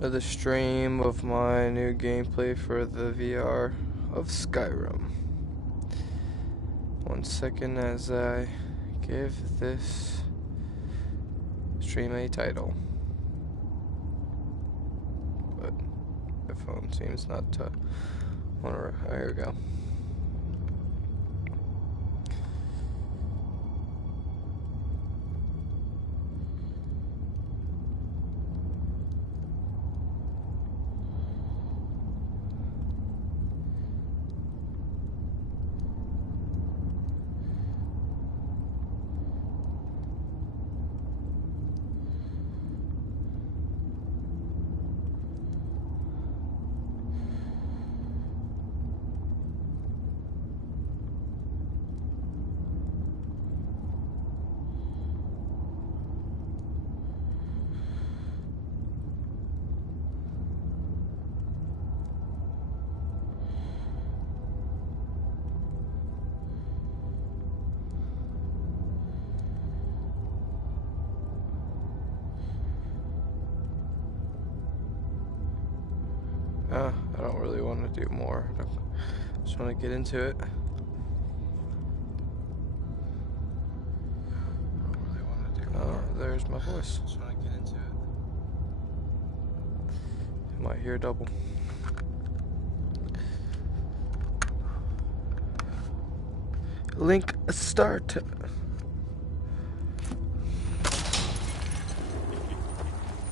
Another stream of my new gameplay for the VR of Skyrim. 1 second as I give this stream a title. But the phone seems not to want to. There we go. I don't really want to do more. I just want to get into it. Oh, there's my voice. Just want to get into it. You might hear double. Link start.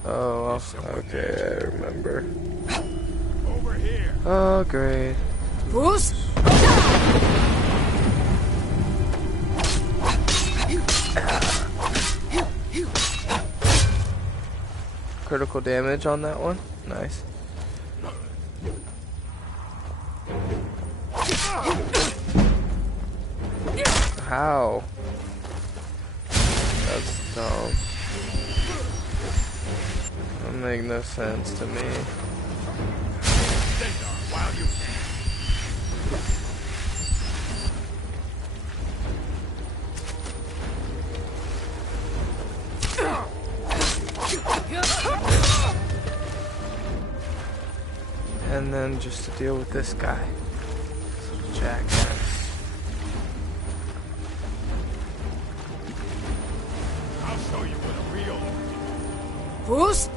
Oh, okay, I remember. Over here. Oh, great. Bruce? Critical damage on that one. Nice. How? That's dumb. That make no sense to me. And then just to deal with this guy. Jackass. I'll show you what a real Bruce?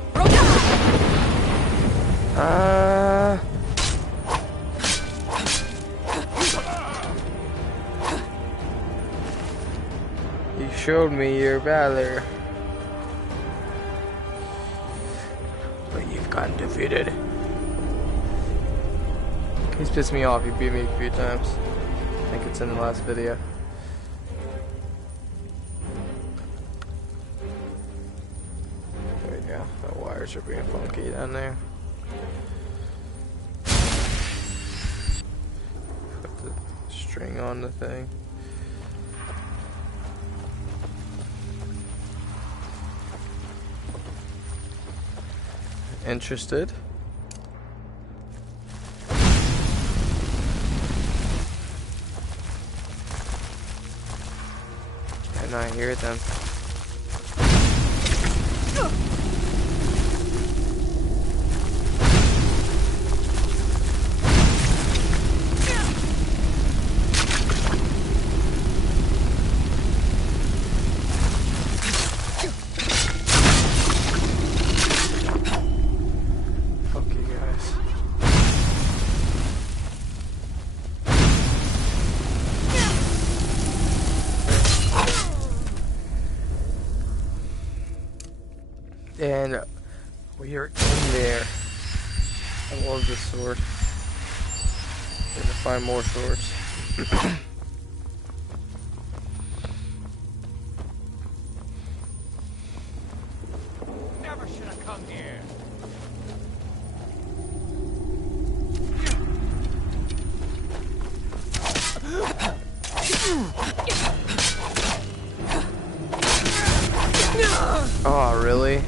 You showed me your valor. But you've gotten defeated. He's pissed me off. He beat me a few times. I think it's in the last video. There we go. The wires are being funky down there. Put the string on the thing. Interested? And I hear them. And we are in there. I love this sword. Need to find more swords. Never should have come here. Oh, really?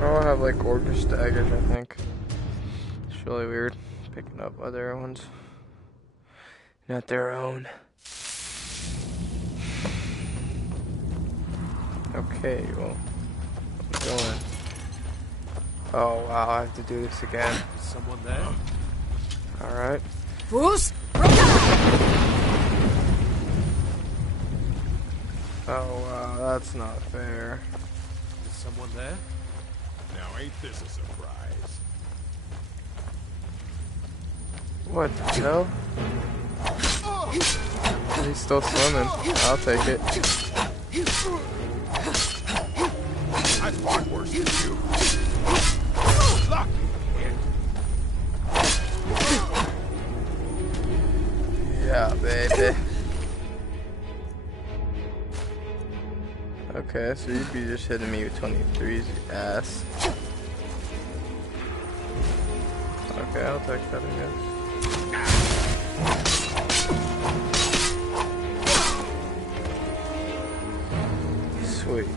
Oh, I have like gorgeous daggers, I think. It's really weird picking up other ones. Not their own. Okay, well, I'm going. Oh wow, I have to do this again. Is someone there? Alright. Who's? Oh wow, that's not fair. Is someone there? Now ain't this a surprise? What the hell? He's still swimming. I'll take it. I fought worse than you. Lucky hit. Yeah, baby. Okay, so you'd be just hitting me with 23's, you ass. Okay, I'll take that again. Sweet.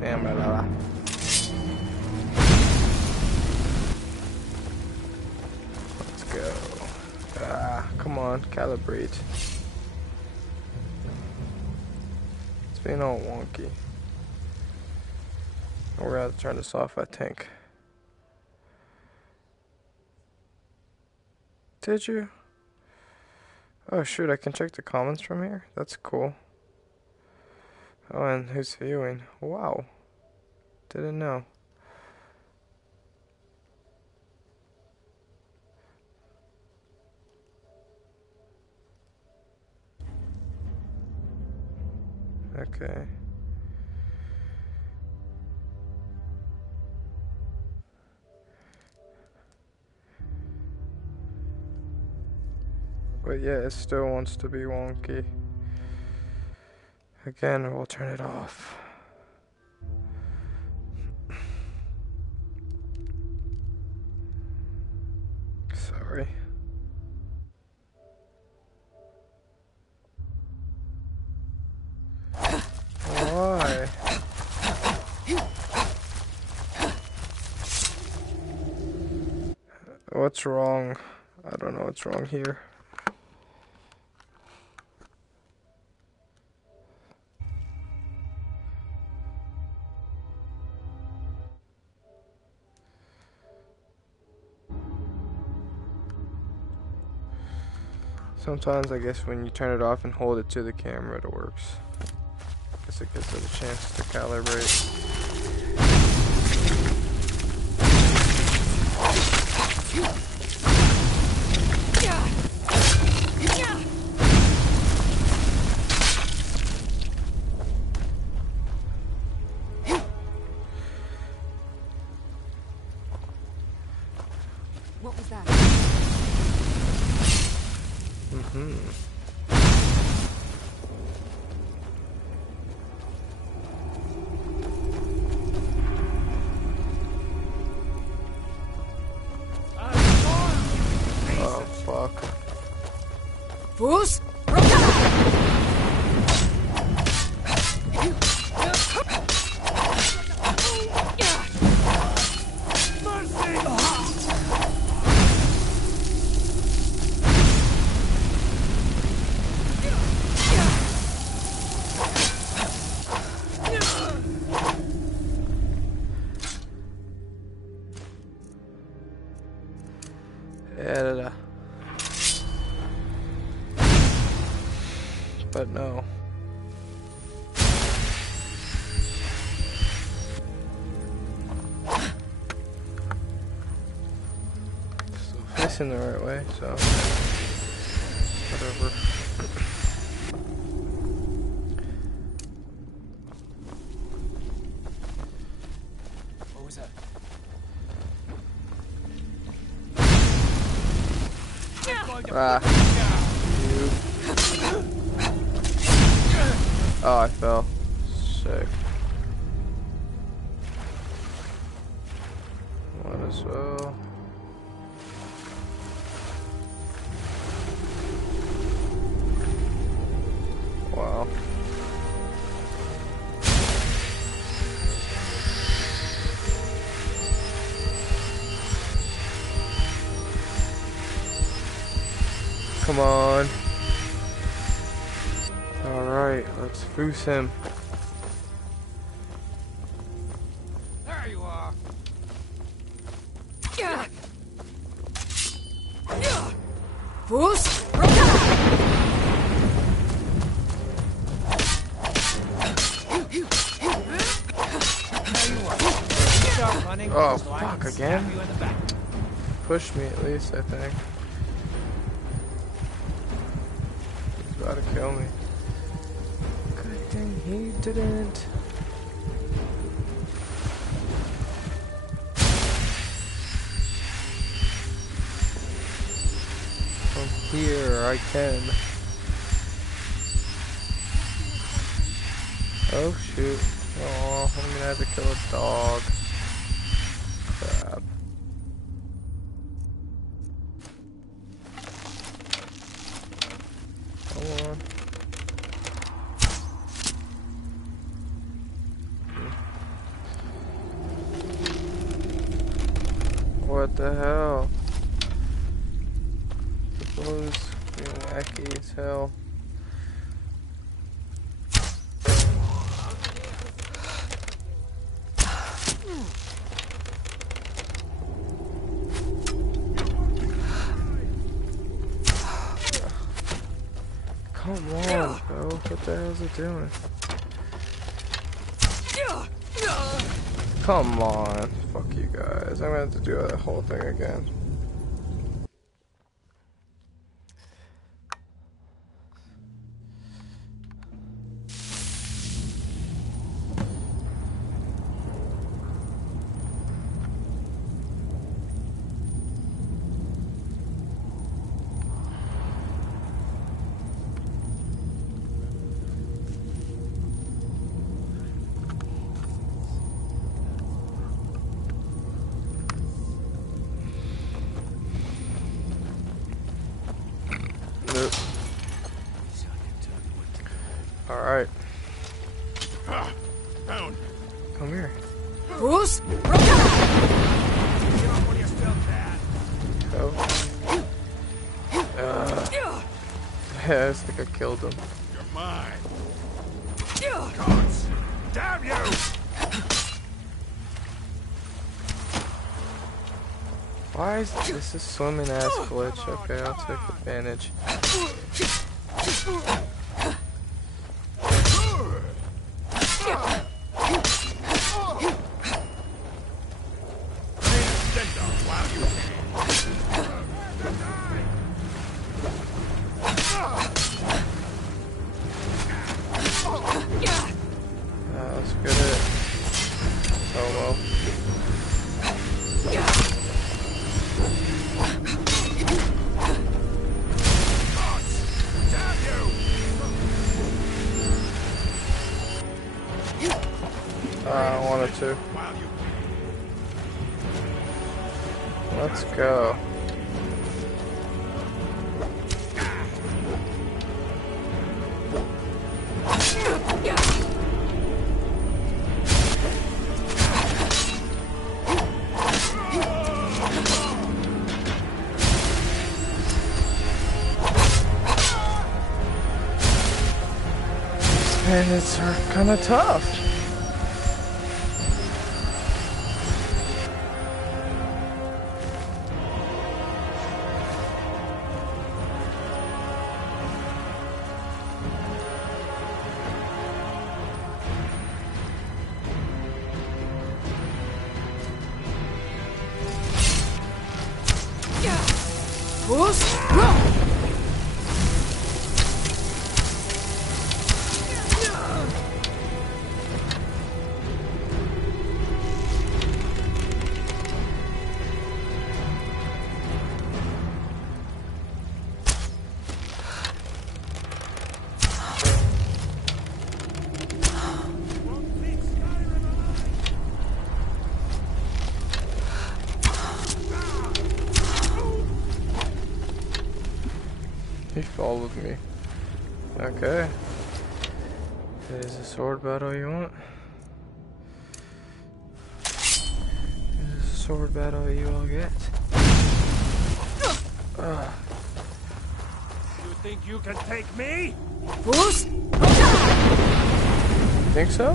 Damn, blah. Let's go. Come on, calibrate. It's being all wonky. We're gonna have to turn this off, I think. Did you? Oh shoot, I can check the comments from here? That's cool. Oh, and who's viewing? Wow. Didn't know. Okay. But yeah, it still wants to be wonky. Again, we'll turn it off. Sorry. Why? What's wrong? I don't know what's wrong here. Sometimes I guess when you turn it off and hold it to the camera it works. I guess it gives it a chance to calibrate. What was that? Oh fuck. Who's? Yeah, but no. Still facing the right way, so whatever. What was that? You. Oh, I fell. Sick. Might as well. Wow. Come on. Alright. Alright, let's foos him. There you are. Foos! Oh, fuck, again? Push me at least, I think. He's about to kill me. Good thing he didn't. From here, I can. Oh, shoot. Oh, I'm gonna have to kill a dog. Crap. Come on. What the hell? This was wacky as hell. Come on, bro. What the hell is it doing? Come on. Fuck you guys. I'm gonna have to do that whole thing again. Alright. Found. Come here. Foos! Get on when you're still bad. Go. Yeah, I think I killed him. You're mine. Gods. Damn you! Why is this a swimming ass glitch? Okay, I'll take advantage. Let's get it. Oh well. I wanted to. Let's go. And it's kind of tough. Foos! Go! He followed me. Okay. It is a sword battle you want? It is a sword battle you will get. think you can take me? Who's? Think so?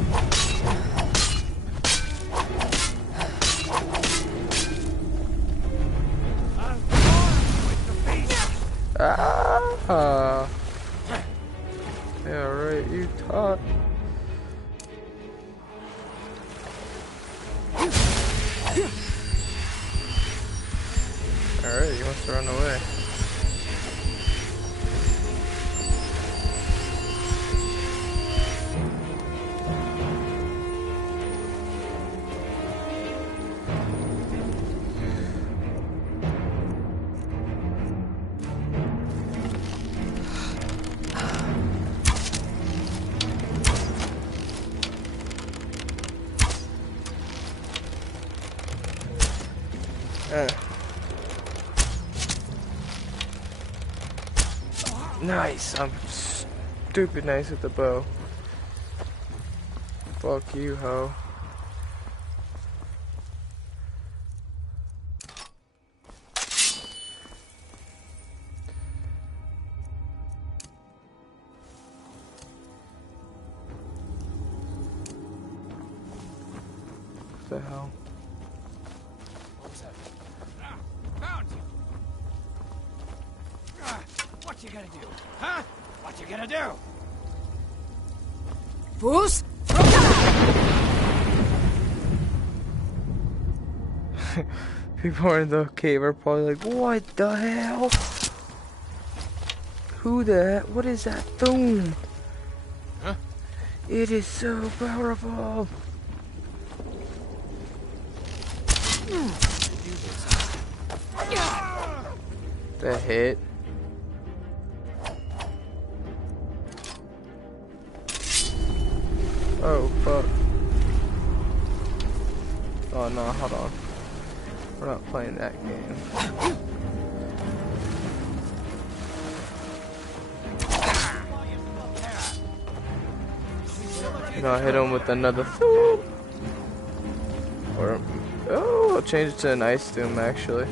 I'm born with the beast. Ah. Yeah, right. You taught. Alright, he wants to run away. Nice, I'm stupid nice with the bow. Fuck you, ho. What the hell? Found you. What you gonna do? Huh? What you gonna do? Who's? People in the cave are probably like, what the hell? Who the? What is that thing? Huh? It is so powerful. The hit. Oh fuck. Oh no, hold on. We're not playing that game. You know, I hit him with another swoop. Or, oh, I'll change it to an ice doom actually.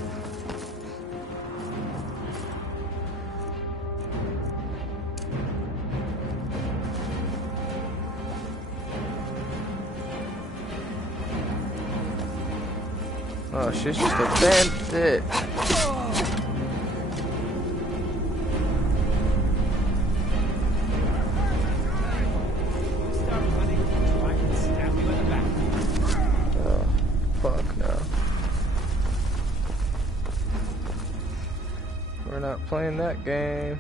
Oh, she's just a bandit. Oh, fuck no. We're not playing that game.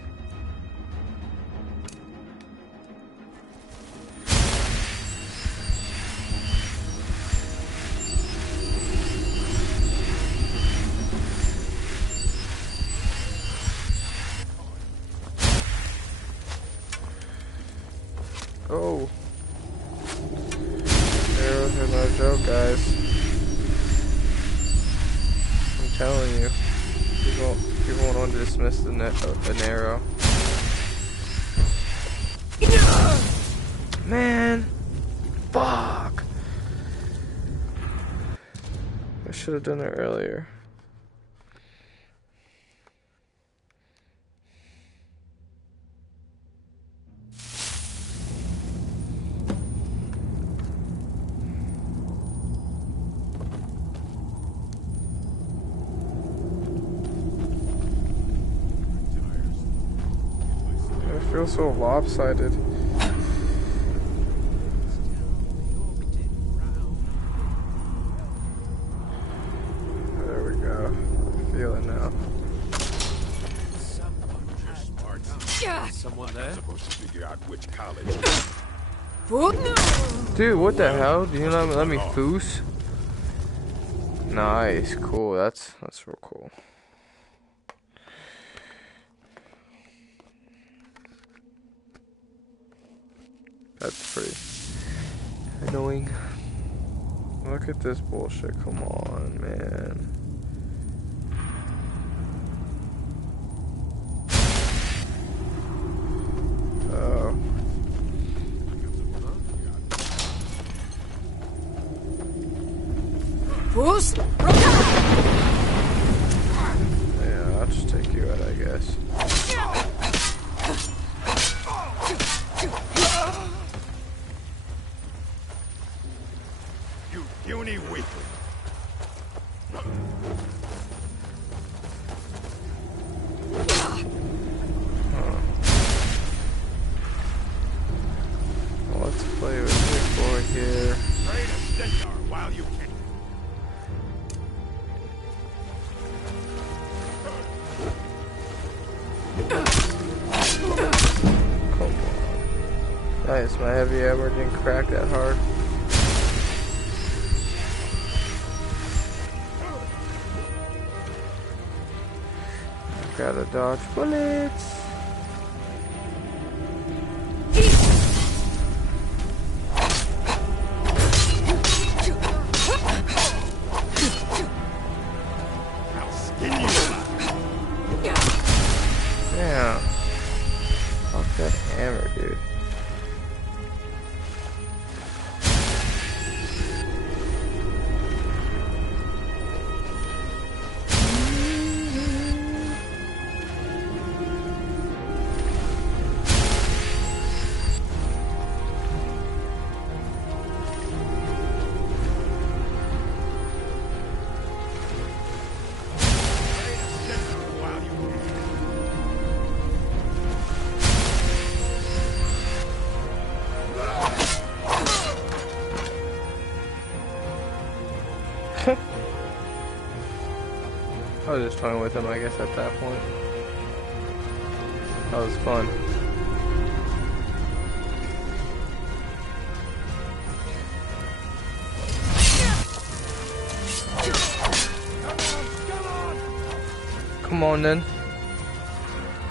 Oh. Arrows are no joke, guys. I'm telling you. People won't want to dismiss an arrow. Man. Fuck. I should have done it earlier. I feel so lopsided. There we go. I feel it now. Someone there? Supposed to figure out which college. Dude, what the hell? Do you not let me foos? Nice, cool. That's real cool. That's pretty annoying. Look at this bullshit. Come on, man. Oh. Who's? Yeah, I'll just take you out, I guess. puny weakling. Let's play with Big Boy here. Train a Stentar while you can. Come on. Nice, my heavy hammer didn't crack that hard. Gotta dodge bullets. I'll skin you alive. Damn. Fuck that hammer, dude. While you can. I was just toying with him, I guess, at that point. That was fun. Come on, then.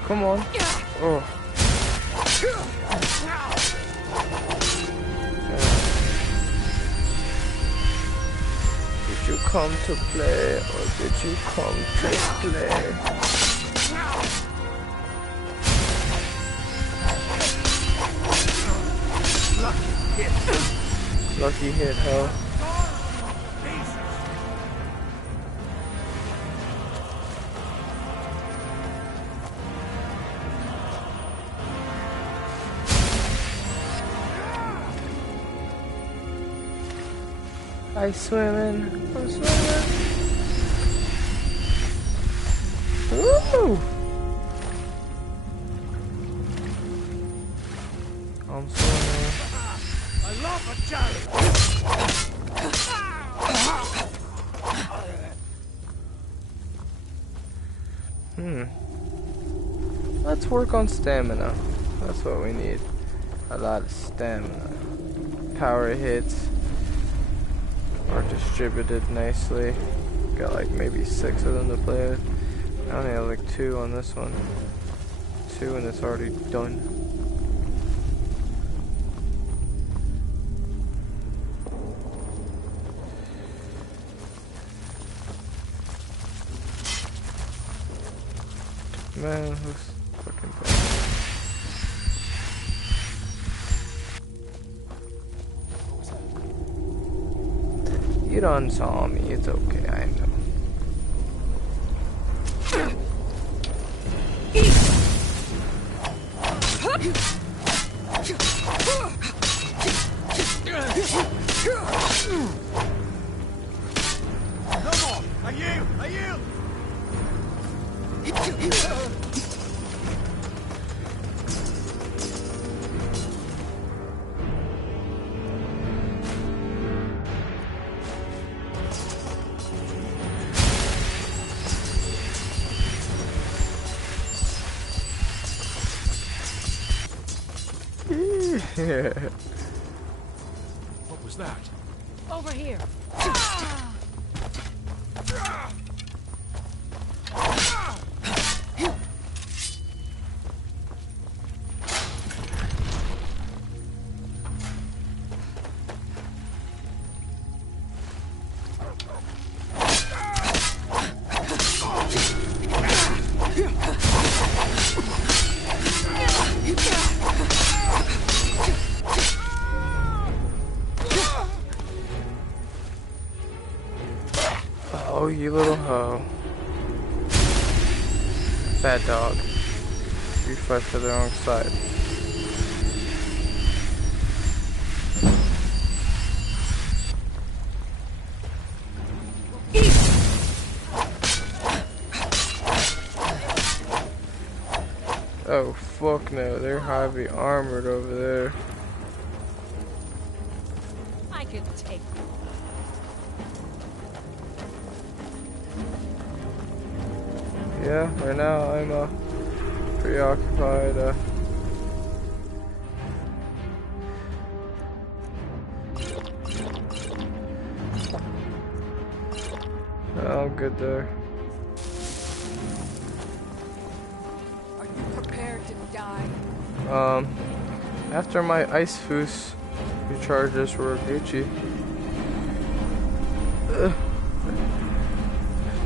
Come on. Oh. Did you come to play, or did you come to play? Lucky hit, huh? I'm swimming. I'm swimming. Woo! I'm swimming. I love a challenge. Let's work on stamina. That's what we need. A lot of stamina. Power hits are distributed nicely. Got like maybe 6 of them to play with. I only have like 2 on this one. 2 and it's already done. Man, who's fucking bad? You done saw me, it's okay, I know. Come on, I yield. What was that? Over here. Oh, you little hoe. Bad dog. Refresh to the wrong side. Oh fuck no, they're heavy armored over there. I can take Yeah, right now I'm preoccupied. I'm good there. Are you prepared to die? After my ice foos recharges were Gucci.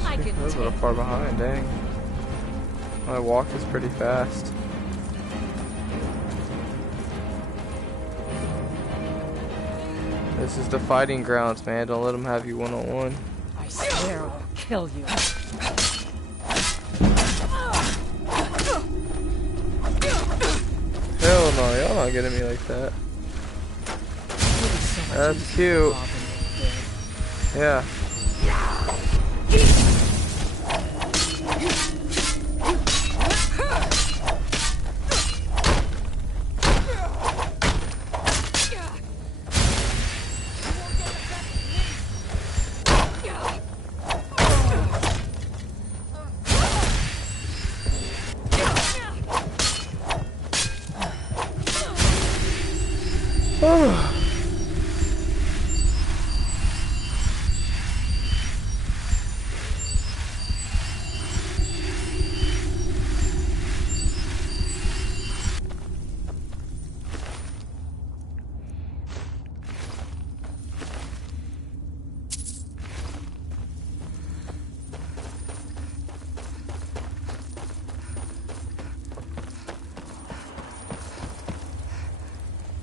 I can I was a little take far behind, dang. My walk is pretty fast. This is the fighting grounds, man. Don't let them have you one-on-one. I swear I'll kill you. Hell no, y'all not getting me like that. That's cute. Yeah.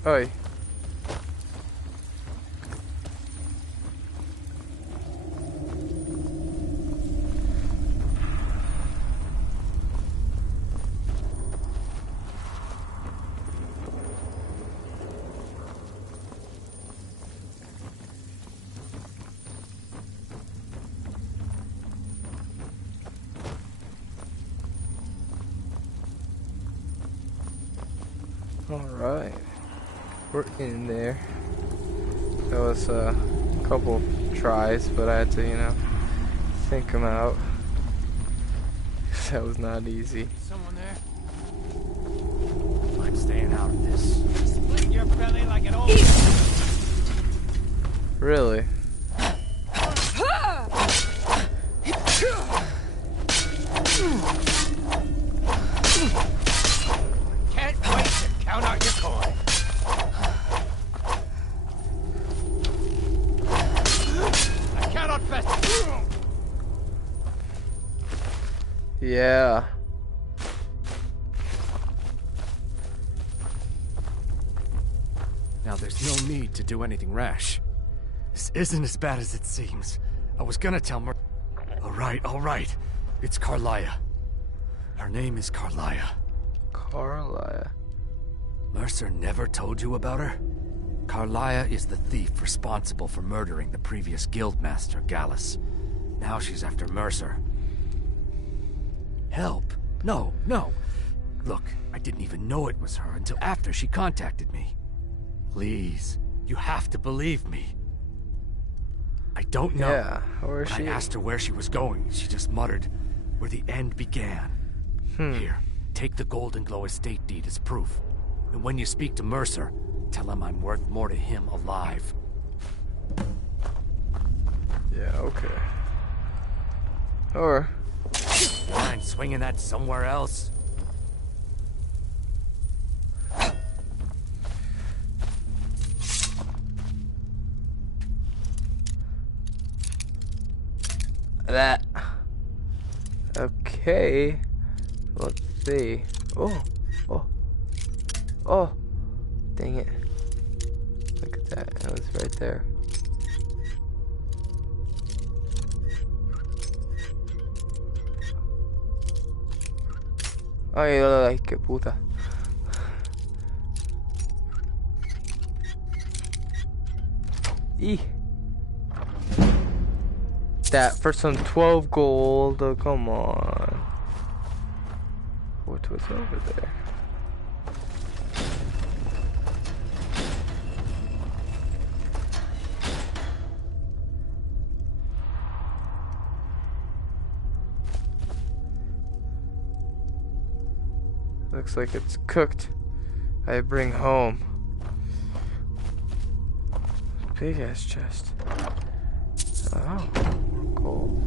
Oi. All right. We're in there. That was a couple tries, but I had to, you know, think them out. That was not easy. Someone there? I'm staying out of this. Split your belly like an old. Really? Can't wait to count out your coin. I cannot fest. Yeah. Now there's no need to do anything rash. This isn't as bad as it seems. I was gonna tell Mer— all right. It's Carlia. Her name is Carlia. Carlia. Mercer never told you about her? Carlia is the thief responsible for murdering the previous guildmaster, Gallus. Now she's after Mercer. Help? No. Look, I didn't even know it was her until after she contacted me. Please, you have to believe me. I don't know. Yeah, where is When she? I asked her where she was going, she just muttered, where the end began. Here, take the Golden Glow estate deed as proof. And when you speak to Mercer, tell him I'm worth more to him alive. Yeah, okay. Or Mind swinging that somewhere else? that. Okay. Let's see. Oh. Dang it. Look at that. It was right there. Ay, qué puta. Eeh. That for some 12 gold. Oh, come on. what was over there? Looks like it's cooked. I bring home. Big ass chest. Oh, gold.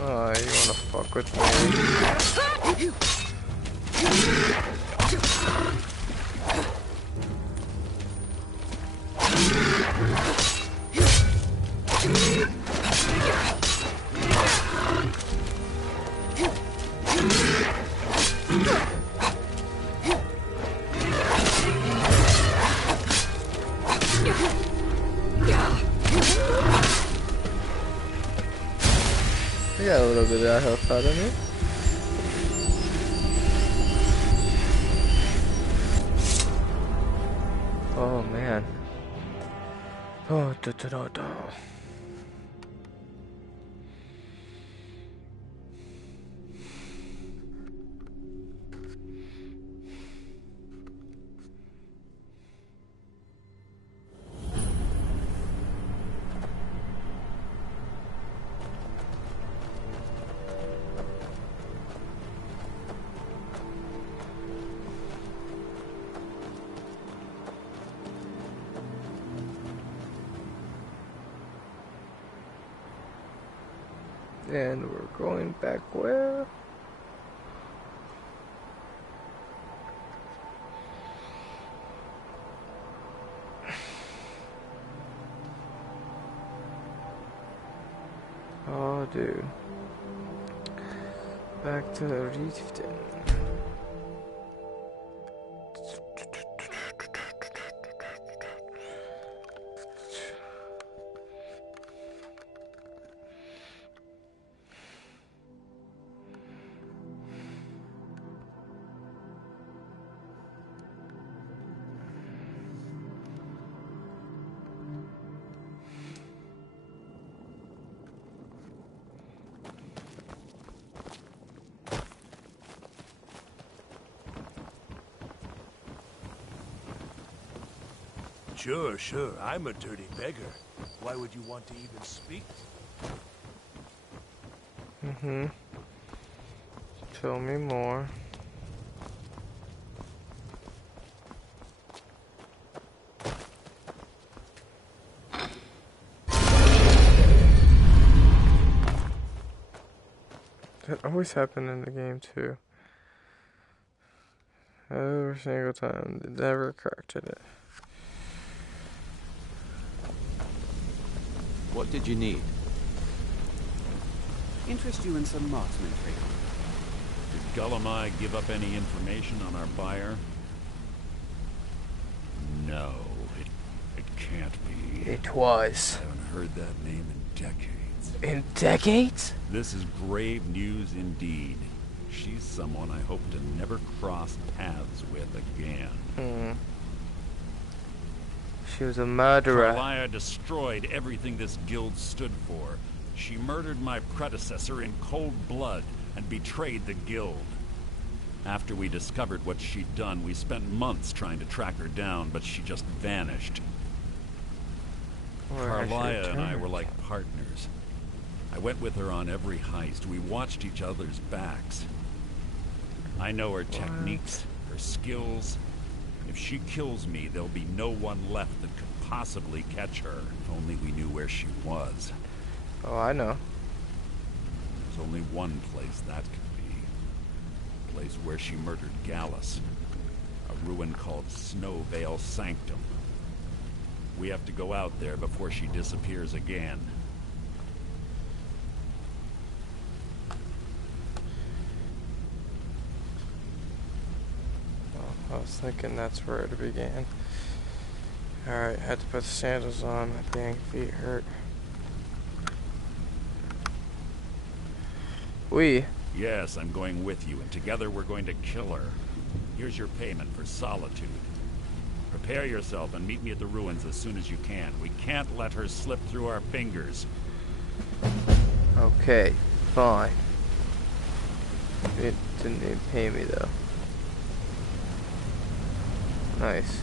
Oh, you wanna fuck with me? I got a little bit of that health out of me. Oh man. Oh, da da da da. And we're going back where? Oh, dude. Back to the Riften. Sure, I'm a dirty beggar. Why would you want to even speak? Mm-hmm. Tell me more. That always happened in the game too. Every single time. They never corrected it. What did you need? Interest you in some marksman training? Did Gullamai give up any information on our buyer? No, it can't be. It was. I haven't heard that name in decades. In decades? This is grave news indeed. She's someone I hope to never cross paths with again. She was a murderer. Carlia destroyed everything this guild stood for. She murdered my predecessor in cold blood and betrayed the guild. After we discovered what she'd done, we spent months trying to track her down, but she just vanished. Carlia and I were like partners. I went with her on every heist. We watched each other's backs. I know her techniques, her skills. If she kills me, there'll be no one left that could possibly catch her. If only we knew where she was. Oh, I know. There's only one place that could be. A place where she murdered Gallus. A ruin called Snowvale Sanctum. We have to go out there before she disappears again. I was thinking that's where it began. Alright, had to put the sandals on. My dang feet hurt. Yes, I'm going with you, and together we're going to kill her. Here's your payment for solitude. Prepare yourself and meet me at the ruins as soon as you can. We can't let her slip through our fingers. Okay, fine. It didn't even pay me though. Nice.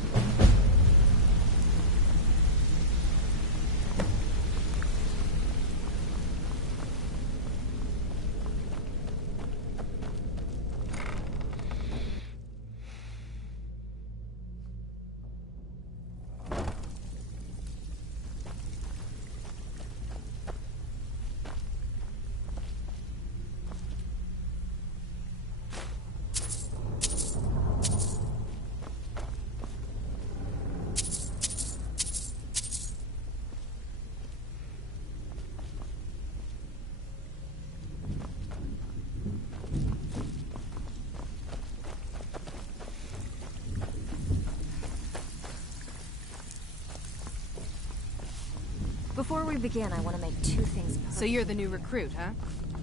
Before we begin, I want to make two things perfect. So you're the new recruit, huh?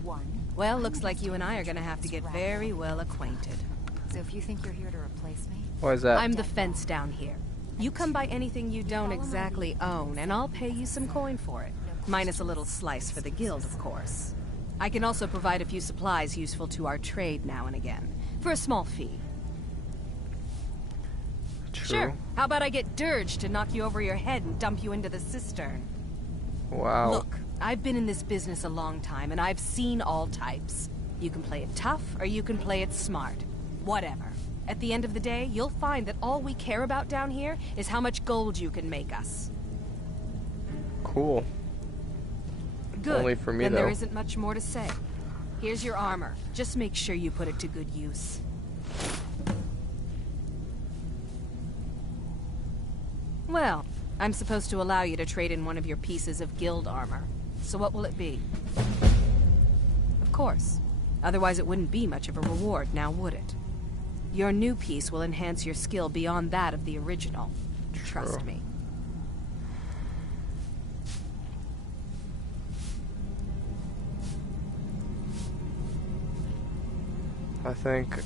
One. Well, looks like you and I are gonna have to get very well acquainted. So if you think you're here to replace me, Why is that? I'm the fence down here. You come by anything you don't exactly own, and I'll pay you some coin for it. Minus a little slice for the guild, of course. I can also provide a few supplies useful to our trade now and again, for a small fee. True. Sure. How about I get Dirge to knock you over your head and dump you into the cistern? Wow. Look, I've been in this business a long time, and I've seen all types. You can play it tough, or you can play it smart. Whatever. At the end of the day, you'll find that all we care about down here is how much gold you can make us. Cool. Good. Only for me, then though. there isn't much more to say. Here's your armor. Just make sure you put it to good use. Well, I'm supposed to allow you to trade in one of your pieces of guild armor. So what will it be? Of course. Otherwise it wouldn't be much of a reward, now would it? Your new piece will enhance your skill beyond that of the original. Trust me. I think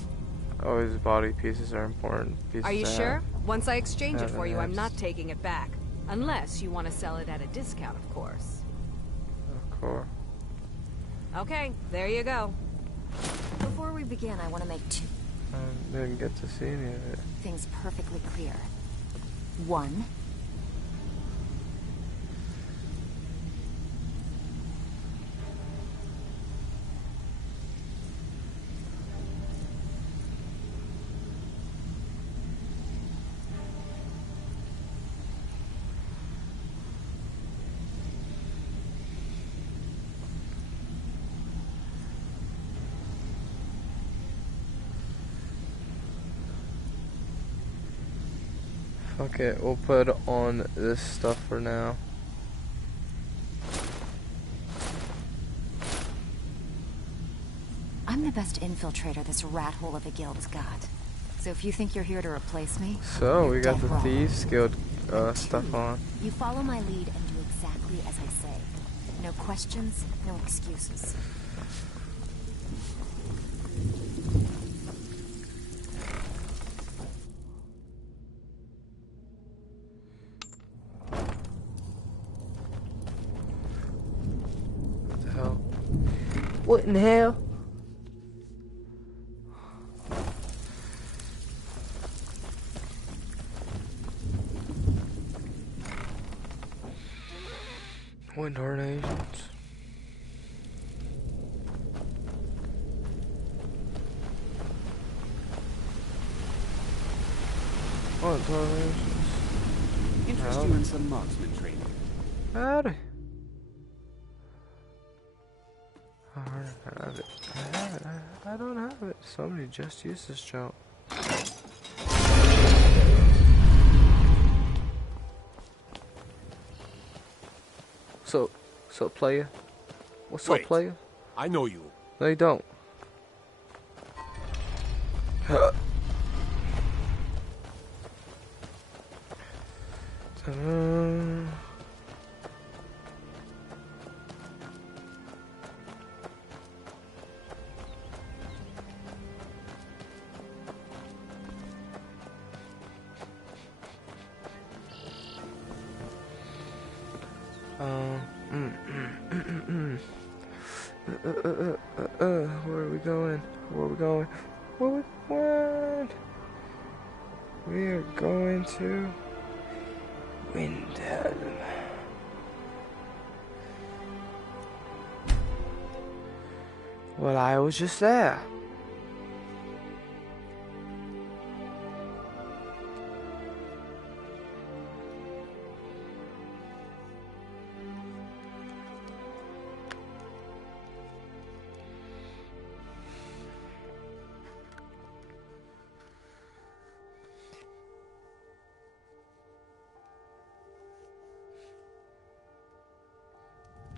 always body pieces are important pieces. Are you to sure? have. Once I exchange it for you, I'm Yes. not taking it back. Unless you want to sell it at a discount, of course. Of course. Okay, there you go. before we begin, I want to make two I didn't get to see any of it. things perfectly clear. One, Fuck it, we'll put on this stuff for now. I'm the best infiltrator this rat hole of a guild has got. So if you think you're here to replace me, So, you're we got dead the wrong. Thieves Guild Two, stuff on. You follow my lead and do exactly as I say. No questions, no excuses. What the hell? What in the hell? Wind Horn Agents. Wind Horn Agents. Interest Howdy. you in some marksman training? Howdy. I don't have it. I have it. I don't have it. Somebody just used this jump. So player? What's up, Wait. player? I know you. No, you don't. Ta-da. Where are we going? Where are we going? Where are we going? We are going to Windhelm. Well, I was just there.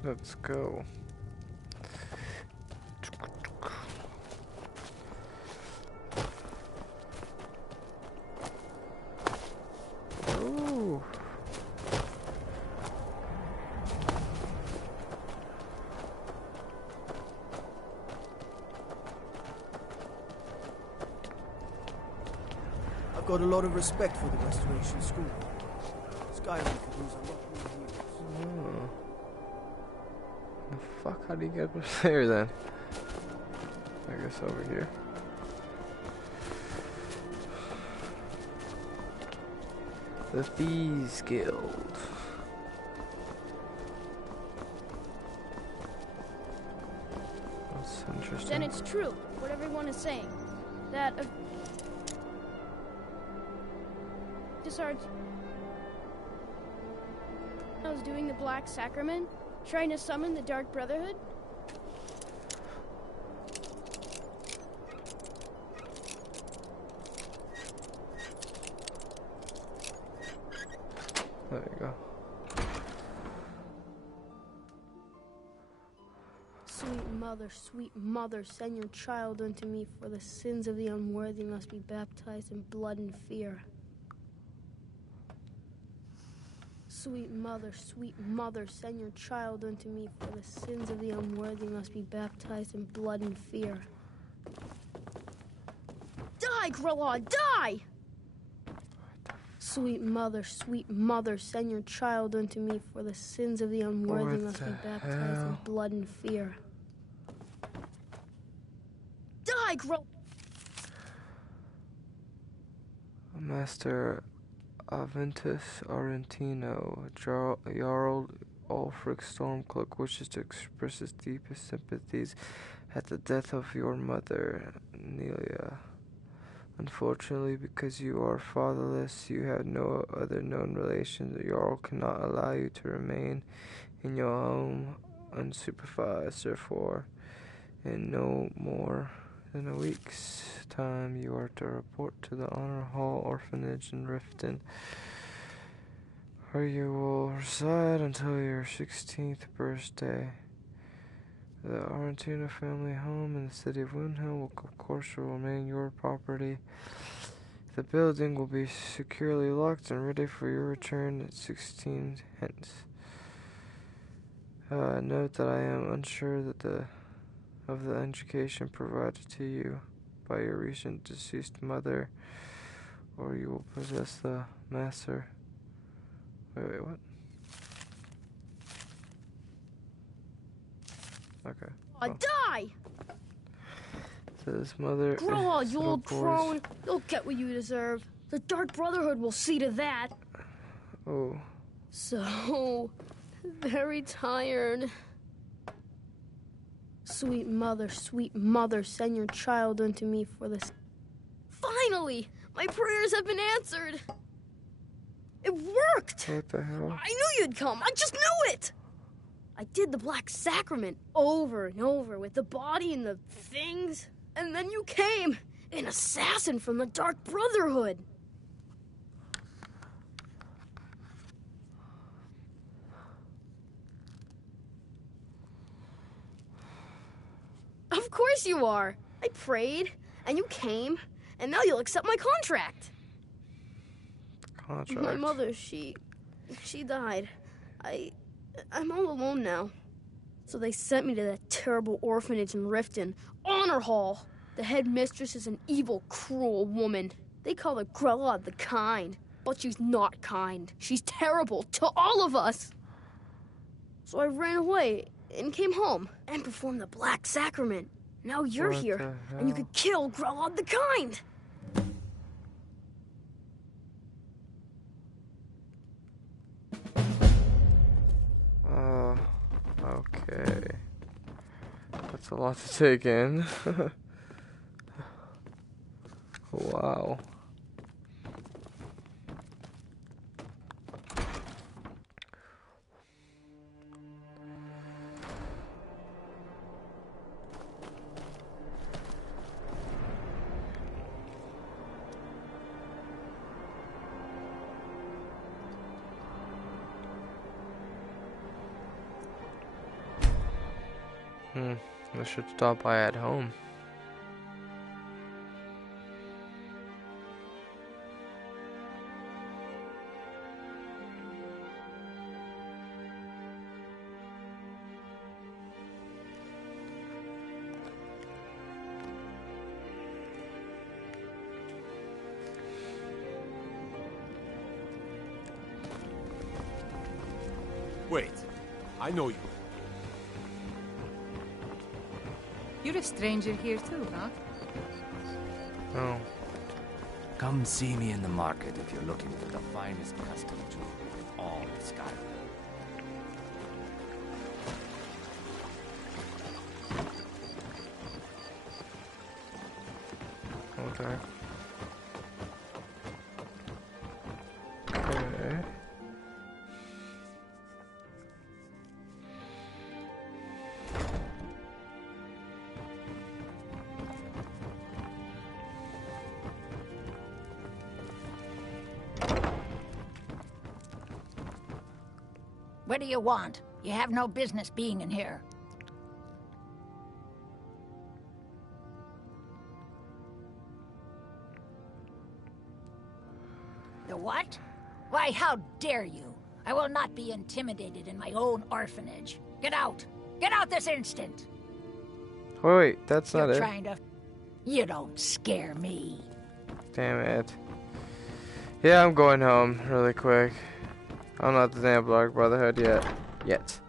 Let's go. Ooh. I've got a lot of respect for the Restoration School. Skyrim could use a lot more heroes. Oh. The fuck? How do you get up there then? I guess over here. The Thieves Guild. That's interesting. Then it's true, what everyone is saying. That I was doing the Black Sacrament, trying to summon the Dark Brotherhood. There you go. Sweet mother, send your child unto me, for the sins of the unworthy must be baptized in blood and fear. Sweet mother, send your child unto me, for the sins of the unworthy must be baptized in blood and fear. Die, Grilla, die! Sweet mother, send your child unto me, for the sins of the unworthy must be baptized in blood and fear. Die, Grilla! Master Aventus Argentino, Jarl Ulfric Stormcloak, wishes to express his deepest sympathies at the death of your mother, Nelia. Unfortunately, because you are fatherless, you have no other known relations. The Jarl cannot allow you to remain in your home unsupervised. Therefore, in no more than a week's time, you are to report to the Honor Hall Orphanage in Riften, where you will reside until your 16th birthday. The Argentino family home in the city of Windhelm will, of course, remain your property. The building will be securely locked and ready for your return at 16 hence. Note that I am unsure of the education provided to you by your recent deceased mother, or you will possess the master. Wait, what? Okay. Die! So his mother. Grow, you old crone. You'll get what you deserve. The Dark Brotherhood will see to that. Oh. So very tired. Sweet mother, send your child unto me for this. Finally! My prayers have been answered! It worked! What the hell? I knew you'd come! I just knew it! I did the Black Sacrament over and over with the body and the things, and then you came, an assassin from the Dark Brotherhood. Of course you are. I prayed, and you came, and now you'll accept my contract. Contract? My mother, she died. I'm all alone now. So they sent me to that terrible orphanage in Riften, Honor Hall. The headmistress is an evil, cruel woman. They call her Grella the Kind, but she's not kind. She's terrible to all of us. So I ran away and came home and performed the Black Sacrament. Now you're What here, the and you hell? could kill Grelod the Kind. Oh, okay. That's a lot to take in. Wow. I should stop by at home. Wait, I know you. You're a stranger here too, huh? Oh. Come see me in the market if you're looking for the finest custom jewelry in all of Skyrim. Okay. Okay. What do you want? You have no business being in here. The what? Why, how dare you? I will not be intimidated in my own orphanage. Get out! Get out this instant! Wait, that's not You're it. trying to... You don't scare me. Damn it. Yeah, I'm going home really quick. I'm not the damn Black Brotherhood yet.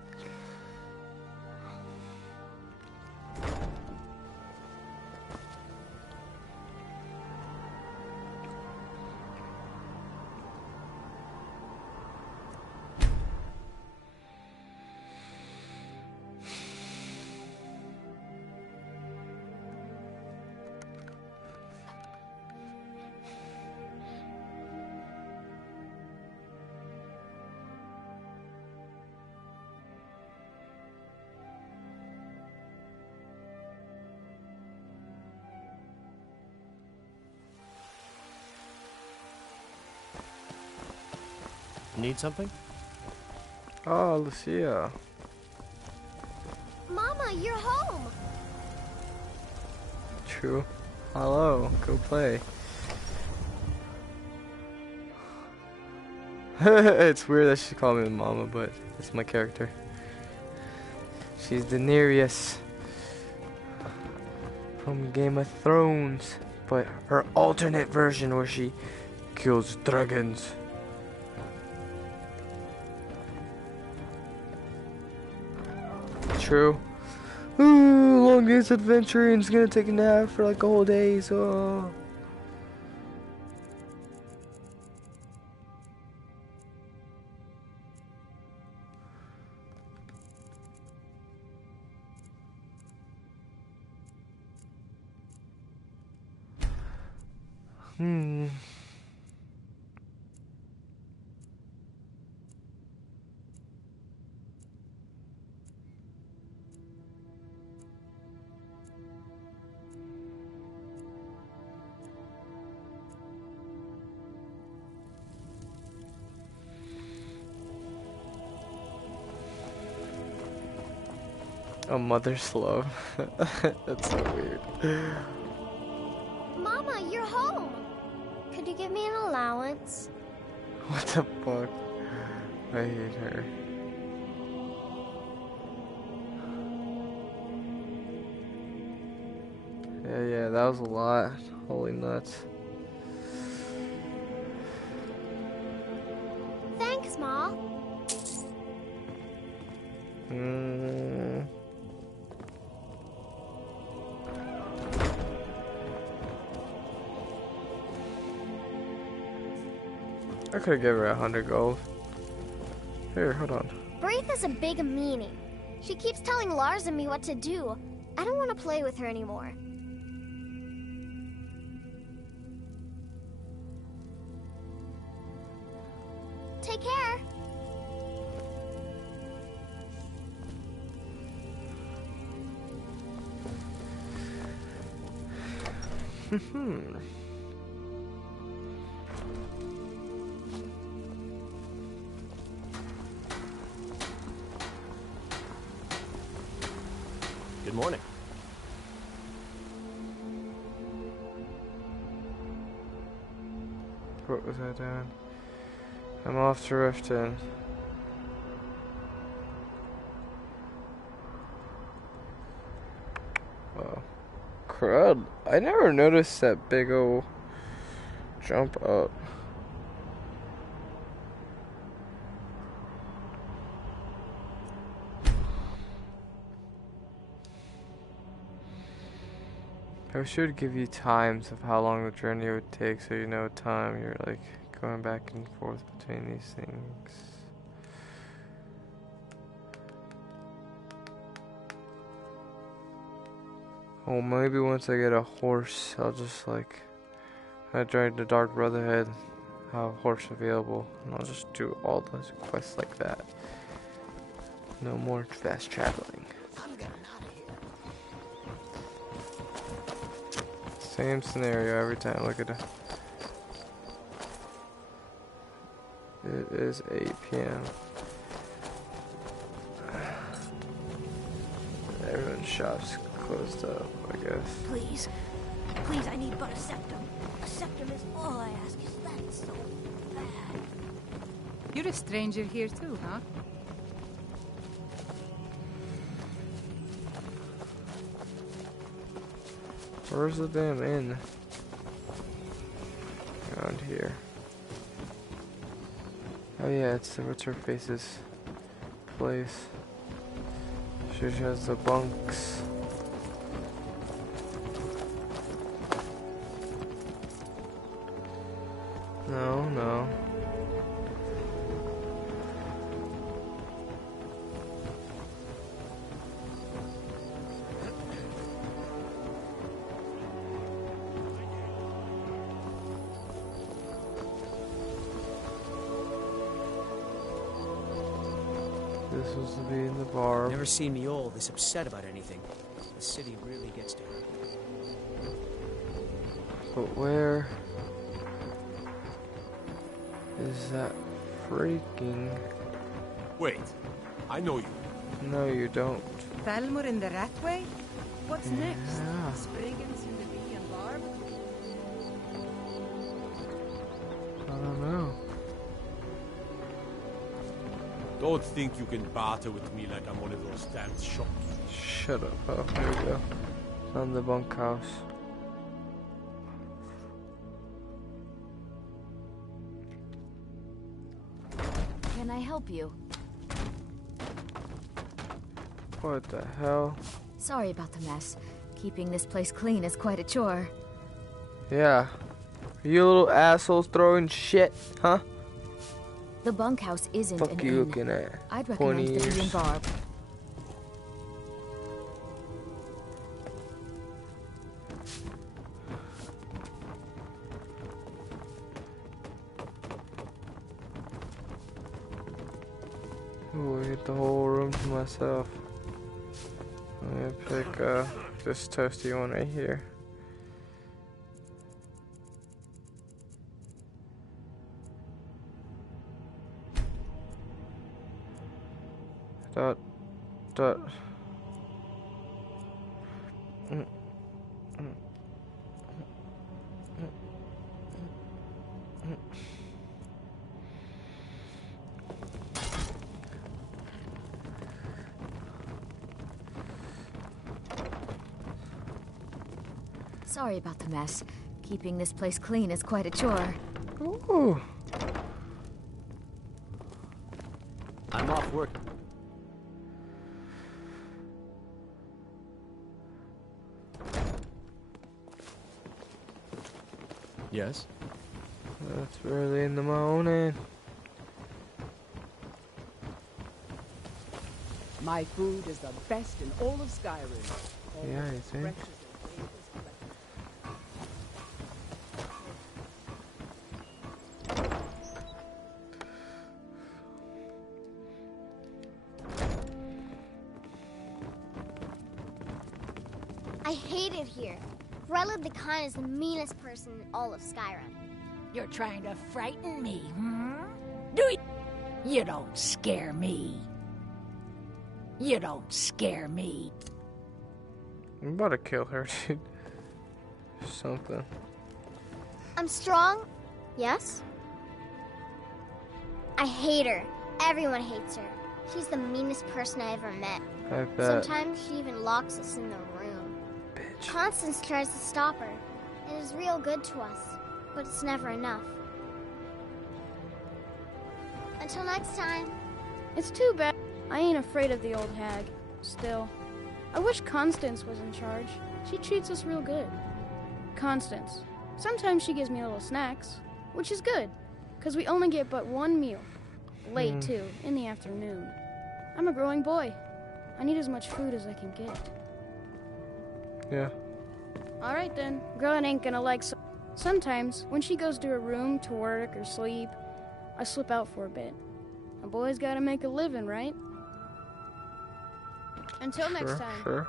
Need something? Oh, Lucia. Mama, you're home! True. Hello, go play. It's weird that she called me Mama, but it's my character. She's Daenerys from Game of Thrones, but her alternate version where she kills dragons. True. Ooh, longest adventure and it's gonna take a nap for like a whole day, so... A mother's love. That's so weird. Mama, you're home! Could you give me an allowance? What the fuck? I hate her. Yeah, that was a lot. Holy nuts. Thanks, Ma. I could give her 100 gold. Here, hold on. Braith is a big meanie. She keeps telling Lars and me what to do. I don't want to play with her anymore. Take care. Good morning. What was I doing? I'm off to Riften. Wow. Crud. I never noticed that big ol' jump up. I should give you times of how long the journey would take, so you know time. You're like going back and forth between these things. Oh, maybe once I get a horse, I'll just like, I joined the Dark Brotherhood, have a horse available, and I'll just do all those quests like that. No more fast traveling. Same scenario every time. Look at it. It is 8 p.m. Everyone's shop's closed up, I guess. Please. Please, I need but a septum. A septum is all I ask. Is that so bad? You're a stranger here too, huh? Where's the damn inn? Around here. Oh yeah, it's the what's her face's place. She has the bunks. No. This was to be in the bar. Never seen me all this upset about anything. The city really gets to her. But where is that freaking... Wait, I know you. No, you don't. Thalmor in the Ratway? What's next? Yeah. Spriggans in the Bee and Barb? I don't know. Don't think you can barter with me like I'm one of those damn shops. Shut up. Oh, there we go. On the bunkhouse. Can I help you? What the hell? Sorry about the mess. Keeping this place clean is quite a chore. Yeah. You little assholes throwing shit, huh? The bunkhouse isn't Fuck an you inn. looking at? I'd recommend the Bee and Barb. Ooh, I get the whole room to myself. I'm gonna pick this toasty one right here. Dot. Sorry about the mess. Keeping this place clean is quite a chore. Ooh. I'm off work. Yes? It's early in the morning. My food is the best in all of Skyrim. Yeah, you think? Fresh as the day it was collected. I hate it here. Grella the Khan is the meanest person in all of Skyrim. You're trying to frighten me, hmm? Do you? You don't scare me. You don't scare me. I'm about to kill her, dude. Something. I'm strong, yes? I hate her. Everyone hates her. She's the meanest person I ever met. I bet. Sometimes she even locks us in the room. Bitch. Constance tries to stop her. It is real good to us, but it's never enough. Until next time. It's too bad. I ain't afraid of the old hag. Still, I wish Constance was in charge. She treats us real good. Constance. Sometimes she gives me little snacks, which is good, because we only get but one meal. Late, too, in the afternoon. I'm a growing boy. I need as much food as I can get. Yeah. Alright then, Grella ain't gonna like sometimes, when she goes to her room to work or sleep, I slip out for a bit. A boy's gotta make a living, right? Until next time. Sure.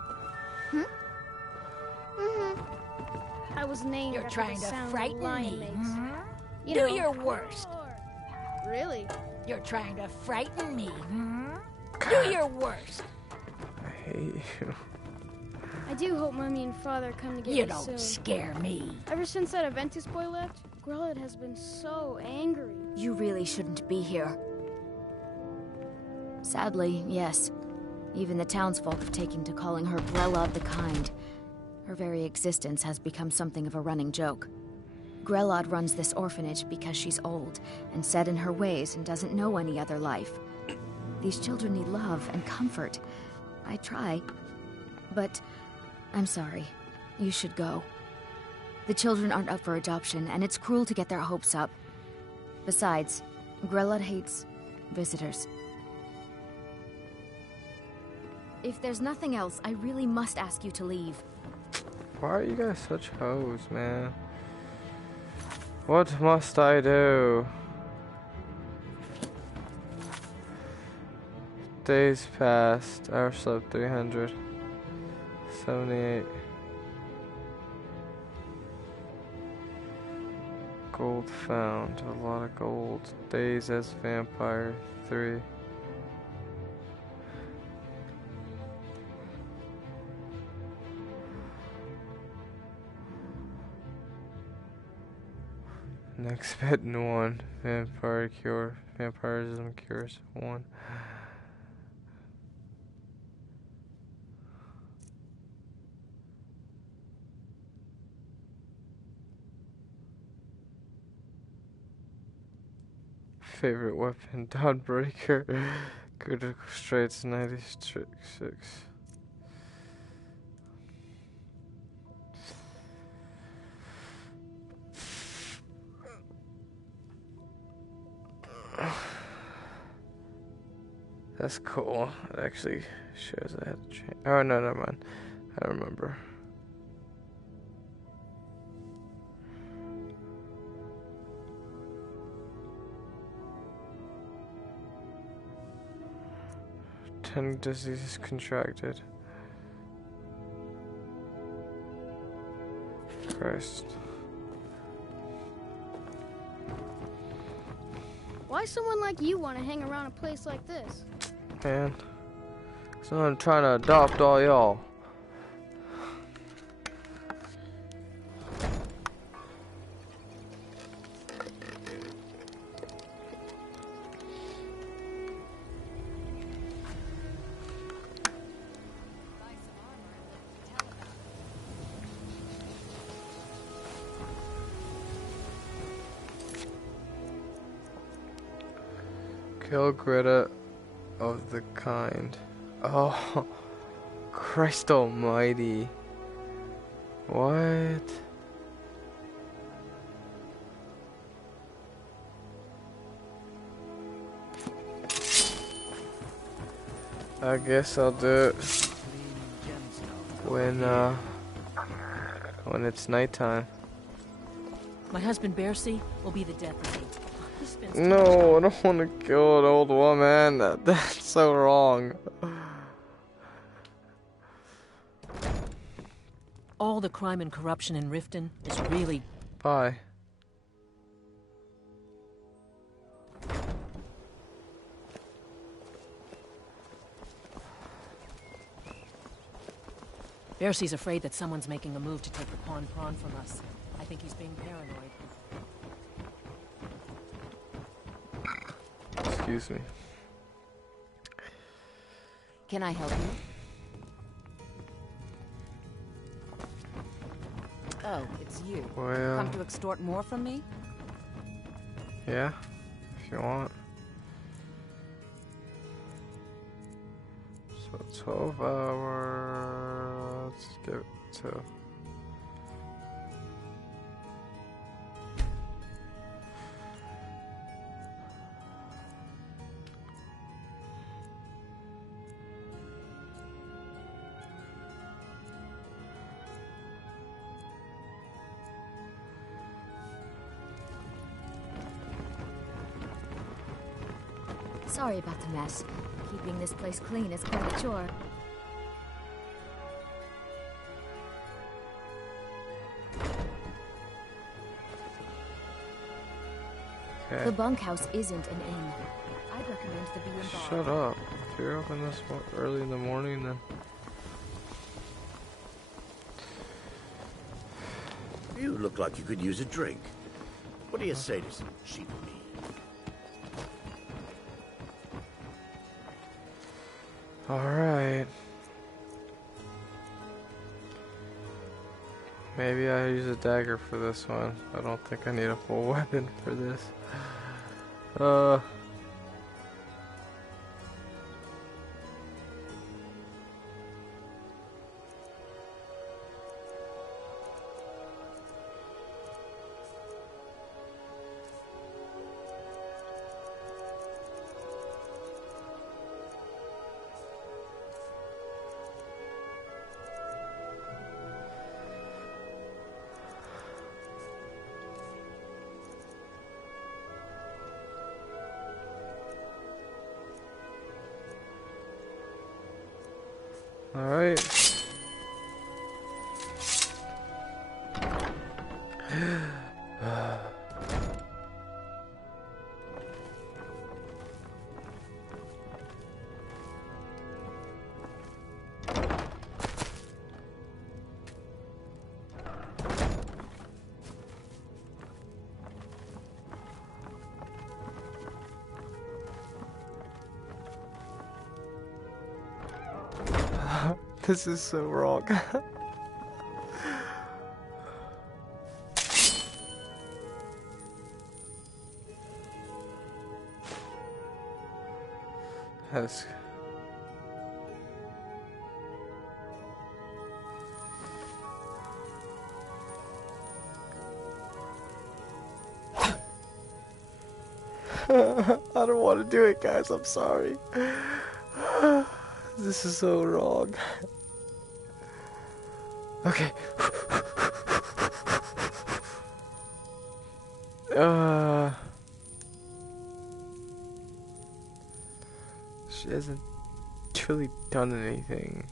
I was named You're after trying the to sound frighten a lion me, makes. hmm? You Do know, your worst. Really? You're trying to frighten me, hmm? Do your worst. I hate you. I do hope Mummy and Father come to get You me soon. don't scare me. Ever since that Aventus boy left, Grella has been so angry. You really shouldn't be here. Sadly, yes. Even the townsfolk have taken to calling her Grella of the Kind. Her very existence has become something of a running joke. Grelod runs this orphanage because she's old and set in her ways and doesn't know any other life. These children need love and comfort. I try, but I'm sorry. You should go. The children aren't up for adoption, and it's cruel to get their hopes up. Besides, Grelod hates visitors. If there's nothing else, I really must ask you to leave. Why are you guys such hoes, man? What must I do? Days passed. Hour slept 378. Gold found. A lot of gold. Days as vampire 3. Next bitten 1. Vampire cure. Vampirism cures 1. Favorite weapon, Dawnbreaker. Critical straights 96. That's cool. It actually shows I had to change. Oh, no, never mind. I remember. Diseases contracted. Christ. Why someone like you want to hang around a place like this? Man. So I'm trying to adopt all y'all. Kill Greta of the Kind. Oh, Christ almighty. What? I guess I'll do it when it's nighttime. My husband Bercy will be the death of me. He spends No, I don't want to kill an old woman. That's so wrong. all the crime and corruption in Riften is really... Bye. Bercy's afraid that someone's making a move to take the pawn prawn from us. I think he's being paranoid. Excuse me. Can I help you? Oh, it's you. Well... Come to extort more from me? Yeah, if you want. So 12 hours, let's give it to... Sorry about the mess. Keeping this place clean is quite a chore. Okay. The bunkhouse isn't an inn. I'd recommend the B&B. Shut up. If you're open this early in the morning, then... You look like you could use a drink. What do you say to some cheap meat? Alright. Maybe I use a dagger for this one. I don't think I need a full weapon for this. Alright. This is so wrong. That's... I don't want to do it, guys. I'm sorry. This is so wrong. Okay. She hasn't truly done anything.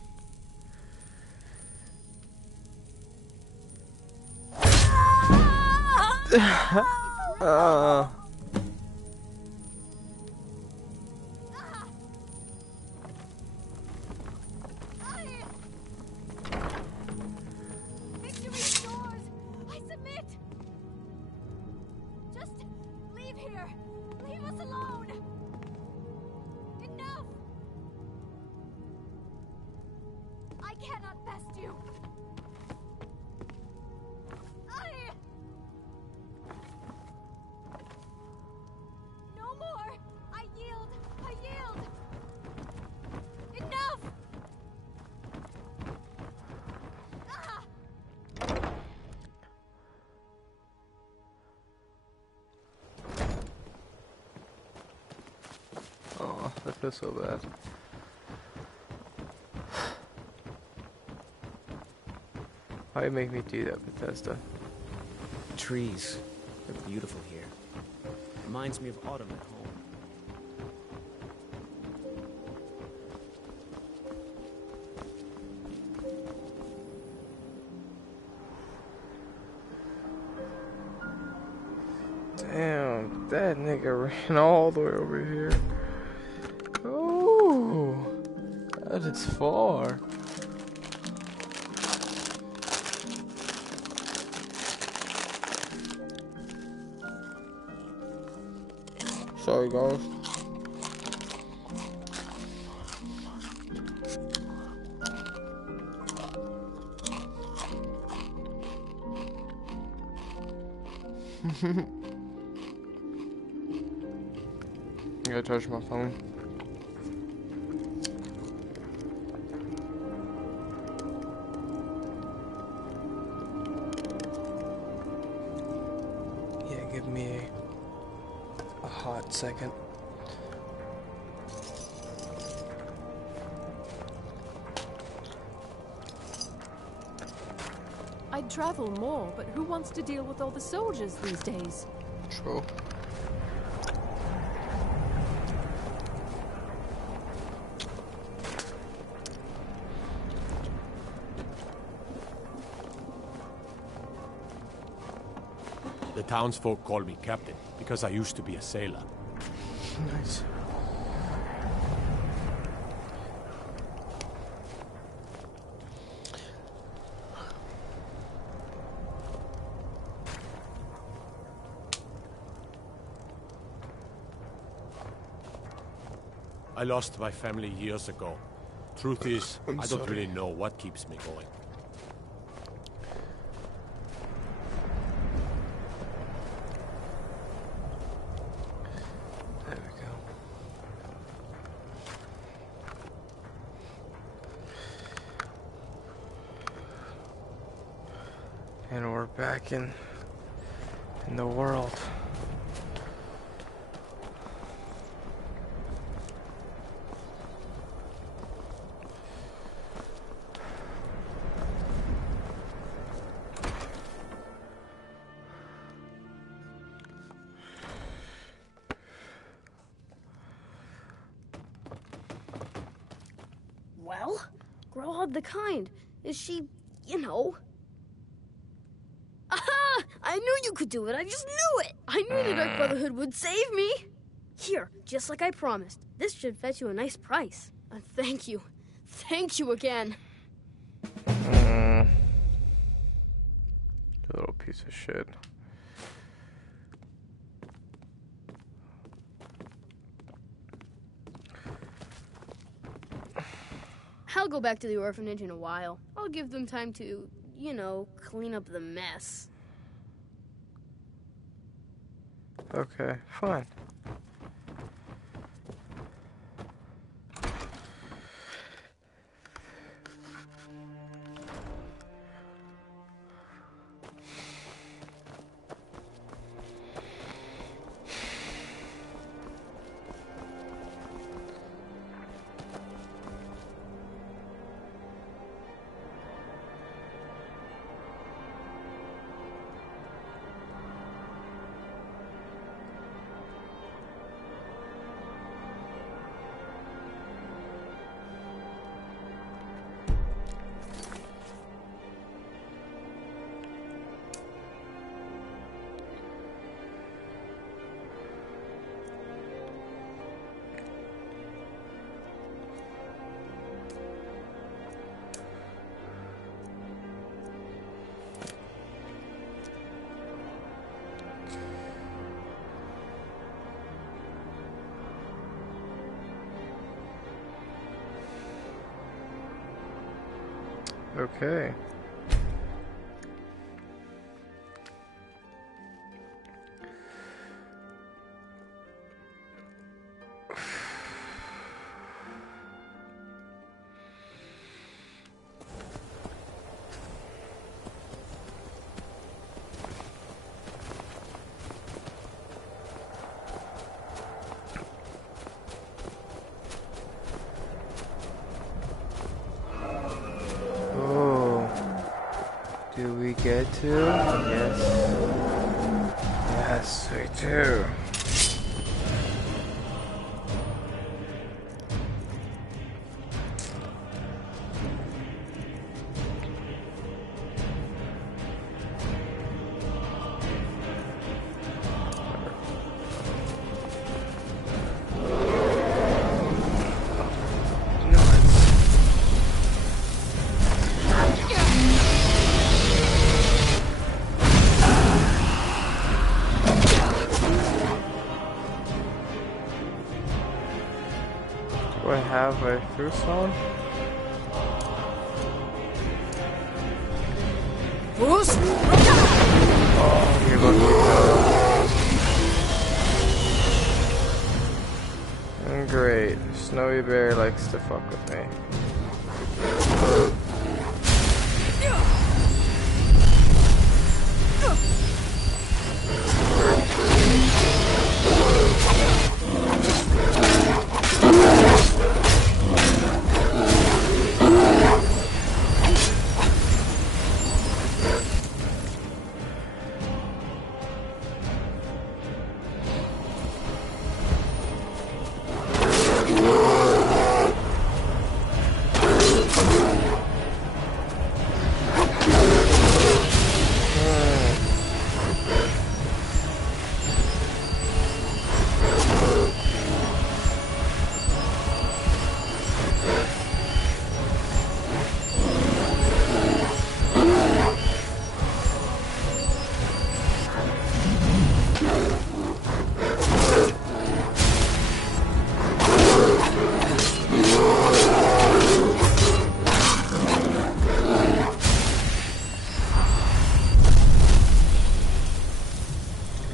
Oh, I feel so bad. Why you make me do that, Bethesda? Trees. They're beautiful here. Reminds me of autumn at home. Damn, that nigga ran all the way over here. Oh, that is far. Sorry, guys. I gotta charge my phone. Yeah, give me a hot second. I'd travel more, but who wants to deal with all the soldiers these days? True. The townsfolk call me captain because I used to be a sailor. Nice. I lost my family years ago. Truth is, I don't really know what keeps me going. There we go. And we're back in the world. Well, Growlhub the Kind. Is she, you know... Aha! I knew you could do it. I just knew it. I knew the Dark Brotherhood would save me. Here, just like I promised. This should fetch you a nice price. Thank you. Thank you again. You little piece of shit. I'll go back to the orphanage in a while. I'll give them time to, you know, clean up the mess. Okay, fine. Okay. Oh. get to? Yes. Yes, we do. Do I have a fruit stone? Boost! Oh, you lucky. Great. Snowy Bear likes to fuck with me.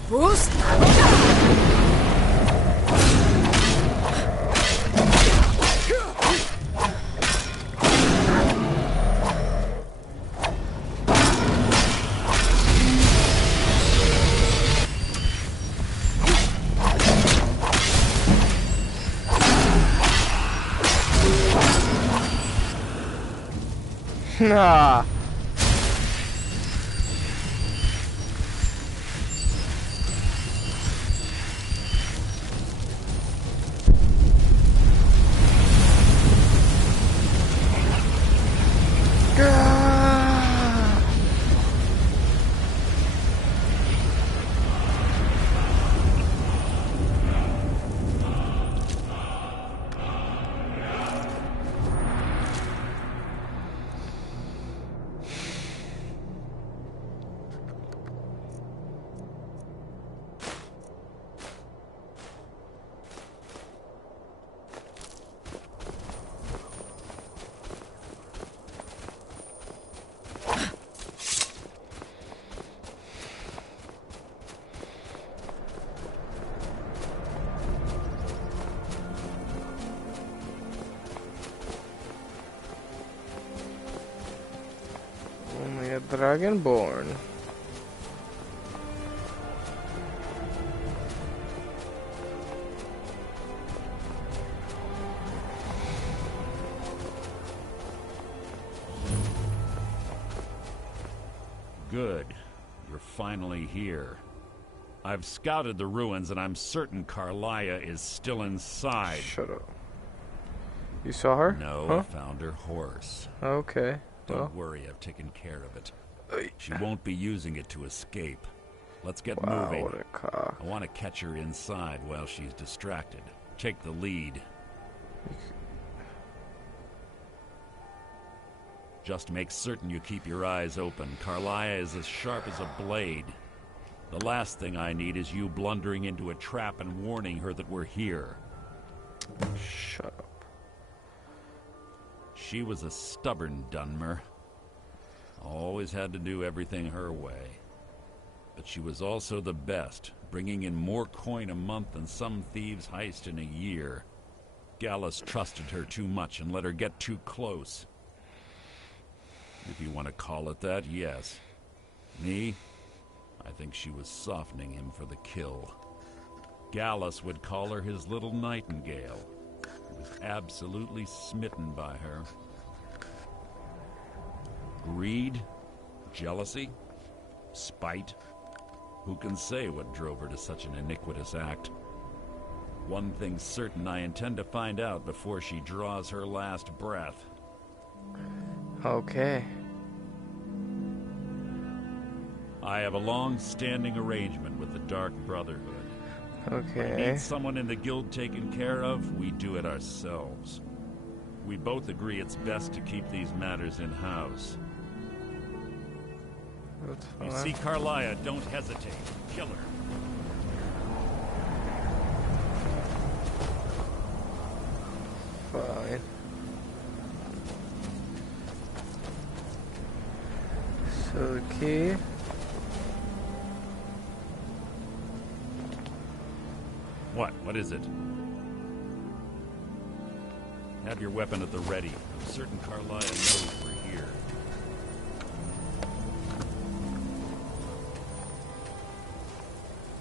Boost! Nah. Only a Dragonborn. Good. You're finally here. I've scouted the ruins and I'm certain Carlia is still inside. Shut up. You saw her? No, huh? I found her horse. Okay. Don't worry, I've taken care of it. She won't be using it to escape. Let's get moving. What a cock. I want to catch her inside while she's distracted. Take the lead. Just make certain you keep your eyes open. Carlia is as sharp as a blade. The last thing I need is you blundering into a trap and warning her that we're here. Shut up. She was a stubborn Dunmer. Always had to do everything her way. But she was also the best, bringing in more coin a month than some thieves heist in a year. Gallus trusted her too much and let her get too close. If you want to call it that, yes. Me? I think she was softening him for the kill. Gallus would call her his little nightingale. He was absolutely smitten by her. Greed? Jealousy? Spite? Who can say what drove her to such an iniquitous act? One thing's certain, I intend to find out before she draws her last breath. Okay. I have a long-standing arrangement with the Dark Brotherhood. Okay. We need someone in the guild taken care of, we do it ourselves. We both agree it's best to keep these matters in-house. You see Carlia, don't hesitate. Kill her. Fine. So the key. What is it? Have your weapon at the ready. I'm certain Carlia knows we're here.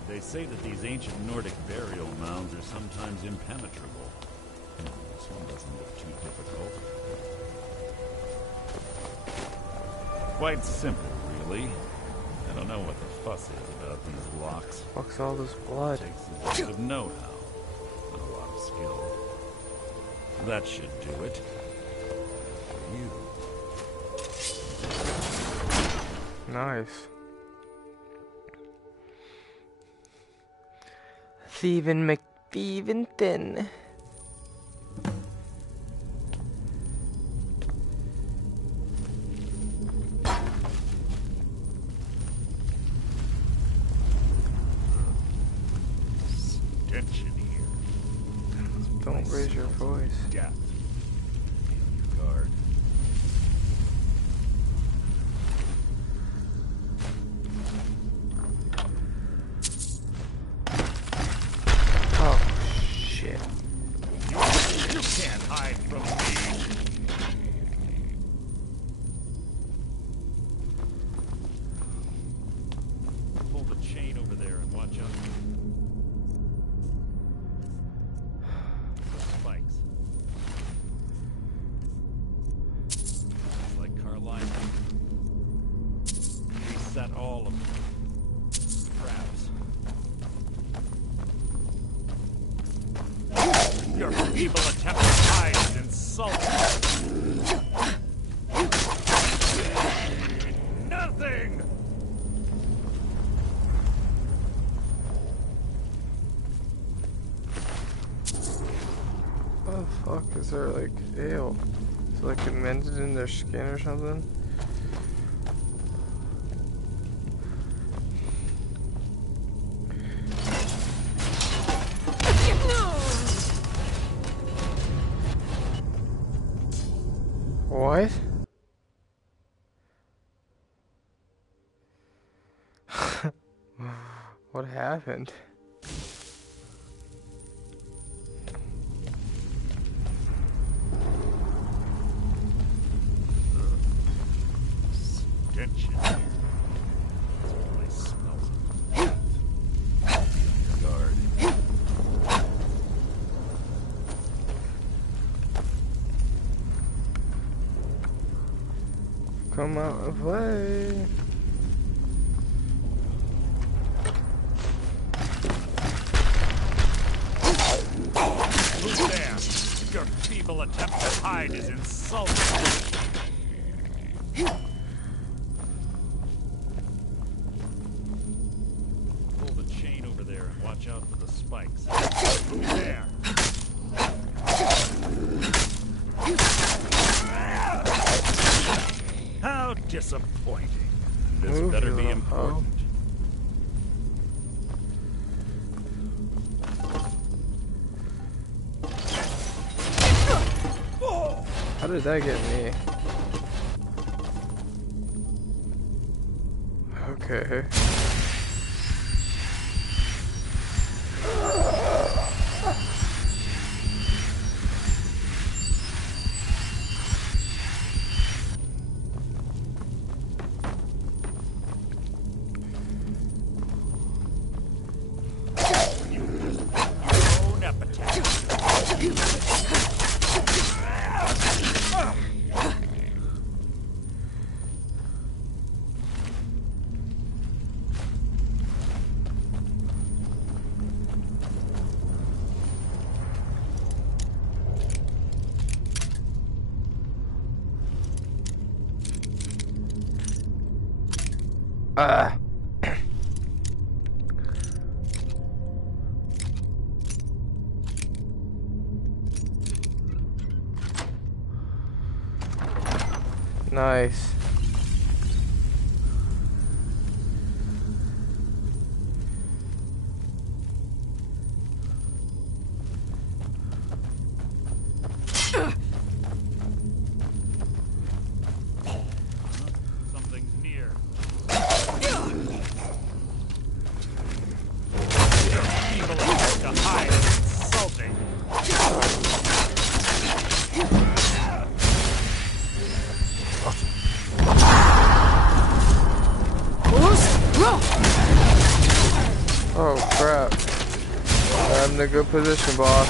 They say that these ancient Nordic burial mounds are sometimes impenetrable. This one doesn't look too difficult. Quite simple, really. I don't know what the fuss is about these locks. Fuck's all this blood? It takes a bit of know-how and a lot of skill. That should do it. For you. Nice. Thievin' McThievin' thin. Tension here. Don't raise your voice. Death. Be on your guard. Oh, shit. You can't hide from me. Pull the chain over there and watch out. The spikes. Just like Carlisle. Reset all of them. Traps. Your feeble attempt to hide is insulting. Nothing! What the fuck is there, like, ew? Is it like amended in their skin or something? What? What happened? Stench in here. This place smells of death. Be on your guard. Come out and play. Who's there? Your feeble attempt to hide is insulting. Pull the chain over there and watch out for the spikes. There. How disappointing. This better be important. How did that get me? Okay. Nice. Something's near. People have to hide. It's insulting. Oh crap. I'm in a good position, boss.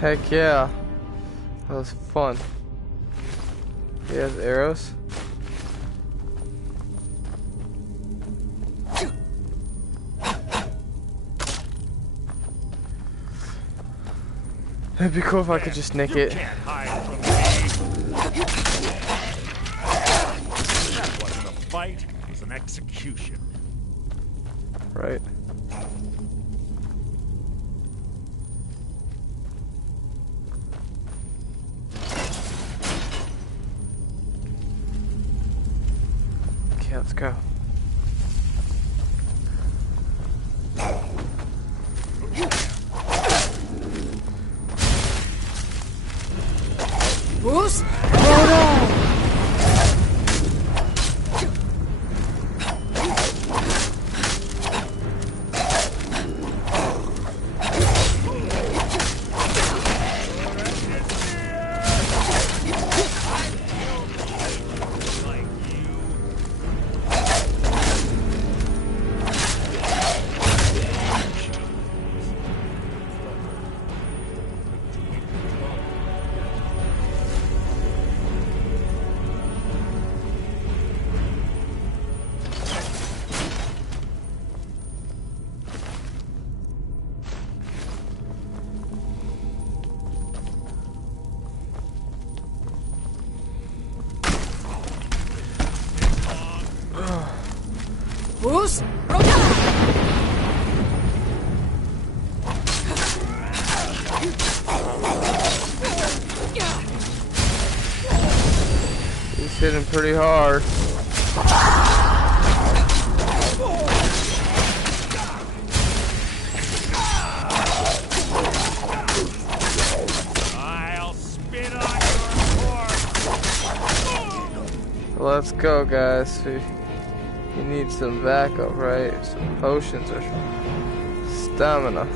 Heck yeah. That was fun. He has arrows. It'd be cool if I could just nick it. Can't hide from me. That wasn't a fight, it was an execution. Right. Okay, let's go. Bruce? Bruce? He's hitting pretty hard. I'll spit on your corpse. Let's go, guys. We need some backup, right? Some potions or stamina.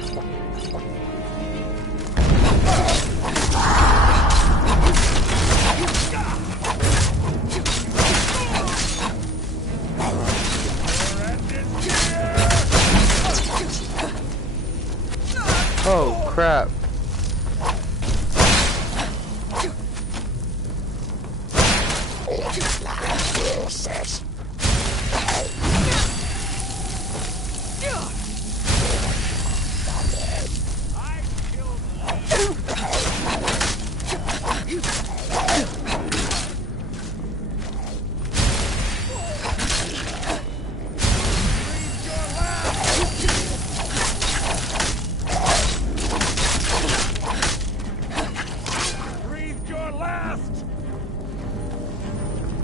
Oh crap.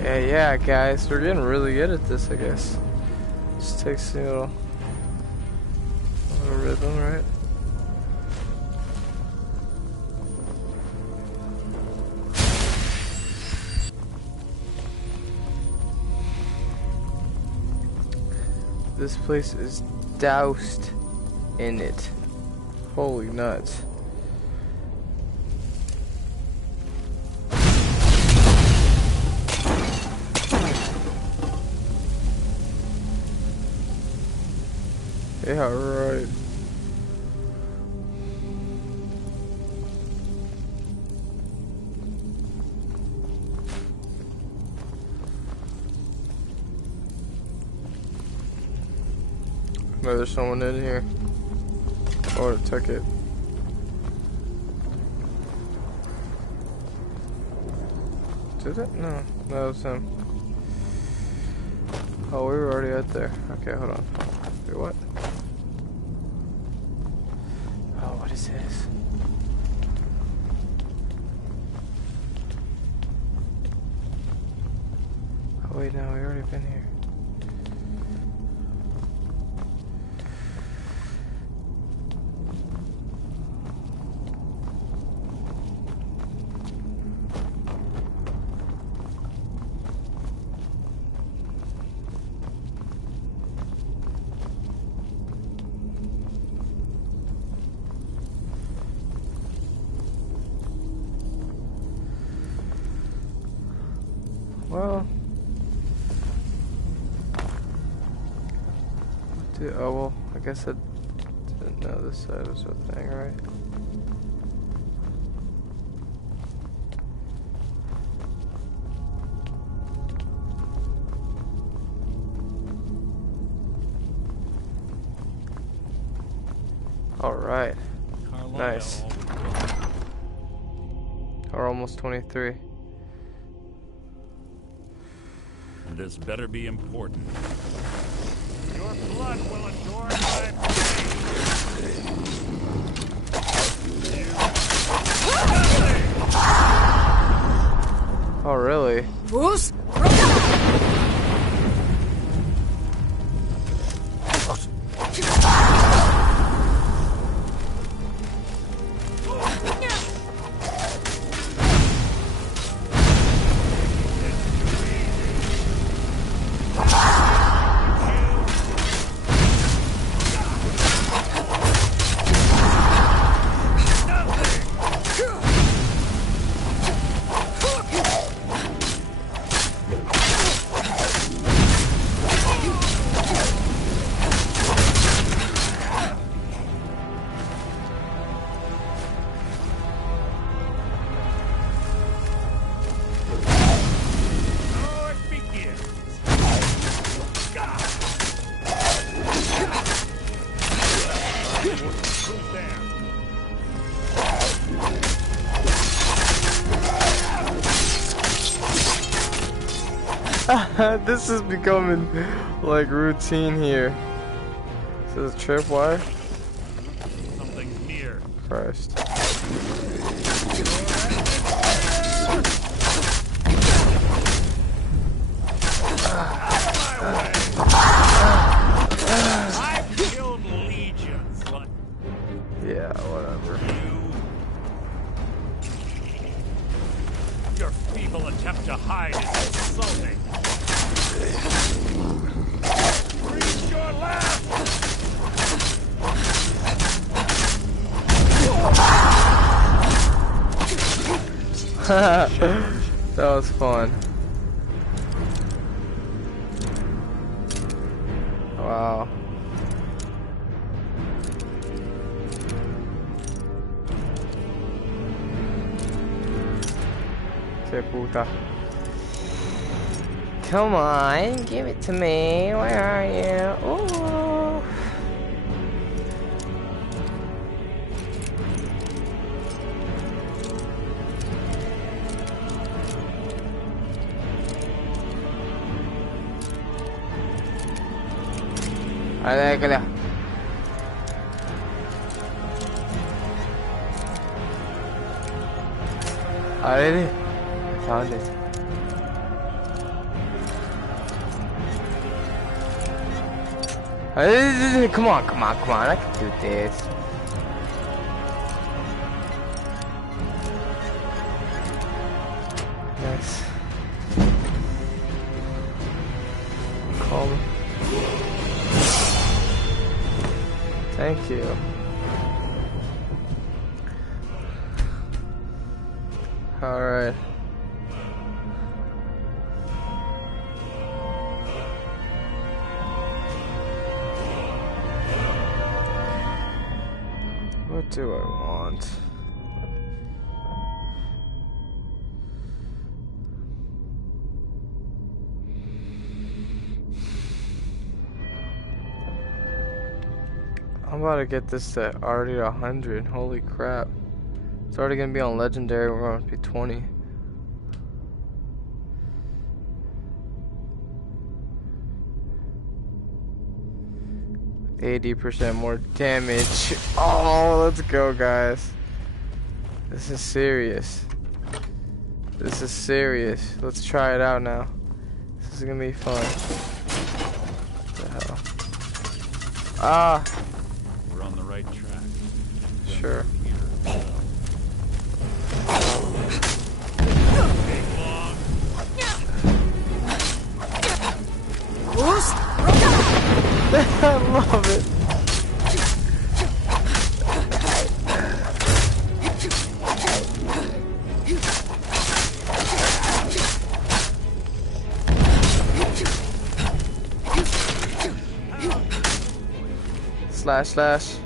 Yeah, guys, we're getting really good at this, I guess. Just takes a little rhythm, right? This place is doused in it. Holy nuts. Yeah, right. Oh, there's someone in here. Oh, it took it. Did it? No, that was him. Oh, we were already out there. Okay, hold on. Wait, what? Oh, what is this? Oh, wait, no, we already been here. Well, oh well, I guess I didn't know this side was a thing, right? All right, nice. We're almost 23. This better be important. Your blood will adorn my Oh, really? Who's? This is becoming like routine here. Is this a tripwire? Something's near. Christ. I've killed legions, but yeah, whatever. Your feeble attempt to hide is insulting. Reach your left! That was fun. Wow. Que puta. Come on, give it to me. Where are you? Ooh. Alégrala. Already? I found it. Come on, come on, come on. I can do this. Nice. Calm. Thank you. All right. What do I want? about to get this to already 100. Holy crap. It's already gonna be on legendary. We're gonna be 20. %, more damage. Oh, let's go, guys. This is serious. This is serious. Let's try it out now. This is gonna be fun. What the hell? Ah! We're on the right track. Sure. I love it. Slash slash.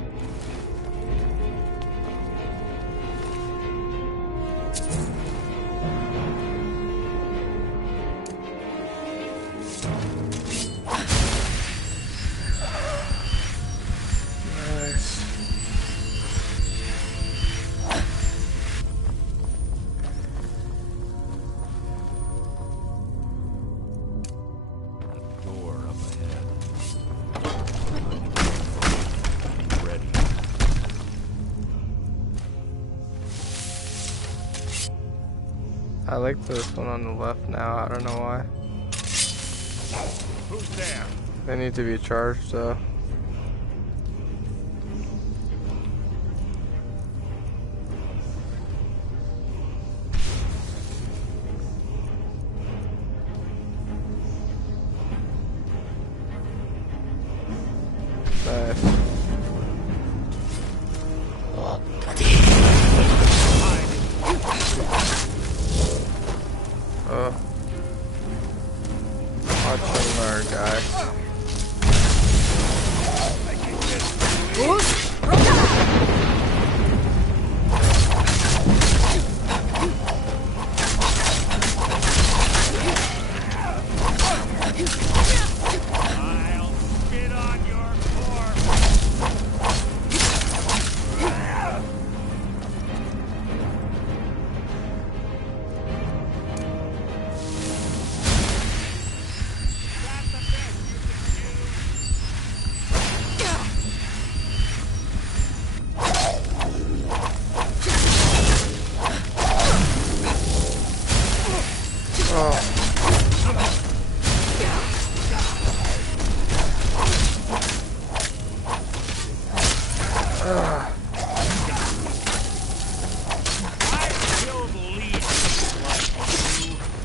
I like this one on the left now, I don't know why. Who's there? They need to be charged though. Nice. Watch and learn, guys. I'll spit on your corpse.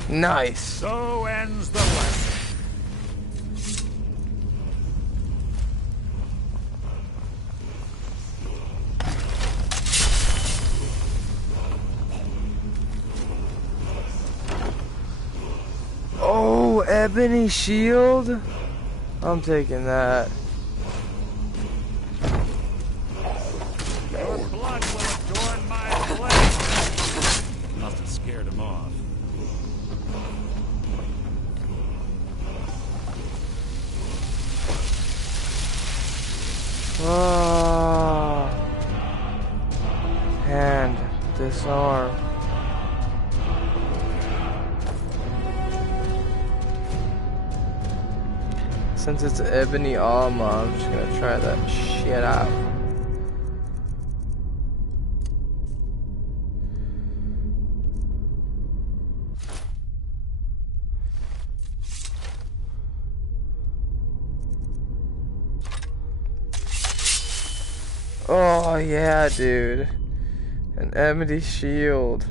Nice. So ends the lesson. Oh, ebony shield? I'm taking that. Your blood will adorn my blade. Must have scared him off. Oh. Hand disarm. Since it's ebony armor, I'm just gonna try that shit out. Oh yeah, dude. An ebony shield.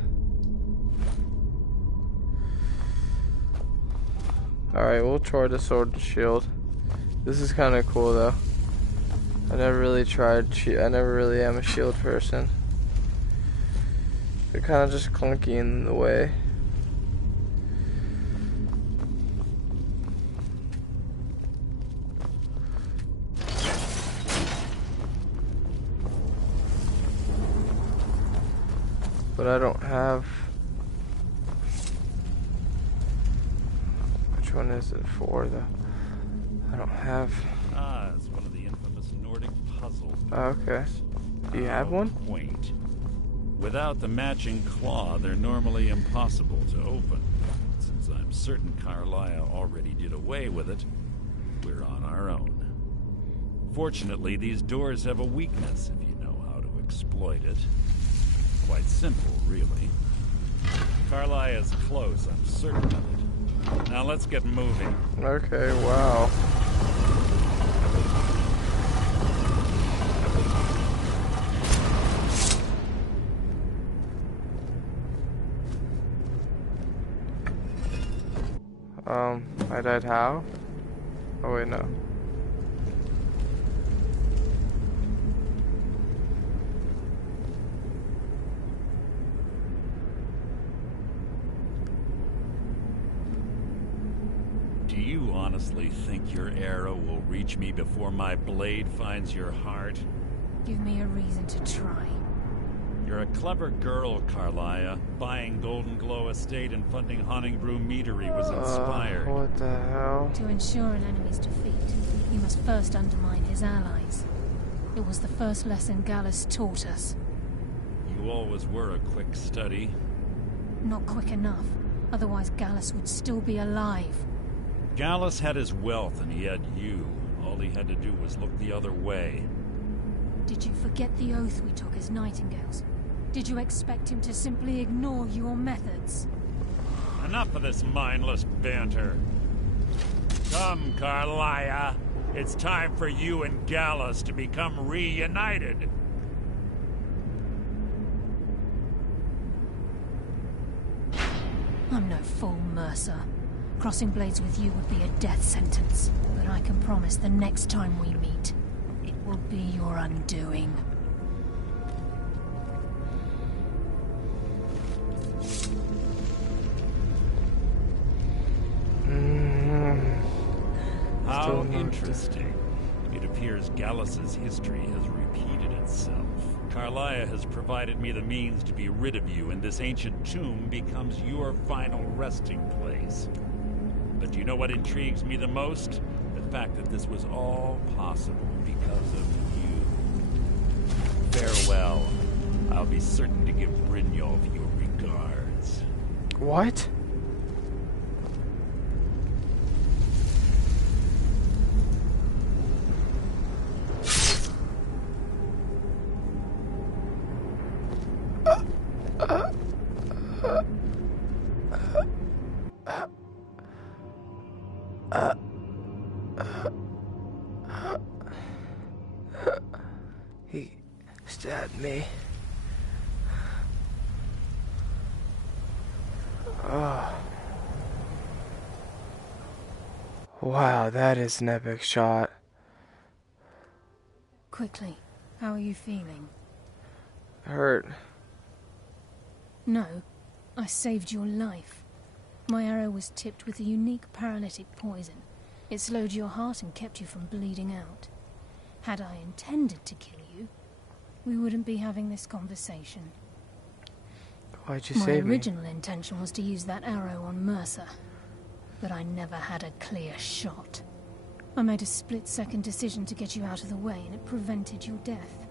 Alright, we'll try the sword and shield. This is kind of cool though. I never really am a shield person. They're kind of just clunky in the way. But I don't have... Which one is it for though? I don't have... Ah, it's one of the infamous Nordic puzzles. useful. Okay. Do you have one? Quaint. Without the matching claw, they're normally impossible to open. Since I'm certain Carlia already did away with it, we're on our own. Fortunately, these doors have a weakness if you know how to exploit it. Quite simple, really. Carlia's close, I'm certain of it. Now let's get moving. Okay, wow. I died how? Oh wait, no. Do you honestly think your arrow will reach me before my blade finds your heart? Give me a reason to try. You're a clever girl, Carlia. Buying Golden Glow Estate and funding Honningbrew Meadery was inspired. What the hell? To ensure an enemy's defeat, you must first undermine his allies. It was the first lesson Gallus taught us. You always were a quick study. Not quick enough, otherwise Gallus would still be alive. Gallus had his wealth and he had you. All he had to do was look the other way. Did you forget the oath we took as Nightingales? Did you expect him to simply ignore your methods? Enough of this mindless banter. Come, Carlia. It's time for you and Gallus to become reunited. I'm no fool, Mercer. Crossing blades with you would be a death sentence. But I can promise the next time we meet, it will be your undoing. How interesting. It appears Gallus's history has repeated itself. Carlia has provided me the means to be rid of you, and this ancient tomb becomes your final resting place. But do you know what intrigues me the most? The fact that this was all possible because of you. Farewell. I'll be certain to give Brynjolf your regards. What? He stabbed me. Oh. Wow, that is an epic shot. Quickly, how are you feeling? Hurt. No, I saved your life. My arrow was tipped with a unique paralytic poison. It slowed your heart and kept you from bleeding out. Had I intended to kill you, we wouldn't be having this conversation. Why'd you My save me? original intention was to use that arrow on Mercer, but I never had a clear shot. I made a split-second decision to get you out of the way, and it prevented your death.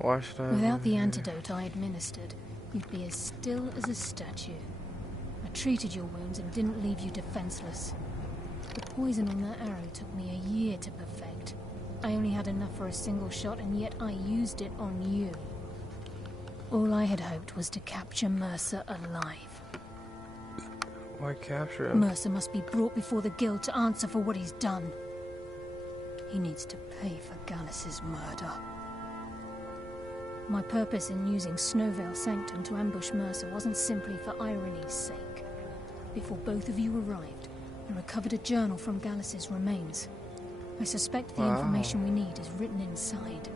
Why should I? Without the antidote I administered, you'd be as still as a statue. I treated your wounds and didn't leave you defenseless. The poison on that arrow took me a year to perfect. I only had enough for a single shot, and yet I used it on you. All I had hoped was to capture Mercer alive. Why capture him? Mercer must be brought before the guild to answer for what he's done. He needs to pay for Gallus's murder. My purpose in using Snowvale Sanctum to ambush Mercer wasn't simply for irony's sake. Before both of you arrived, I recovered a journal from Gallus's remains. I suspect the information we need is written inside.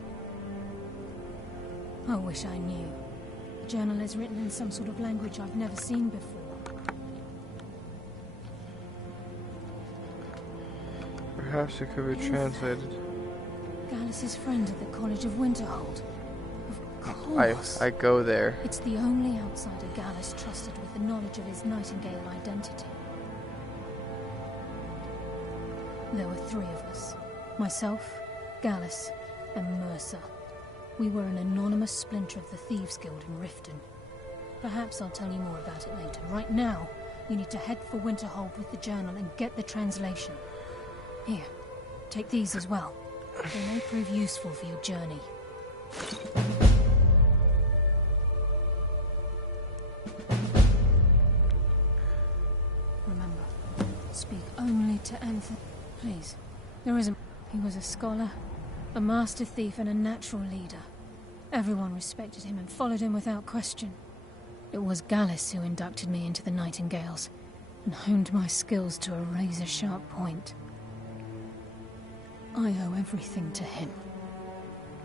I wish I knew. The journal is written in some sort of language I've never seen before. Perhaps it could be translated. Gallus's friend at the College of Winterhold. Of course. I go there. It's the only outsider Gallus trusted with the knowledge of his Nightingale identity. There were 3 of us. Myself, Gallus, and Mercer. We were an anonymous splinter of the Thieves Guild in Riften. Perhaps I'll tell you more about it later. Right now, you need to head for Winterhold with the journal and get the translation. Here, take these as well. They may prove useful for your journey. Remember, speak only to Anthony. Please, there isn't... He was a scholar, a master thief, and a natural leader. Everyone respected him and followed him without question. It was Gallus who inducted me into the Nightingales and honed my skills to a razor-sharp point. I owe everything to him.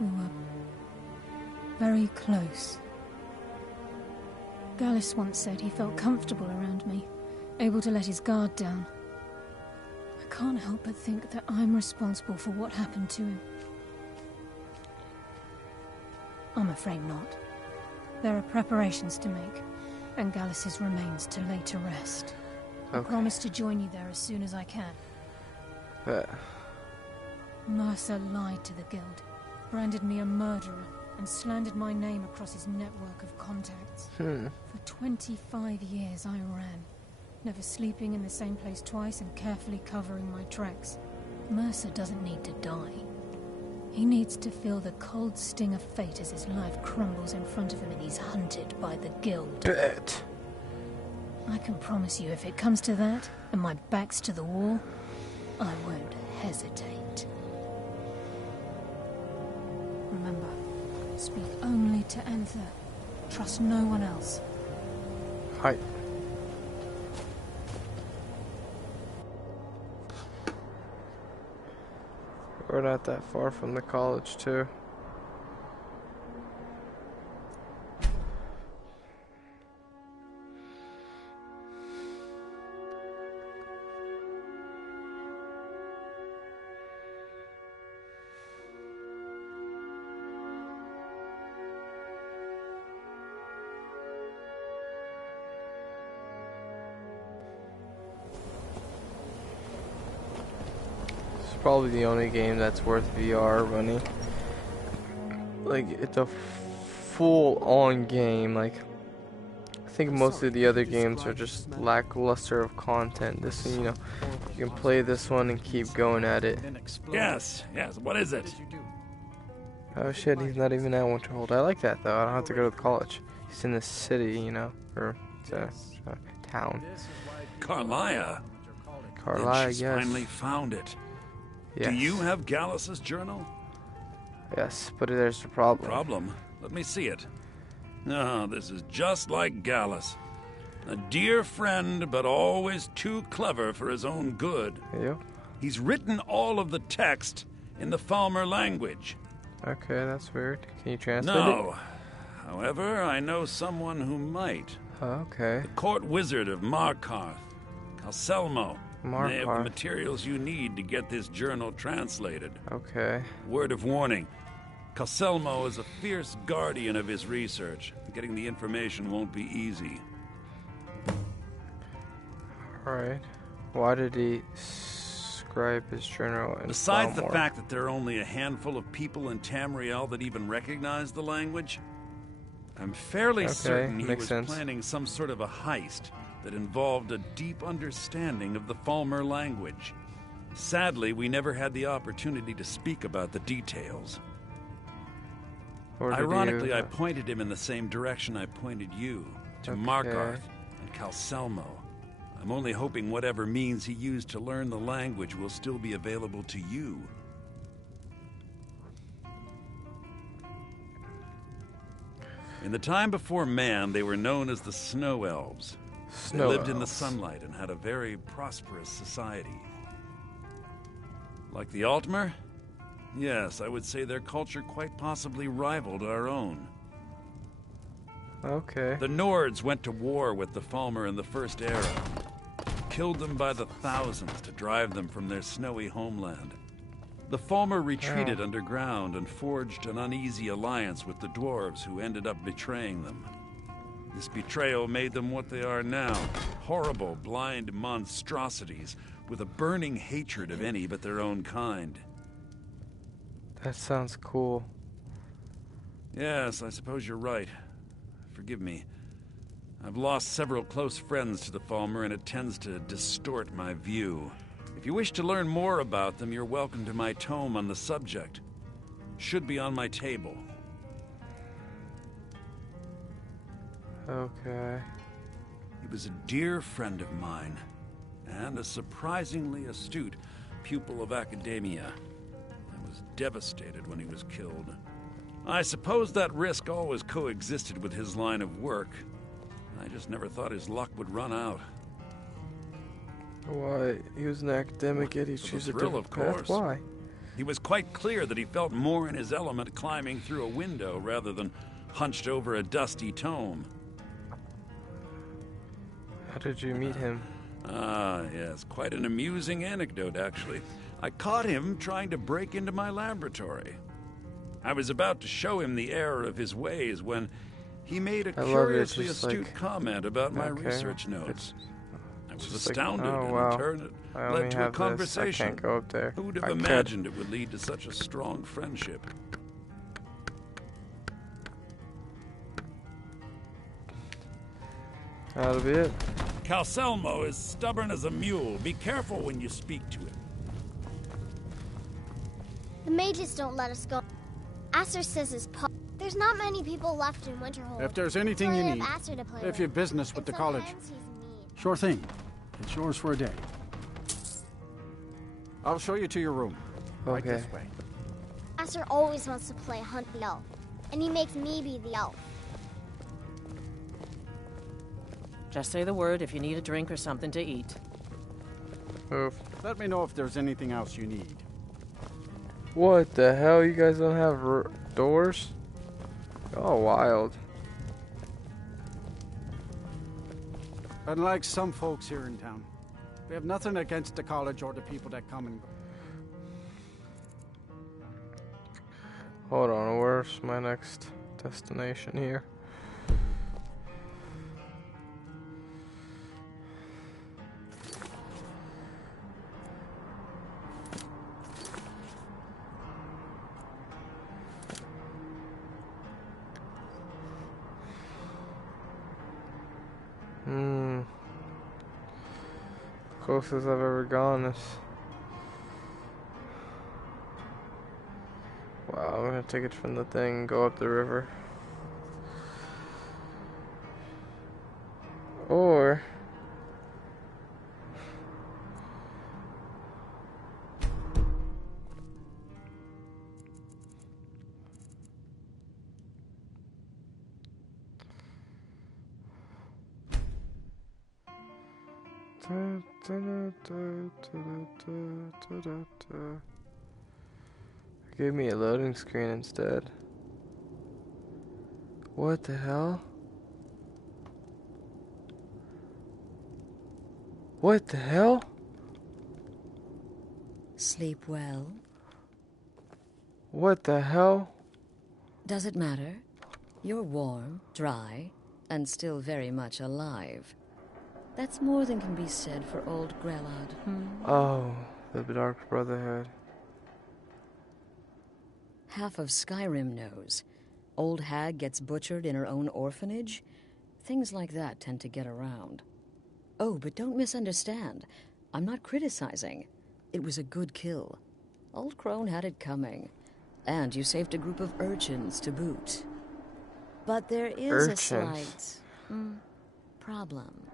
We were very close. Gallus once said he felt comfortable around me, able to let his guard down. I can't help but think that I'm responsible for what happened to him. I'm afraid not. There are preparations to make, and Gallus's remains to lay to rest. I promise to join you there as soon as I can. Mercer lied to the Guild, branded me a murderer, and slandered my name across his network of contacts. For 25 years I ran, never sleeping in the same place twice and carefully covering my tracks. Mercer doesn't need to die. He needs to feel the cold sting of fate as his life crumbles in front of him and he's hunted by the Guild. I can promise you, if it comes to that, and my back's to the wall, I won't hesitate. Remember, speak only to Anther. Trust no one else. Hi. We're not that far from the college, too. Probably the only game that's worth VR running. Like, it's a full-on game. Like, I think most of the other games are just lackluster of content. This, you know, you can play this one and keep going at it. Yes, what is it? Oh shit, he's not even at Winterhold. I like that though. I don't have to go to the college. He's in the city, you know, or it's a town. Carlia. Carlia, she's yes. Finally found it. Yes. Do you have Gallus's journal? Yes, but there's a problem. Problem? Let me see it. Oh, this is just like Gallus. A dear friend, but always too clever for his own good. Yep. He's written all of the text in the Falmer language. Okay, that's weird. Can you translate it? No. However, I know someone who might. Okay. The court wizard of Markarth, Calselmo. They have the Markarth. materials you need to get this journal translated. Okay. Word of warning. Calselmo is a fierce guardian of his research. Getting the information won't be easy. Alright. Why did he scribe his journal in Besides the Falmore? fact that there are only a handful of people in Tamriel that even recognize the language, I'm fairly certain he was planning some sort of a heist that involved a deep understanding of the Falmer language. Sadly, we never had the opportunity to speak about the details. Ironically, I pointed him in the same direction I pointed you, to Markarth and Calselmo. I'm only hoping whatever means he used to learn the language will still be available to you. In the time before man, they were known as the Snow Elves. They lived in the sunlight and had a very prosperous society. Like the Altmer? Yes, I would say their culture quite possibly rivaled our own. Okay. The Nords went to war with the Falmer in the First Era. Killed them by the thousands to drive them from their snowy homeland. The Falmer retreated underground and forged an uneasy alliance with the dwarves who ended up betraying them. This betrayal made them what they are now, horrible, blind monstrosities, with a burning hatred of any but their own kind. That sounds cool. Yes, I suppose you're right. Forgive me. I've lost several close friends to the Falmer, and it tends to distort my view. If you wish to learn more about them, you're welcome to my tome on the subject. Should be on my table. Okay. He was a dear friend of mine, and a surprisingly astute pupil of academia. I was devastated when he was killed. I suppose that risk always coexisted with his line of work. I just never thought his luck would run out. Why? He was an academic, yet he chose a thrill, different of path. course. Why? He was quite clear that he felt more in his element climbing through a window rather than hunched over a dusty tome. How did you meet him? Ah, yes, quite an amusing anecdote, actually. I caught him trying to break into my laboratory. I was about to show him the error of his ways when he made a curiously astute comment about my research notes. I was astounded, and in turn it led to a conversation. I can't go up there. Who would have imagined it would lead to such a strong friendship? That'll be it. Calcelmo is stubborn as a mule. Be careful when you speak to him. The mages don't let us go. Acer says his paw. There's not many people left in Winterhold. If there's anything you need, if you have business with the college, sure thing. It's yours for a day. I'll show you to your room. Right this way. Acer always wants to play hunt the elf, and he makes me be the elf. Just say the word if you need a drink or something to eat. Oof. Let me know if there's anything else you need. What the hell? You guys don't have doors? Oh, wild. Unlike some folks here in town, we have nothing against the college or the people that come and go. Hold on, where's my next destination here? Closest I've ever gone is... Wow, I'm gonna take it from the thing and go up the river. Or... Give me a loading screen instead. What the hell? What the hell? Sleep well. What the hell? Does it matter? You're warm, dry, and still very much alive. That's more than can be said for old Grelod. Oh, the Dark Brotherhood. Half of Skyrim knows. Old hag gets butchered in her own orphanage. Things like that tend to get around. Oh, but don't misunderstand. I'm not criticizing. It was a good kill. Old Crone had it coming. And you saved a group of urchins to boot. But there is a slight problem.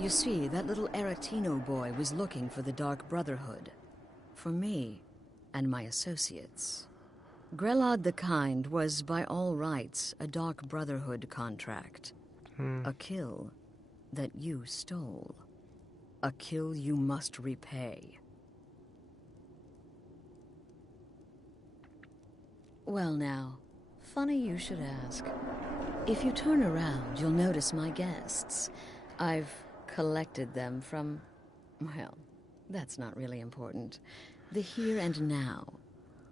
You see, that little Aretino boy was looking for the Dark Brotherhood. For me and my associates. Grelod the Kind was, by all rights, a Dark Brotherhood contract. A kill that you stole. A kill you must repay. Well now, funny you should ask. If you turn around, you'll notice my guests. I've collected them from, well, that's not really important. The here and now,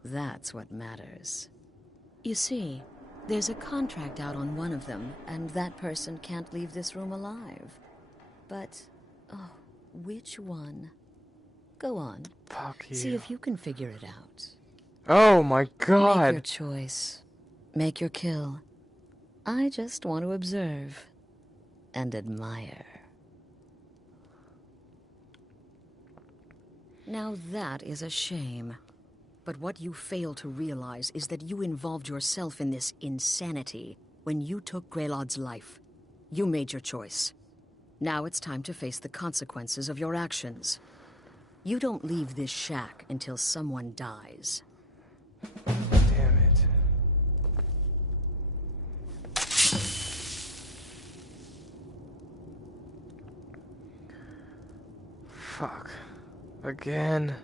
that's what matters. You see, There's a contract out on one of them, and that person can't leave this room alive. But, oh, which one? Go on. Fuck you. See if you can figure it out. Oh my god. Make your choice. Make your kill. I just want to observe and admire. Now that is a shame. But what you fail to realize is that you involved yourself in this insanity when you took Greylod's life. You made your choice. Now it's time to face the consequences of your actions. You don't leave this shack until someone dies. Damn it. Fuck. Again.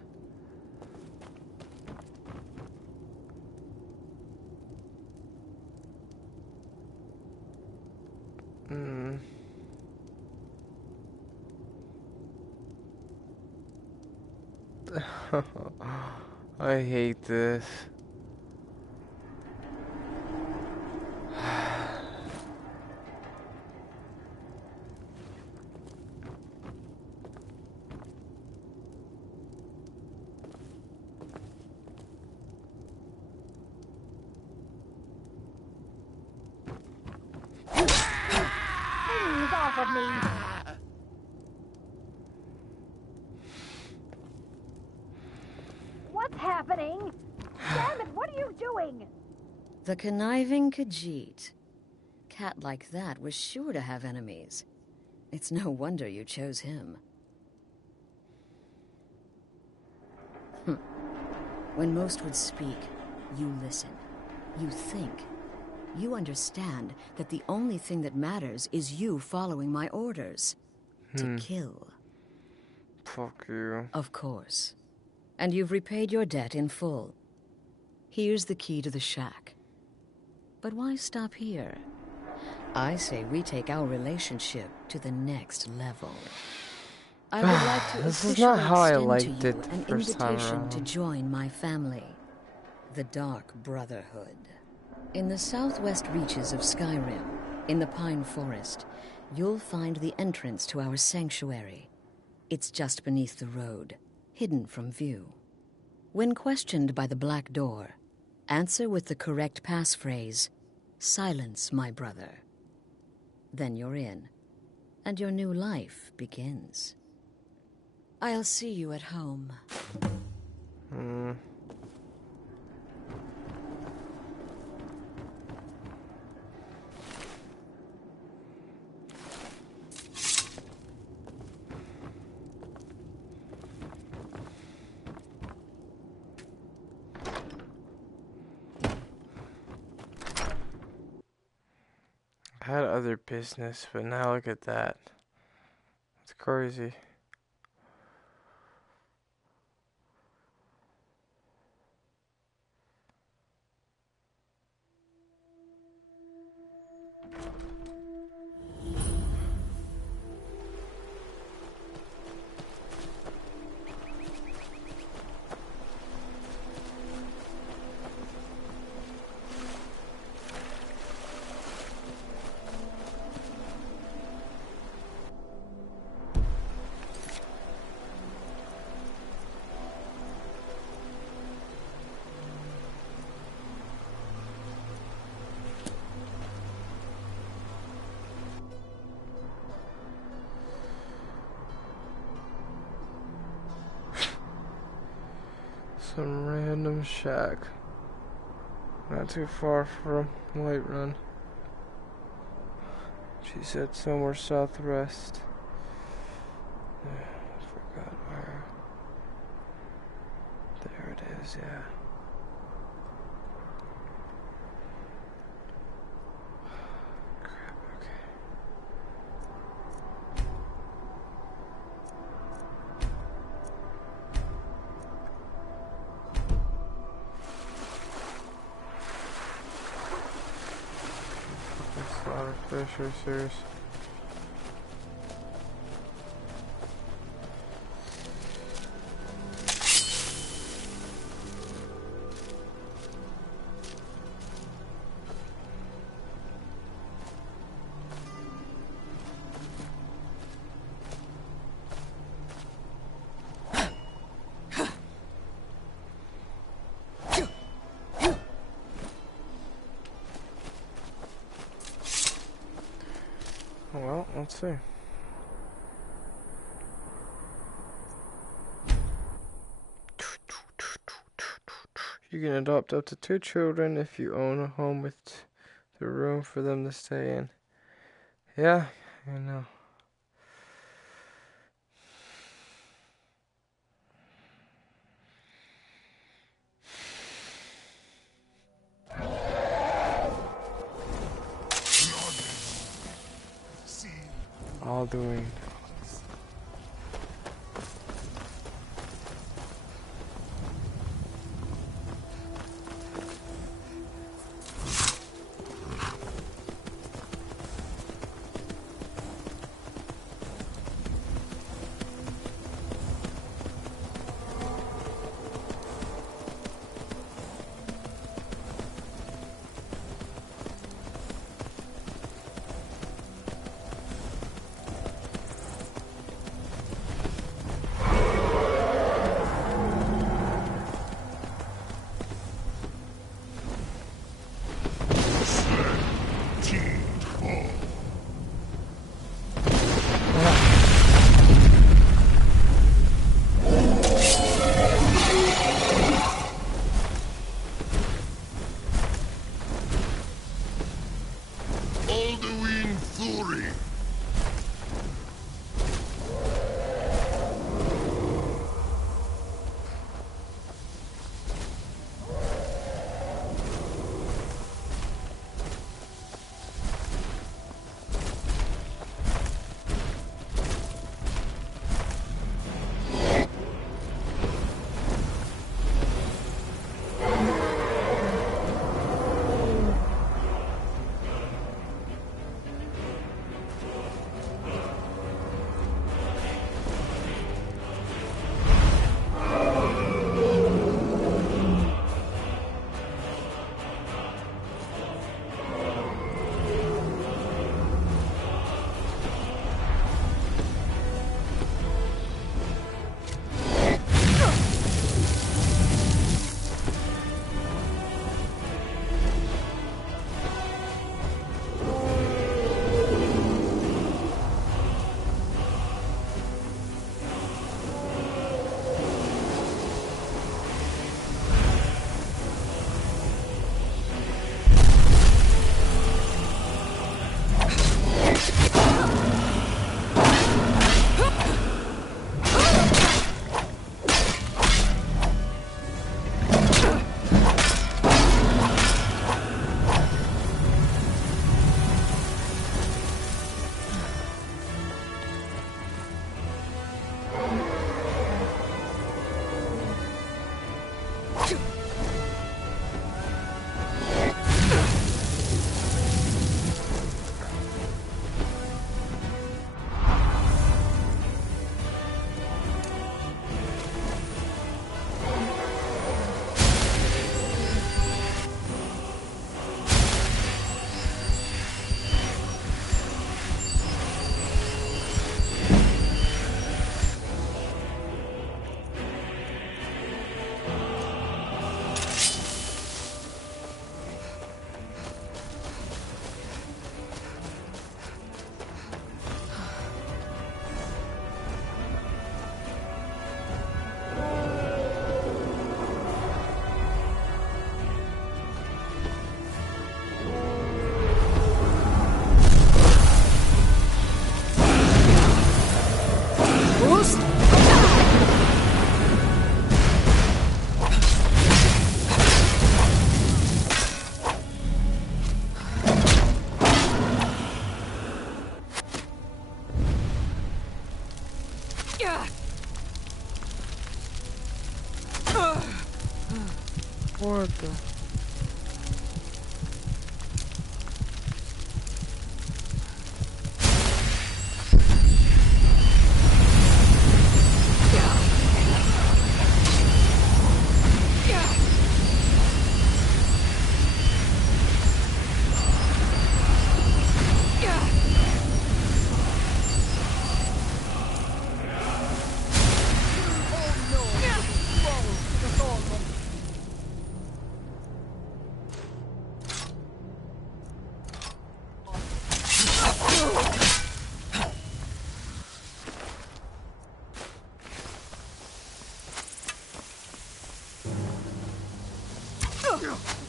I hate this. Please off of me. What's happening? Damn it, what are you doing? The conniving Khajiit. Cat like that was sure to have enemies. It's no wonder you chose him. When most would speak, you listen. You think. You understand that the only thing that matters is you following my orders. To kill. Fuck you. Of course. And you've repaid your debt in full. Here's the key to the shack. But why stop here? I say we take our relationship to the next level. I would like to This is not how I extend liked to you it an first time invitation to around. join my family, the Dark Brotherhood. In the southwest reaches of Skyrim, in the Pine Forest, you'll find the entrance to our sanctuary. It's just beneath the road, hidden from view. When questioned by the Black Door, answer with the correct passphrase, "Silence, my brother." Then you're in, and your new life begins. I'll see you at home. I had other business, but now look at that. It's crazy. Some random shack. Not too far from Whiterun. She said somewhere southwest. I forgot where. There it is, yeah. Crap, okay. That's a lot of fish, are you serious? Well, let's see. You can adopt up to 2 children if you own a home with the room for them to stay in. Yeah, I know. Alduin. What the?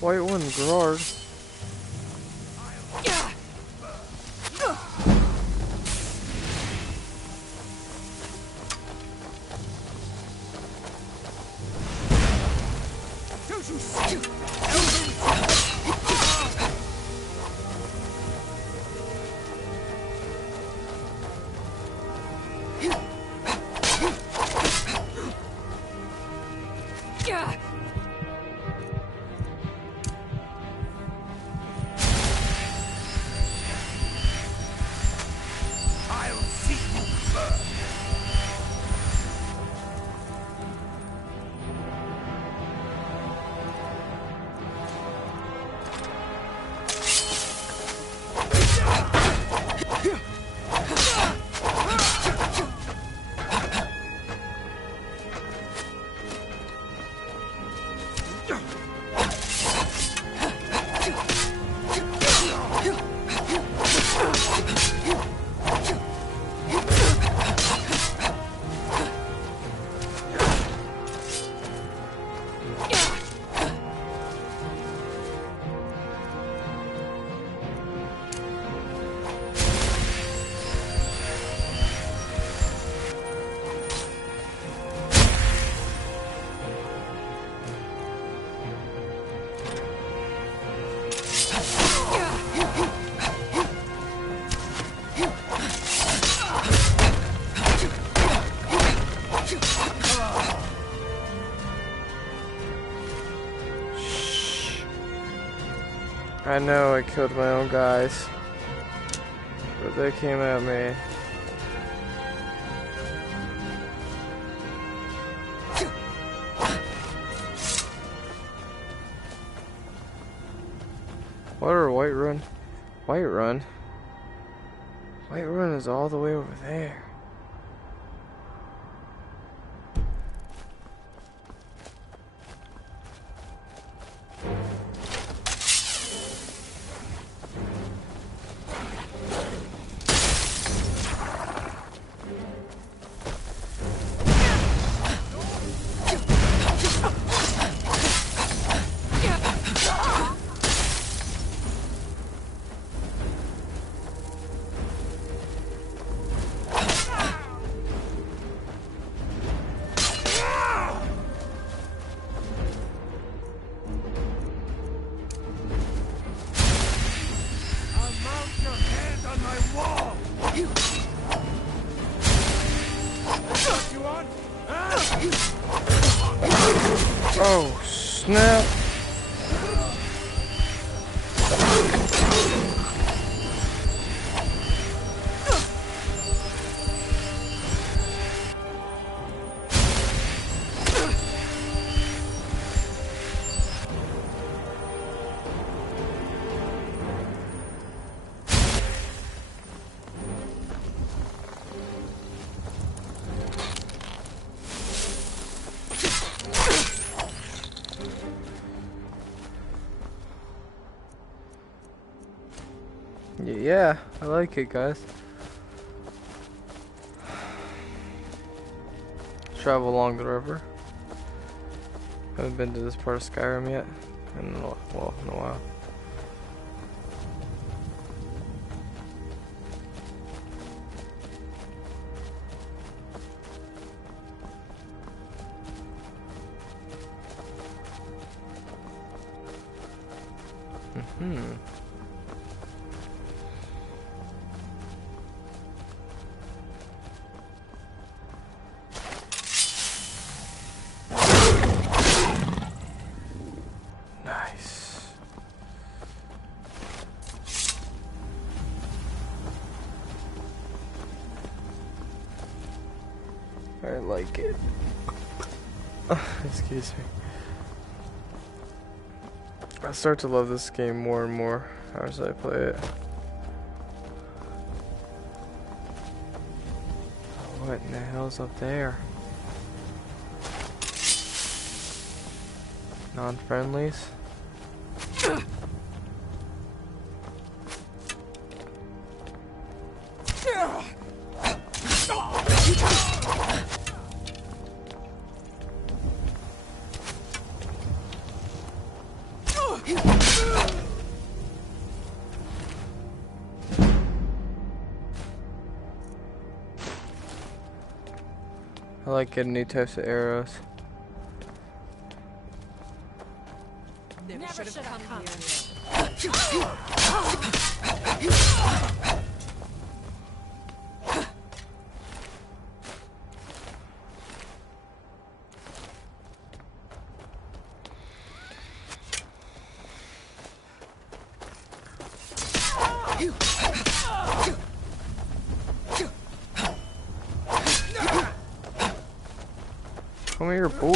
White one, Gerard. I know I killed my own guys, but they came at me. What are Whiterun? Whiterun? Whiterun is all the way over there. Oh, snap. Yeah, I like it, guys. Travel along the river. Haven't been to this part of Skyrim yet. In a while. Nice. I like it. Excuse me. I start to love this game more and more as I play it. What in the hell's up there? Non-friendlies? I like getting new types of arrows. Never should have come here. Come here, boy.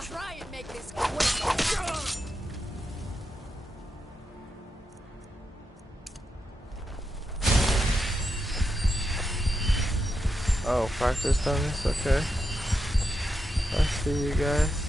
Try and make this quick. Oh, practice on this? Okay. I see you guys.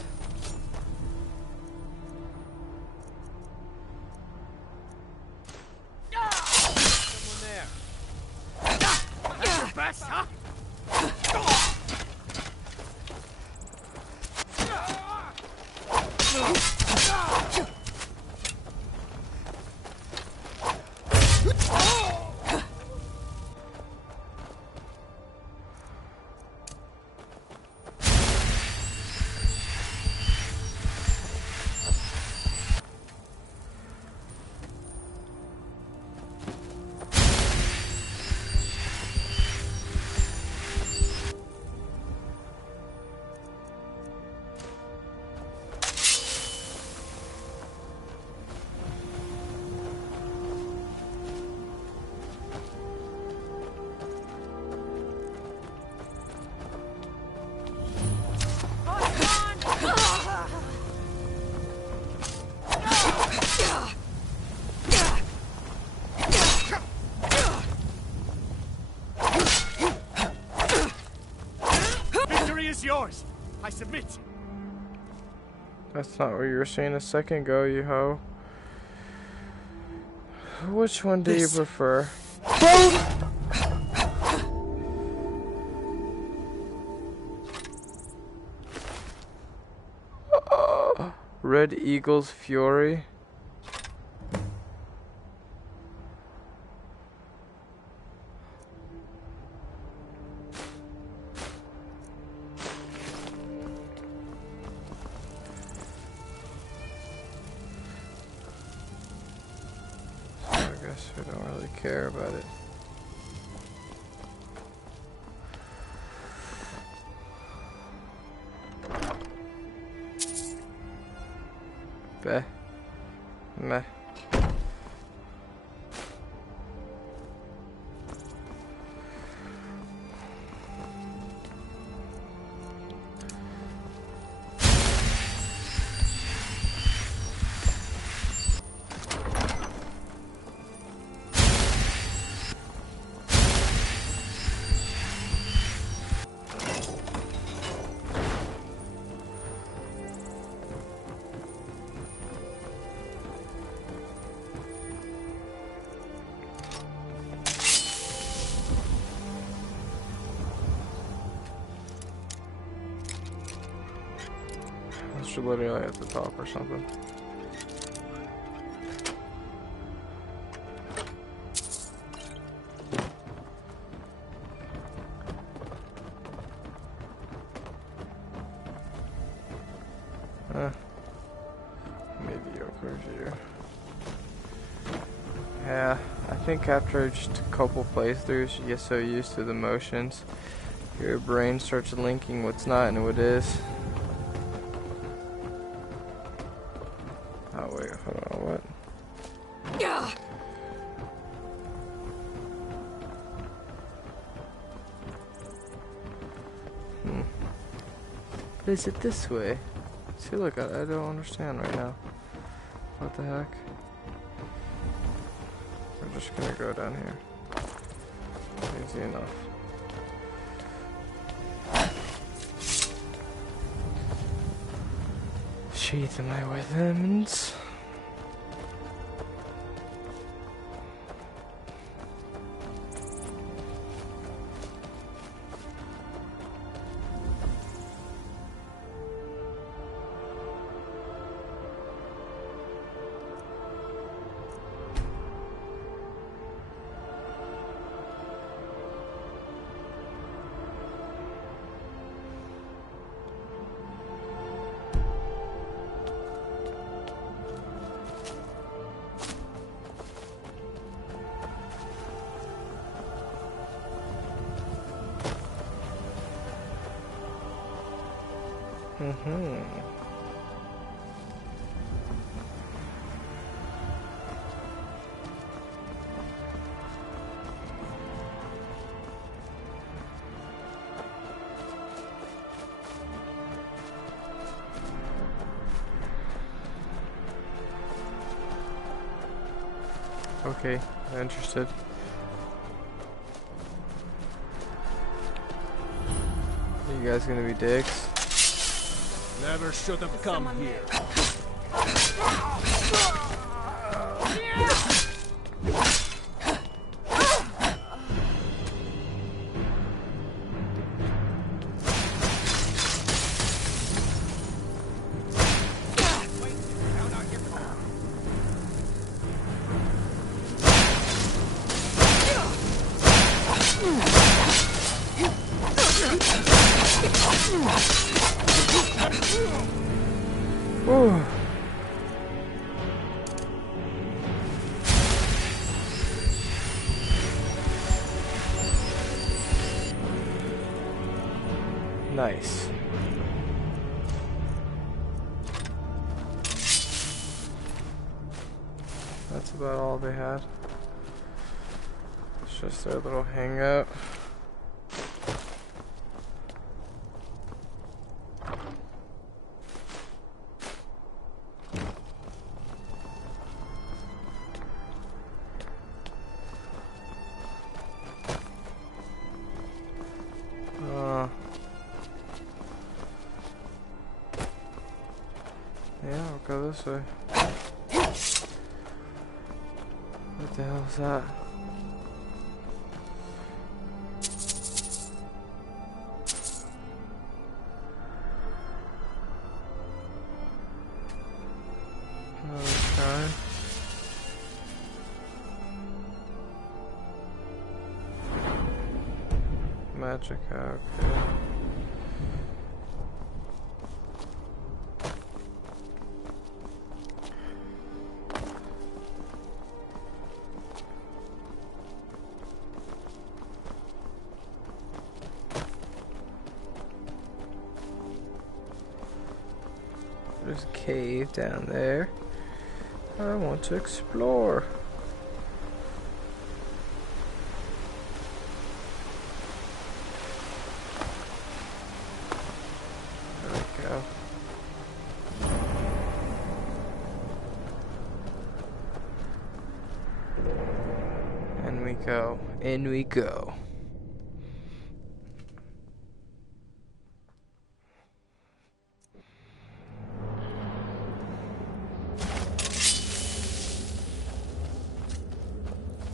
Yours. I submit. That's not what you were saying a second ago, you hoe. Which one do you prefer? Red Eagle's Fury. We don't really care about it. Beh. Meh. Should literally at the top or something. Mediocre view. Yeah, I think after just a couple playthroughs you get so used to the motions, your brain starts linking what's not and what is. Oh wait, hold on, what? Is it this way? See, look, I don't understand right now. What the heck? We're just gonna go down here. Easy enough. Sheath my weapons. Mm-hmm. Okay, I'm interested. Are you guys gonna be dicks? Never should have come here. Ooh. Nice. That's about all they had. It's just their little hangout. Yeah, I'll go this way. What the hell is that? Okay. Magic, okay. There's a cave down there. I want to explore. There we go. In we go. In we go.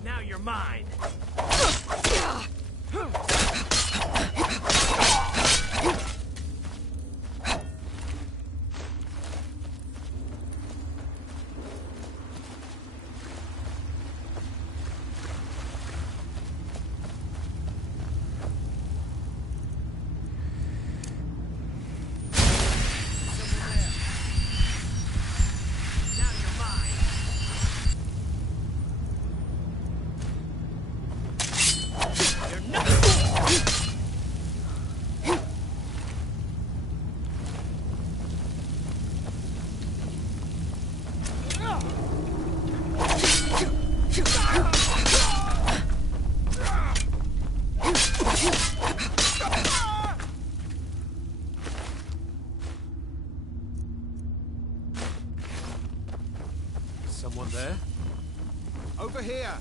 Now you're mine. Someone there? Over here.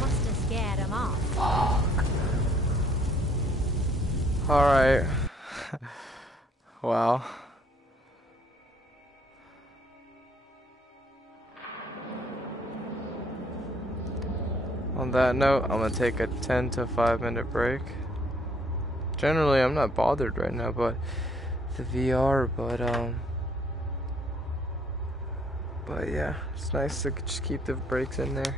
Must have scared him off. Alright. Wow. On that note, I'm gonna take a 10 to 5 minute break. Generally, I'm not bothered right now, but the VR, but yeah, it's nice to just keep the breaks in there.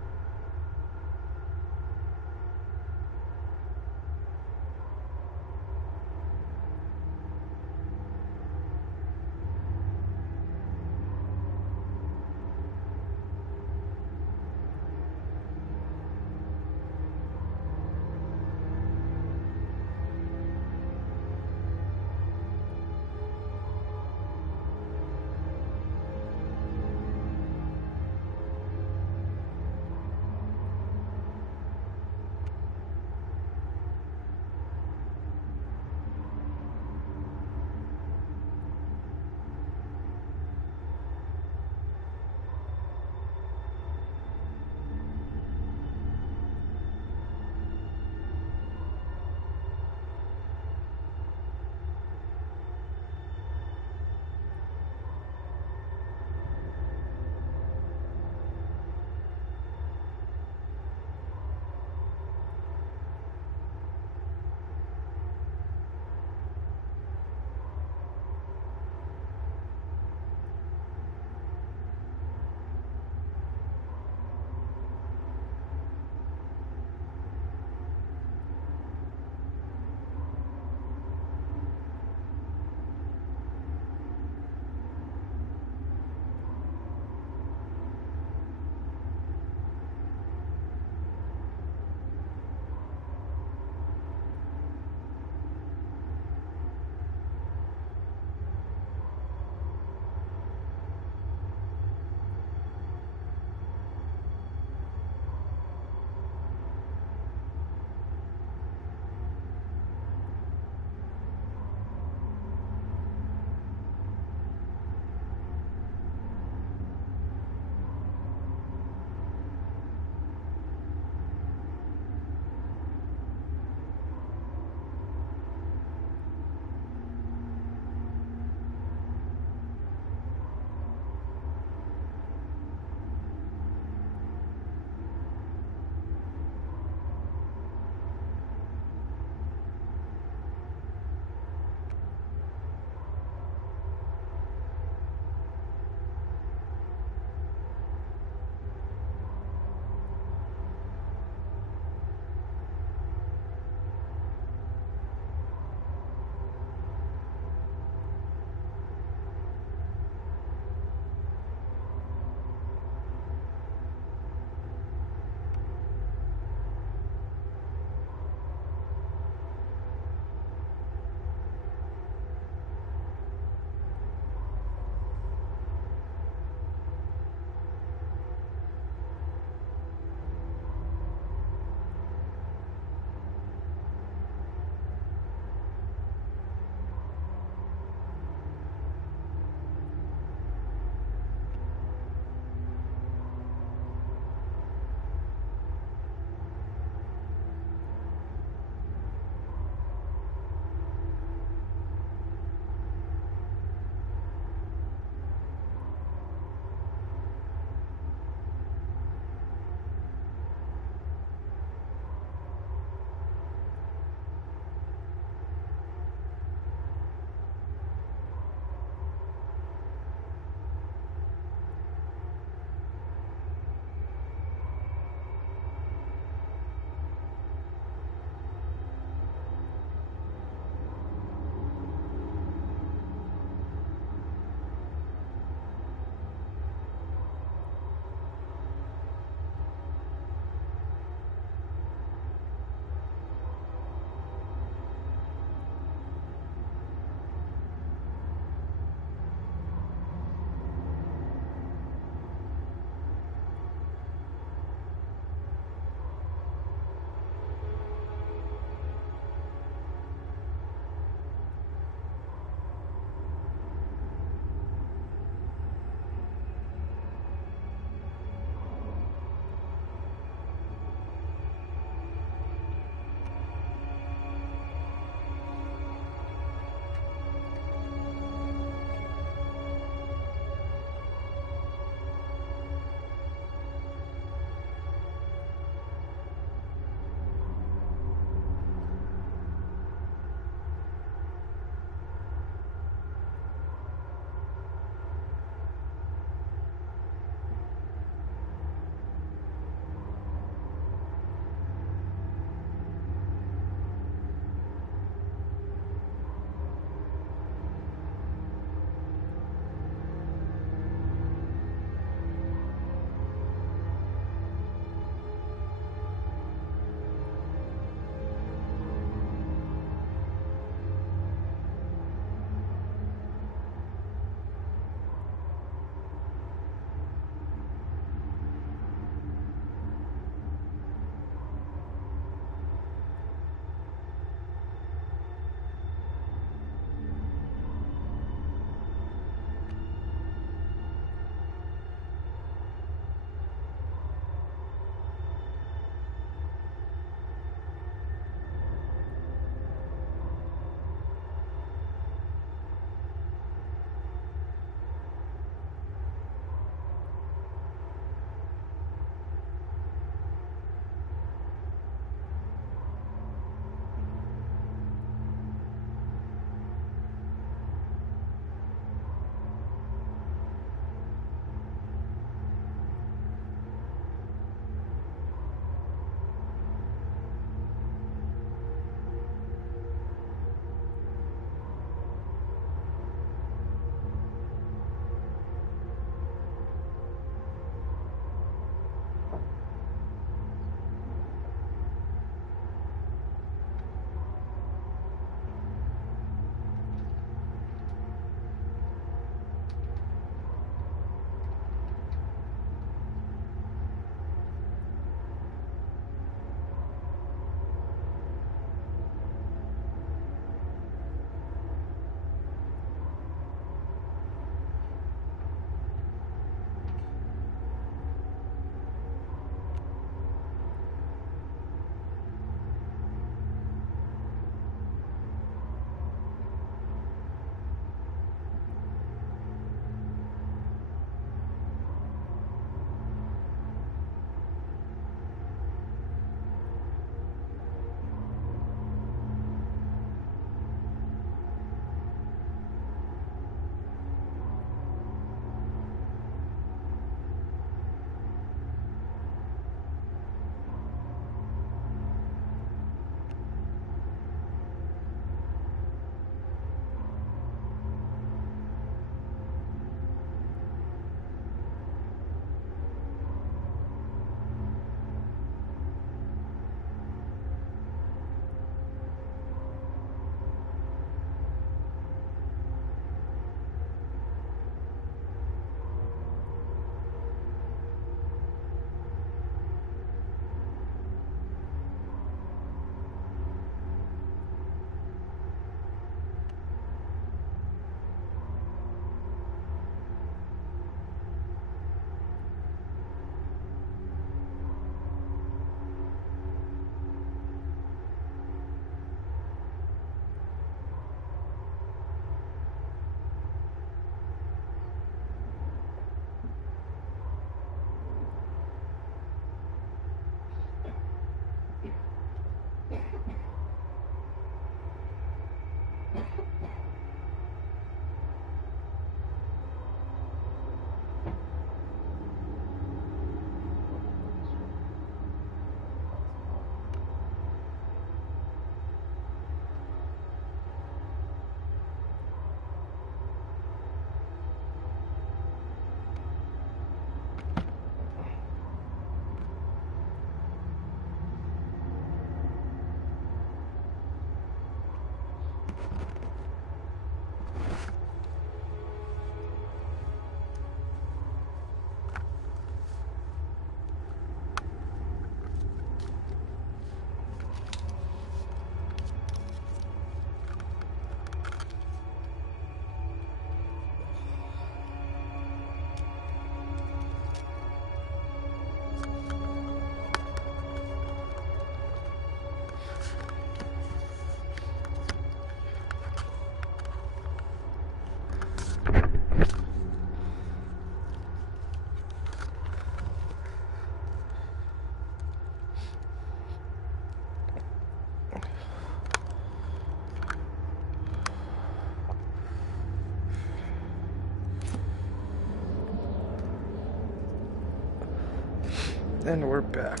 And we're back.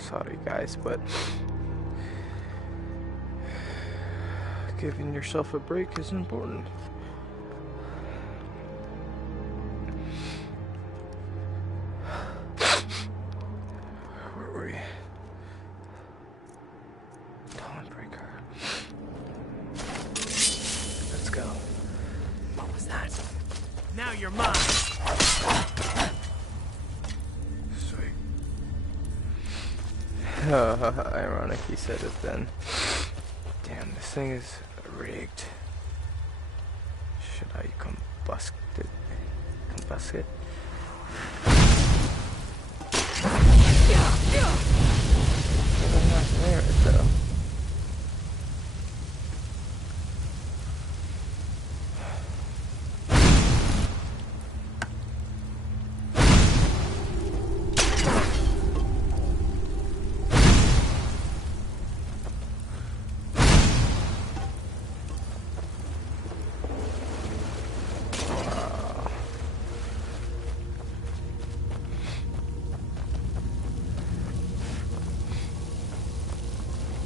Sorry guys, but giving yourself a break is important. Where were we? Dawnbreaker. Let's go. What was that? Now you're mine. Ironic he said it then. Damn, this thing is rigged. Should I combust it? Combust it? I'm not near it though.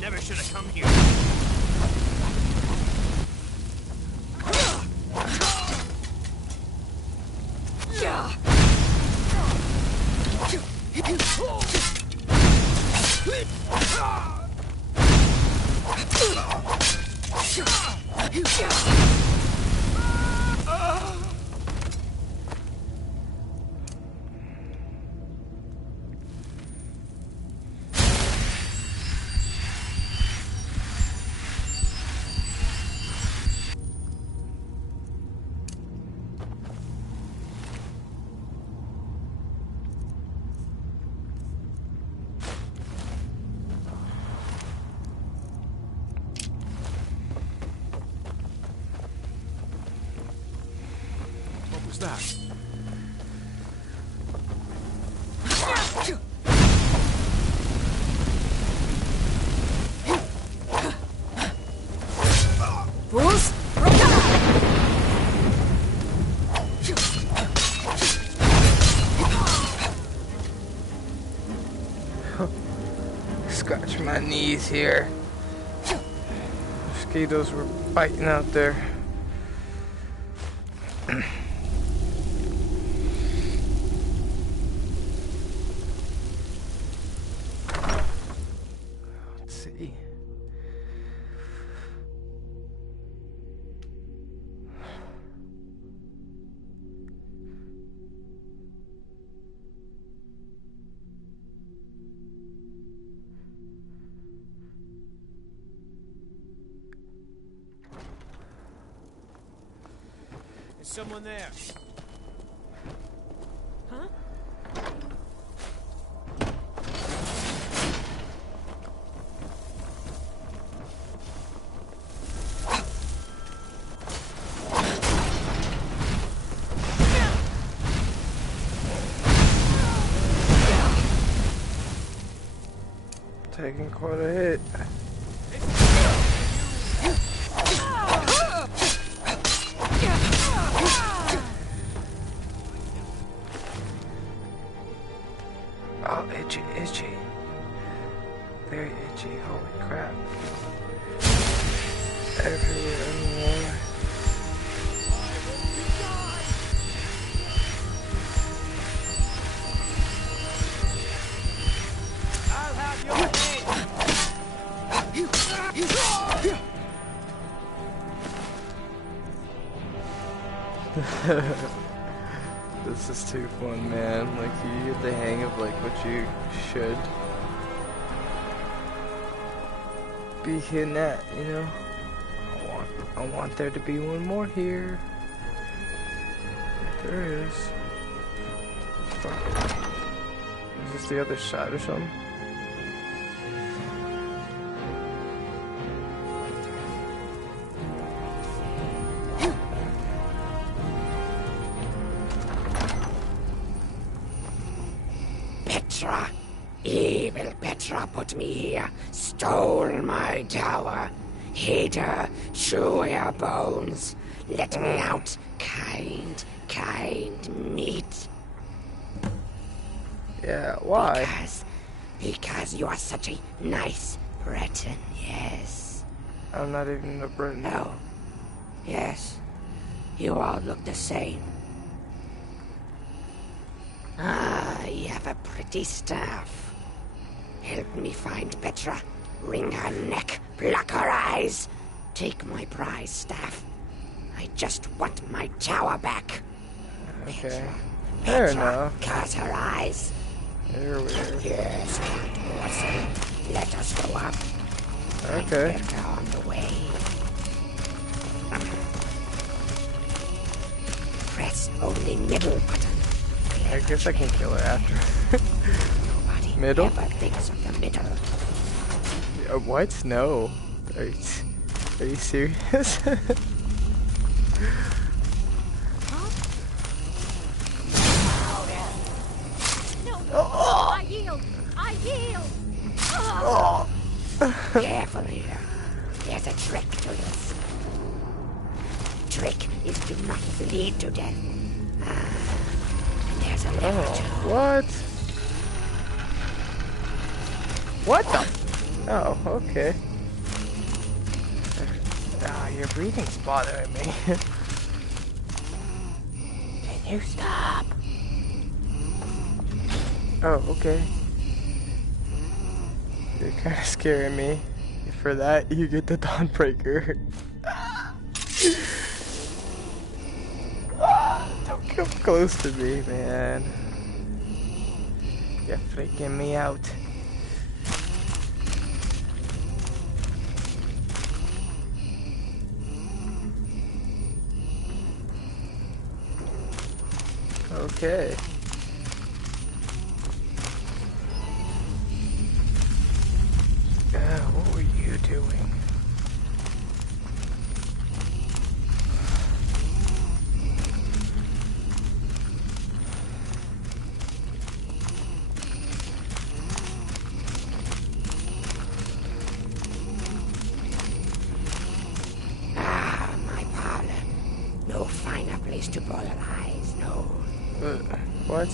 Never should have come here. What was that? Fools! Scratch my knees here. Mosquitoes were biting out there. Let's see. Is someone there? Huh? Taking quite a hit. Oh, itchy, itchy. Very itchy, holy crap. Everywhere, everywhere. I'll have your head! This is too fun, man. Like, you get the hang of like what you should be hitting at, you know? I want there to be one more here. There is. Fuck. Is this the other side or something? Petra, evil Petra put me here, stole my tower, hid her, chew her bones. Let me out, kind meat. Yeah, why? Because you are such a nice Breton, yes. I'm not even a Breton. No. Yes. You all look the same. Ah, you have a pretty staff. Help me find Petra. Wring her neck, pluck her eyes. Take my prize staff. I just want my tower back. Okay. Fair Petra, enough. cut her eyes. You're weird. Yes, Count Orson. Let us go up. Okay. Petra on the way. Press only middle button. I guess I can kill her after. Middle? Never thinks of the middle. What? No. Are you serious? I yield! I yield! Oh. Careful here. There's a trick to this. Trick is to not bleed to death. And there's a level too. What? What the? Oh, okay. Ah, your breathing's bothering me. Can you stop? Oh, okay. You're kind of scaring me. For that, you get the Dawnbreaker. Don't come close to me, man. You're freaking me out. Okay. What were you doing? Ah, my parlor. No finer place to boil eyes, no. What?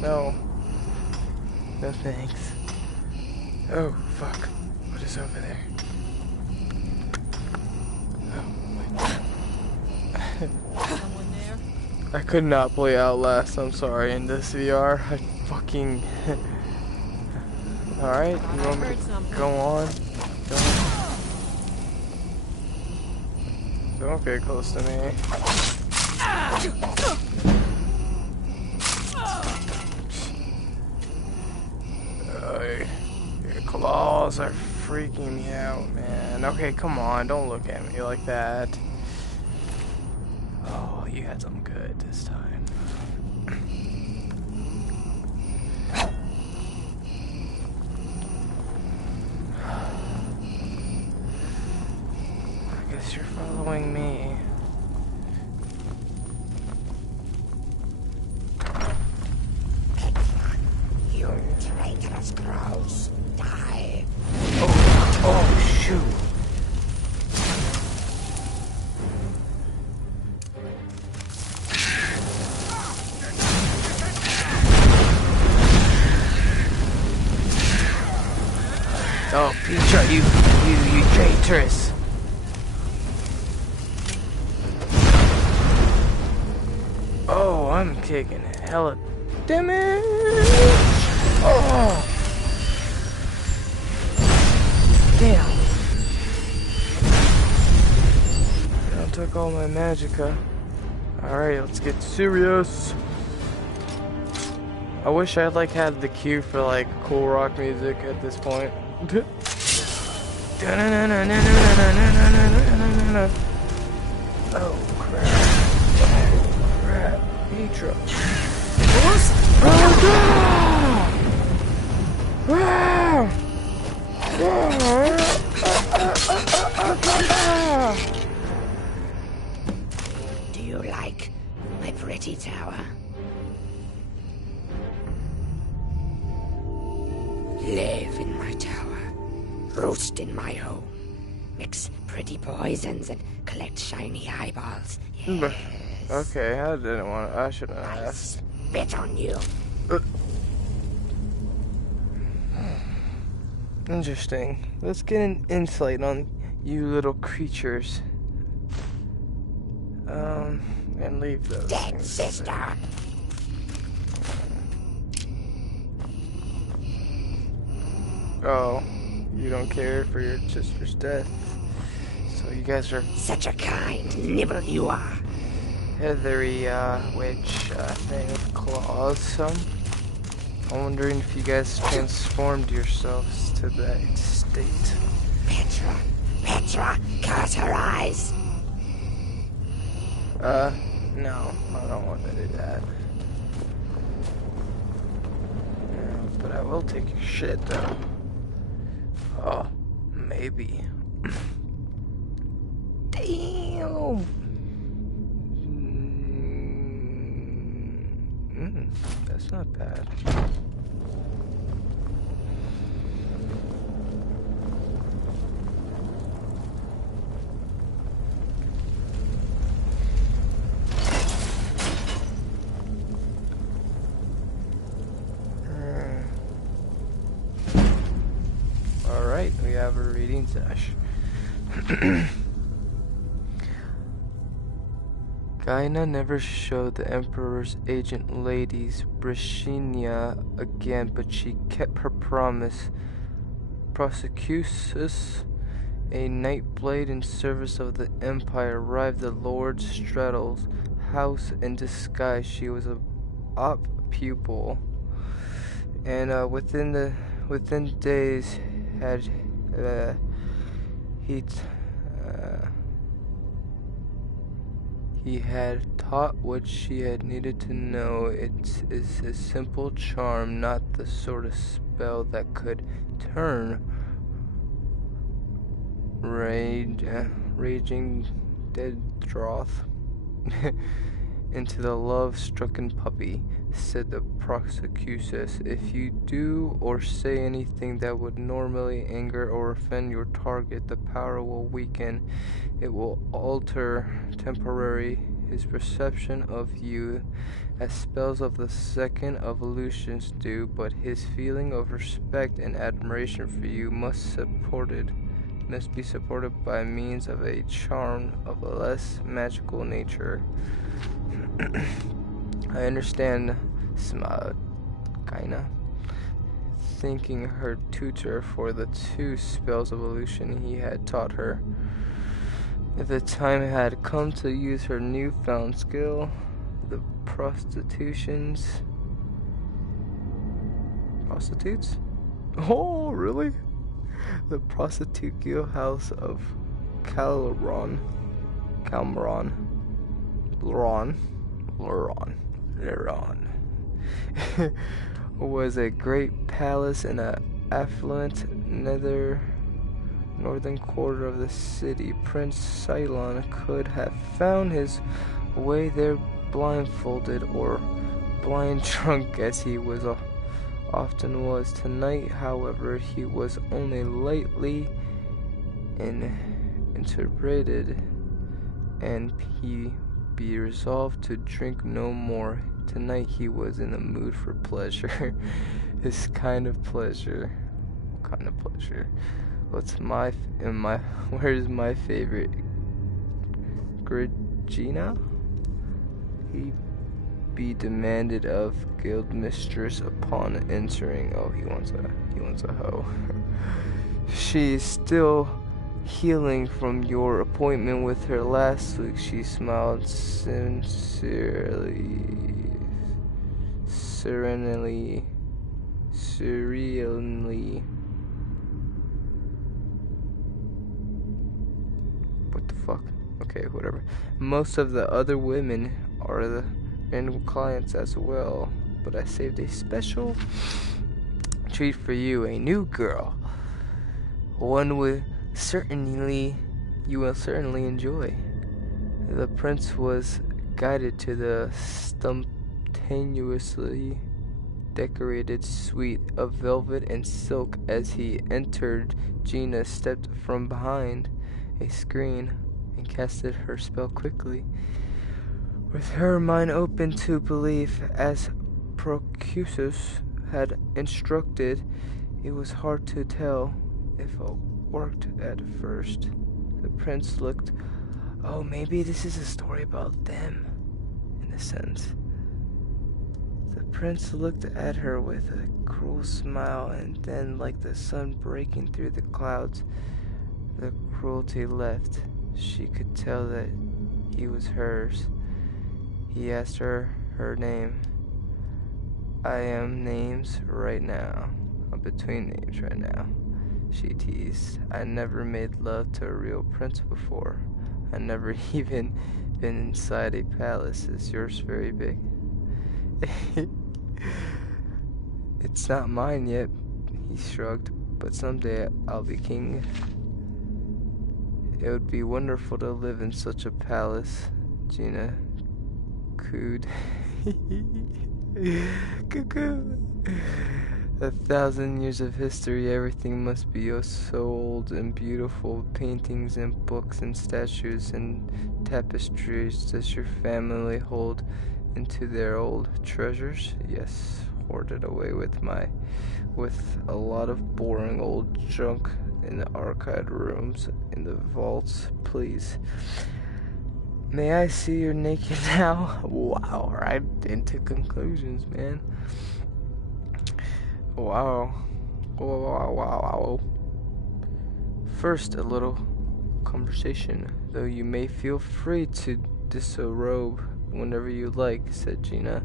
No. No thanks. Oh, fuck. What is over there? Someone there? I could not play Outlast, I'm sorry, in this VR. I fucking... Alright, you want me to go on? Don't get close to me. Your claws are freaking me out, man. Okay, come on, don't look at me like that. Oh, you had something good this time. I guess you're following me. You traitorous crows. Die. Oh, shoot. Oh, Petra, you traitorous. Oh, I'm kicking hella damage. Oh. Damn. I took all my magicka. Alright, let's get serious. I wish I like had the cue for like cool rock music at this point. Oh crap. Crap. Nitro. Do you like my pretty tower? Live in my tower. Roost in my home. Mix pretty poisons and collect shiny eyeballs. Yes. Okay, I didn't want to. I shouldn't have asked. Spit on you. Interesting. Let's get an insight on you little creatures. And leave those. Dead sister. Oh, you don't care for your sister's death. So you guys are such a kind nibble you are. Heathery, witch thing with claws. I'm wondering if you guys transformed yourselves to that state. Petra, cut her eyes. No, I don't want to do that. But I will take your shit, though. Oh, maybe. Damn! That's not bad. Alright, we have a reading sesh. Gaina never showed the Emperor's agent ladies Brashinia again, but she kept her promise. Prosecutus, a nightblade in service of the Empire, arrived at Lord Straddle's house in disguise. She was a op pupil, and within days had he had taught what she had needed to know. It is a simple charm, not the sort of spell that could turn raging dead droth into the love-stricken puppy, said the prosecutus. If you do or say anything that would normally anger or offend your target, the power will weaken. It will alter temporarily his perception of you, as spells of the second evolutions do, but his feeling of respect and admiration for you must be supported by means of a charm of a less magical nature. I understand, smiled Gaina, thanking her tutor for the 2 spells of illusion he had taught her. The time had come to use her newfound skill. The prostitutes? Oh, really? The prostitute guild house of Calron was a great palace in an affluent northern quarter of the city. Prince Cylon could have found his way there blindfolded or blind drunk as he often was. Tonight, however, he was only lightly inebriated, and he be resolved to drink no more. Tonight he was in the mood for pleasure. His kind of pleasure. What kind of pleasure? Where's my favorite? Gregina? He be demanded of guild mistress upon entering. Oh, he wants a hoe. She is still healing from your appointment with her last week. She smiled serenely. What the fuck? Okay, whatever. Most of the other women are the random clients as well, but I saved a special treat for you, a new girl. One you will certainly enjoy. The prince was guided to the sumptuously decorated suite of velvet and silk. As he entered, Gina stepped from behind a screen and casted her spell quickly. With her mind open to belief, as Procusus had instructed, it was hard to tell if it worked at first. The prince looked, oh, maybe this is a story about them, in a sense. The prince looked at her with a cruel smile, and then, like the sun breaking through the clouds, the cruelty left. She could tell that he was hers. He asked her name. I am names right now. I'm between names right now, she teased. I never made love to a real prince before. I never even been inside a palace. Is yours very big? It's not mine yet, he shrugged, but someday I'll be king. It would be wonderful to live in such a palace, Gina cooed. Cuckoo. 1,000 years of history, everything must be so old and beautiful. Paintings and books and statues and tapestries. Does your family hold into their old treasures? Yes, hoarded away with a lot of boring old junk in the archived rooms in the vaults. Please. May I see you're naked now? Wow, right into conclusions, man. Wow. Wow. First, a little conversation, though you may feel free to disrobe whenever you like, said Gina,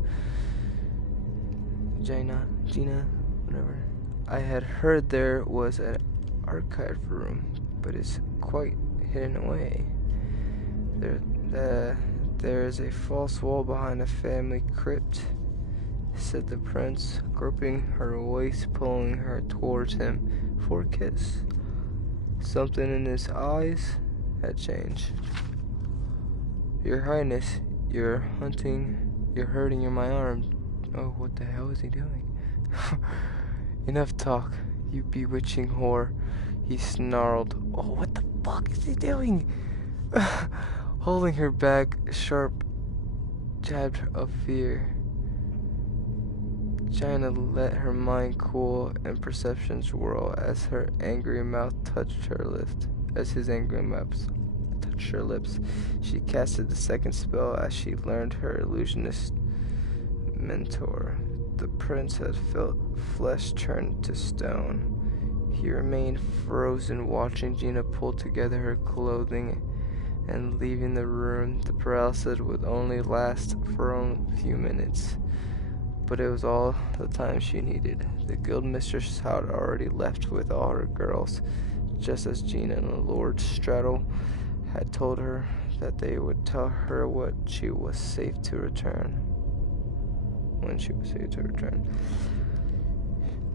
whatever. I had heard there was an archive room, but it's quite hidden away. There is a false wall behind a family crypt, said the prince, gripping her waist, pulling her towards him for a kiss. Something in his eyes had changed. Your Highness, you're hurting my arm. Oh, what the hell is he doing? Enough talk, you bewitching whore, he snarled. Oh, what the fuck is he doing? Holding her back, sharp jabbed of fear. Gina let her mind cool and perceptions whirl as her angry mouth touched her lips. As his angry mouth touched her lips, she casted the second spell as she learned her illusionist mentor. The prince had felt flesh turn to stone. He remained frozen, watching Gina pull together her clothing and leaving the room. The paralysis would only last for a few minutes, but it was all the time she needed. The guild mistress had already left with all her girls, just as Gina and the Lord Straddle had told her that they would tell her when she was safe to return.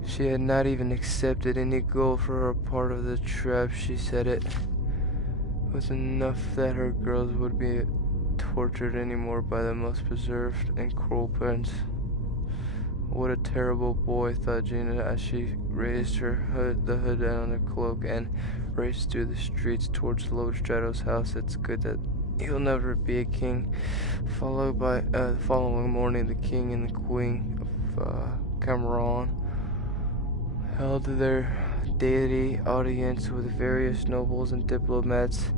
She had not even accepted any gold for her part of the trap. She said it was enough that her girls would be tortured anymore by the most preserved and cruel prince. What a terrible boy, thought Gina as she raised the hood down on her cloak and raced through the streets towards Lord Straddle's house. It's good that he'll never be a king. Followed by the following morning, the king and the queen of Cameron held their daily audience with various nobles and diplomats.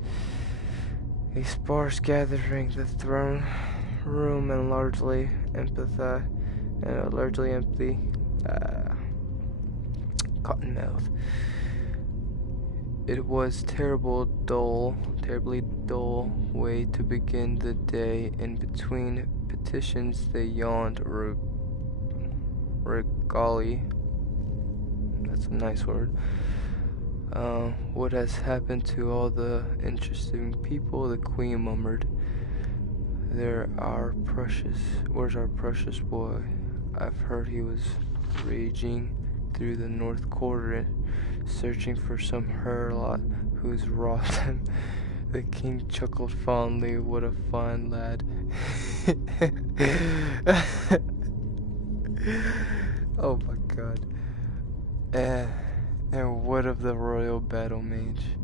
A sparse gathering, the throne room, and largely empty Cottonmouth. It was terribly dull way to begin the day. In between petitions, they yawned regali. That's a nice word. What has happened to all the interesting people? The queen murmured. Where's our precious boy? I've heard he was raging through the North Quarter, searching for some harlot who's robbed him. The king chuckled fondly. What a fine lad. Oh my god. And what of the royal battle mage?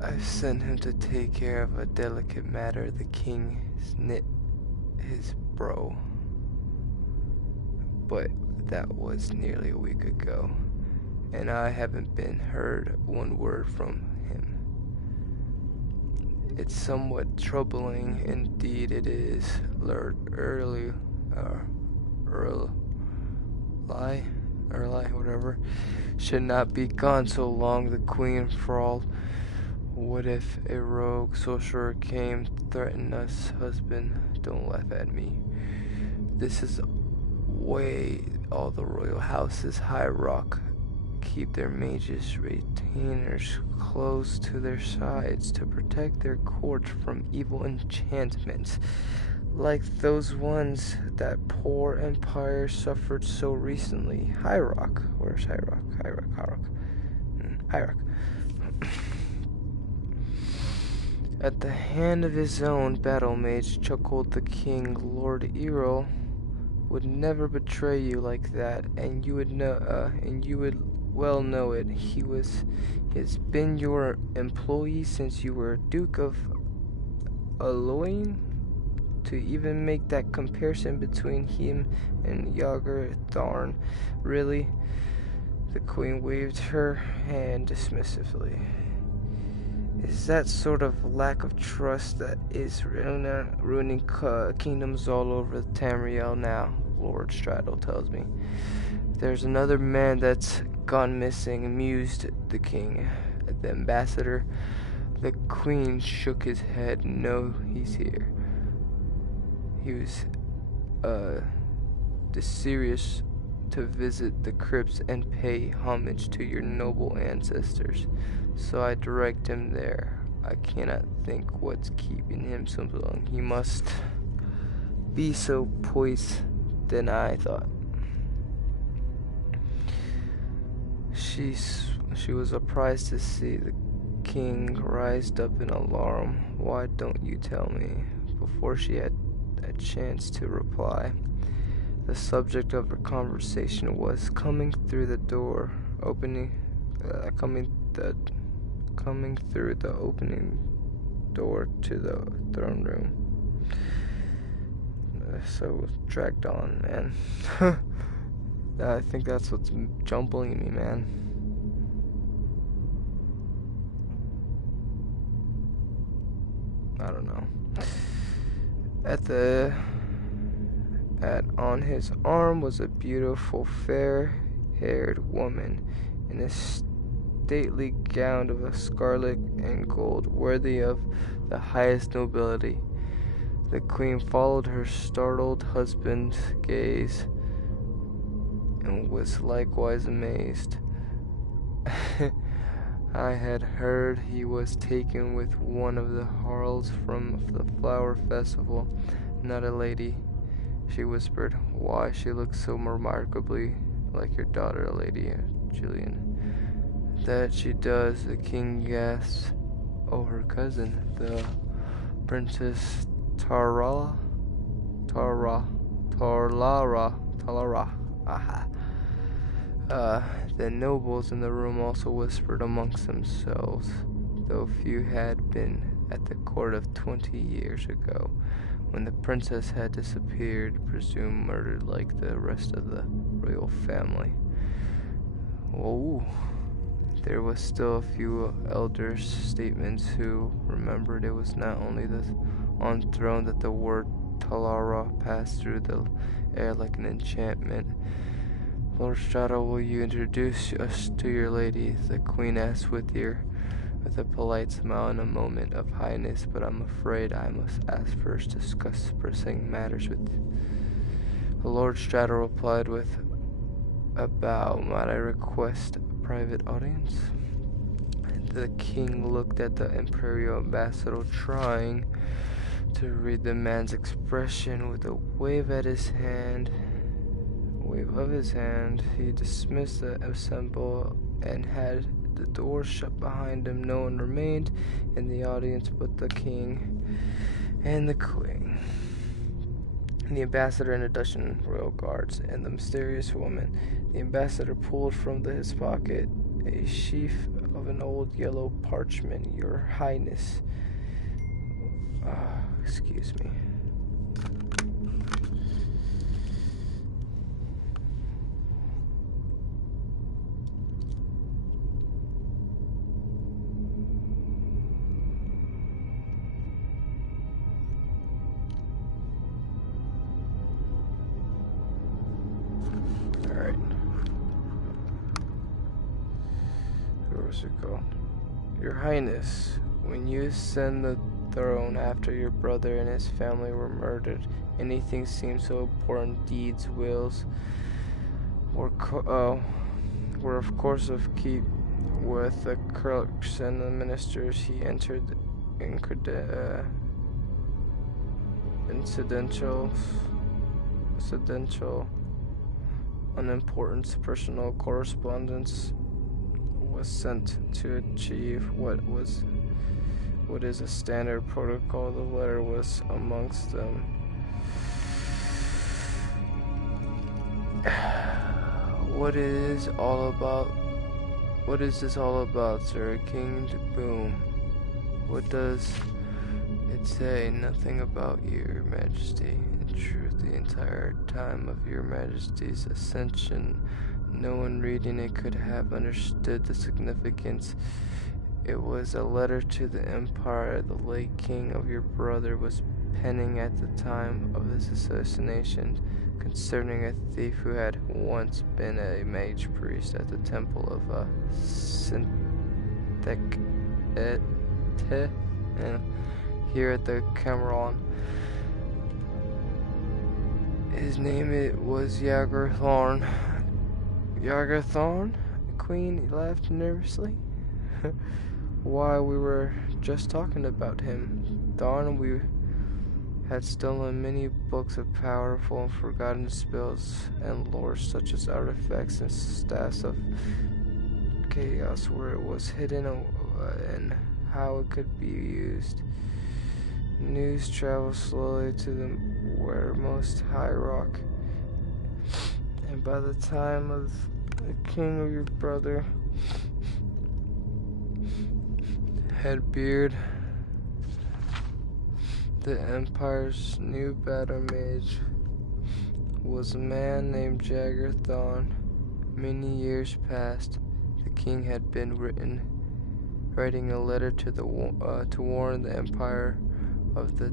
I've sent him to take care of a delicate matter. The king knit his brow. But that was nearly a week ago, and I haven't been heard one word from him. It's somewhat troubling, indeed it is. Early, whatever, should not be gone so long. The queen frowled. What if a rogue sorcerer came, threatened us? Husband, don't laugh at me. This is way all the royal houses, High Rock, keep their mages retainers close to their sides to protect their court from evil enchantments, like those ones that poor empire suffered so recently. High Rock. Where's High Rock? High Rock. At the hand of his own battle mage, chuckled the king. Lord Errol would never betray you like that, and you would well know it. He has been your employee since you were Duke of Aloyne. To even make that comparison between him and Yager Tharn, really? The queen waved her hand dismissively. Is that sort of lack of trust that is ruining kingdoms all over Tamriel now, Lord Straddle tells me. There's another man that's gone missing, mused the king. The ambassador. The queen shook his head. No, he's here. He was, desirous to visit the crypts and pay homage to your noble ancestors. So I direct him there. I cannot think what's keeping him so long. He must be so poised than I thought. She was surprised to see the king rised up in alarm. Why don't you tell me? Before she had a chance to reply, the subject of her conversation was coming through the opening door to the throne room. So dragged on, man. I think that's what's jumbling me, man. I don't know. On his arm was a beautiful fair-haired woman in a stately gown of scarlet and gold, worthy of the highest nobility. The queen followed her startled husband's gaze and was likewise amazed. I had heard he was taken with one of the harls from the flower festival, not a lady. She whispered. Why, she looks so remarkably like your daughter, Lady Jillian. That she does, the king gasped. Oh, her cousin, the Princess Talara. Aha. The nobles in the room also whispered amongst themselves, though few had been at the court of 20 years ago, when the princess had disappeared, presumed murdered like the rest of the royal family. Oh, there was still a few elder statements who remembered it was not only on the throne that the word Talara passed through the air like an enchantment, Lord Strato, will you introduce us to your lady? The queen asked with a polite smile and a moment of highness, but I'm afraid I must ask first to discuss pressing matters with you. Lord Strato replied with a bow. Might I request a private audience? The king looked at the imperial ambassador, trying to read the man's expression. With a wave of his hand, he dismissed the assembly and had the door shut behind him. No one remained in the audience but the king and the queen, the ambassador and a dozen royal guards, and the mysterious woman. The ambassador pulled from his pocket a sheaf of an old yellow parchment. Your Highness, excuse me. Alright. Where's it going? Your Highness, when you ascend the throne after your brother and his family were murdered, anything seems so important, deeds, wills, were of course of keep with the clerks and the ministers. He entered incidental, unimportant personal correspondence was sent to achieve what is a standard protocol. The letter was amongst them. What is this all about, Sir King Boom? What does it say? Nothing about your Majesty. In truth, the entire time of your Majesty's ascension, no one reading it could have understood the significance. It was a letter to the Empire the late king of your brother was penning at the time of his assassination, concerning a thief who had once been a mage priest at the temple of here at the Cameron. His name was Yagorthorn. Yagorthorn? The queen laughed nervously. Why, we were just talking about him. Thorn, we had stolen many books of powerful and forgotten spells and lore, such as artifacts and staffs of chaos, where it was hidden and how it could be used. News traveled slowly to the wheremost high rock, and by the time of the king of your brother had beard, the Empire's new battle mage was a man named Jaggerthon. Many years passed. The king had been writing a letter to warn the Empire of the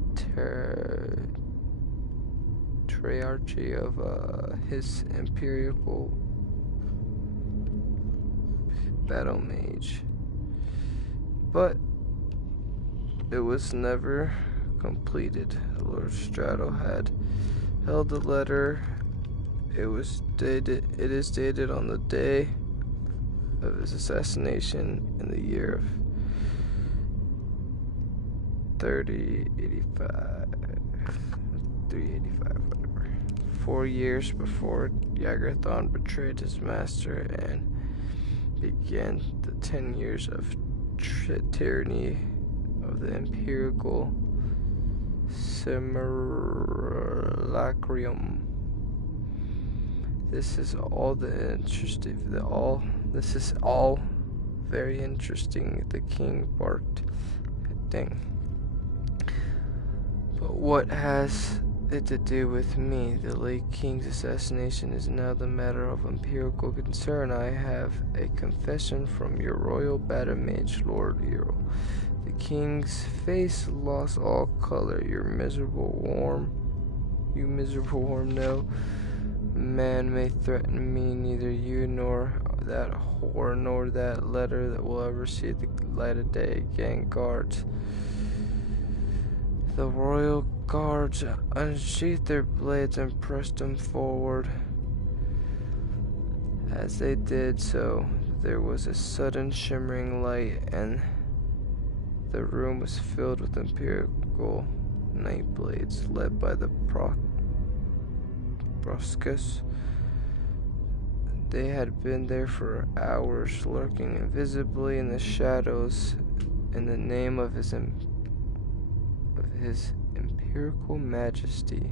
Triarchy of his imperial battle mage, but it was never completed. Lord Strato had held the letter. It is dated on the day of his assassination in the year of 385, whatever. 4 years before Yagorthon betrayed his master and began the 10 years of tyranny of the imperial simulacrum. This is all very interesting. The king barked. Dang. But what has it to do with me? The late king's assassination is now the matter of imperial concern. I have a confession from your royal battle mage, Lord Earl. The king's face lost all color. You miserable worm, no. man may threaten me, neither you nor that whore nor that letter that will ever see the light of day again. Guards. The royal guards unsheathed their blades and pressed them forward. As they did so, there was a sudden shimmering light, and the room was filled with imperial night blades led by the Bruscus. They had been there for hours, lurking invisibly in the shadows in the name of his Imperial Majesty.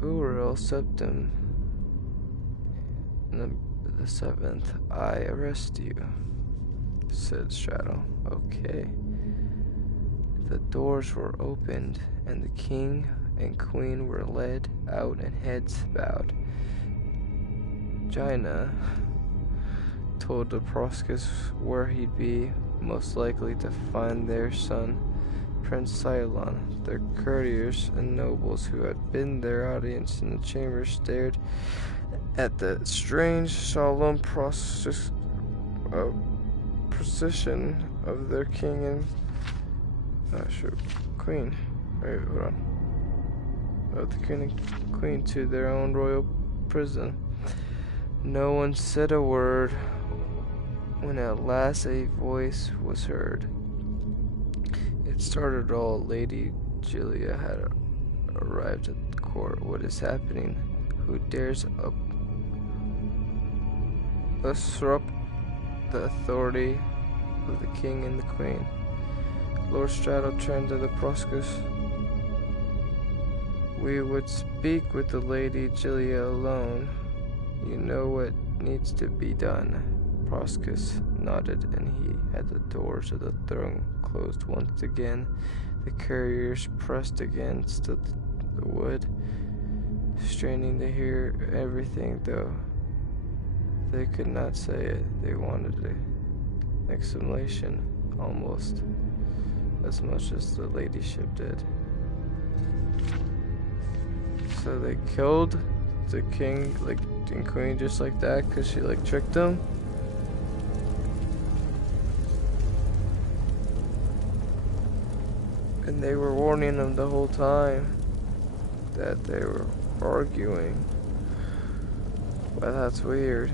Uriel Septim, the 7th, I arrest you, said Strato. Okay. The doors were opened, and the king and queen were led out and heads bowed. Jaina told the Proscus where he'd be most likely to find their son, Prince Cylon. The courtiers and nobles who had been their audience in the chamber stared at the strange, solemn procession of their king and queen. Wait, hold on. Of the king and queen to their own royal prison. No one said a word when at last a voice was heard. It started all. Lady Julia had arrived at the court. What is happening? Who dares usurp the authority of the king and the queen? Lord Strato turned to the Proscus. We would speak with the Lady Julia alone. You know what needs to be done. Proscus nodded, and he had the doors of the throne closed once again. The couriers pressed against the wood, straining to hear everything, though they could not say it. They wanted an explanation almost as much as the ladyship did. So they killed the king, and queen just like that, because she tricked them. And they were warning them the whole time that they were arguing. Well, that's weird.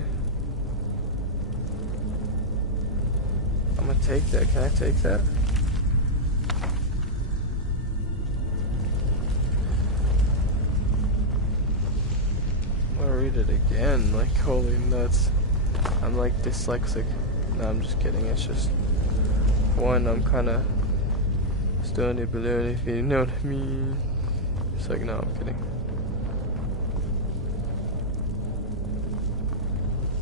I'm gonna take that. Can I take that? I'm gonna read it again. Holy nuts. I'm dyslexic. No, I'm just kidding. It's just one, I'm kind of stony balloon, if you know what I mean. It's no, I'm kidding.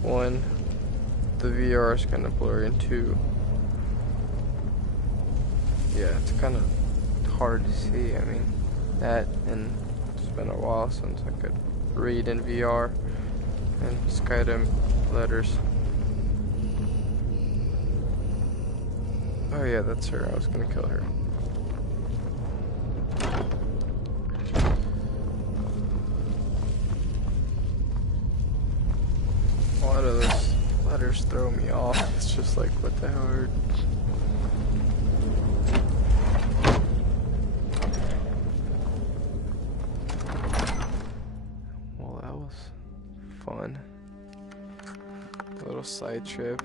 One, the VR is kind of blurry, and two, yeah, it's kind of hard to see. I mean, that, and it's been a while since I could read in VR and Skyrim letters. Oh yeah, that's her. I was gonna kill her. A lot of those letters throw me off. It's just what the hell? Well, that was fun. A little side trip.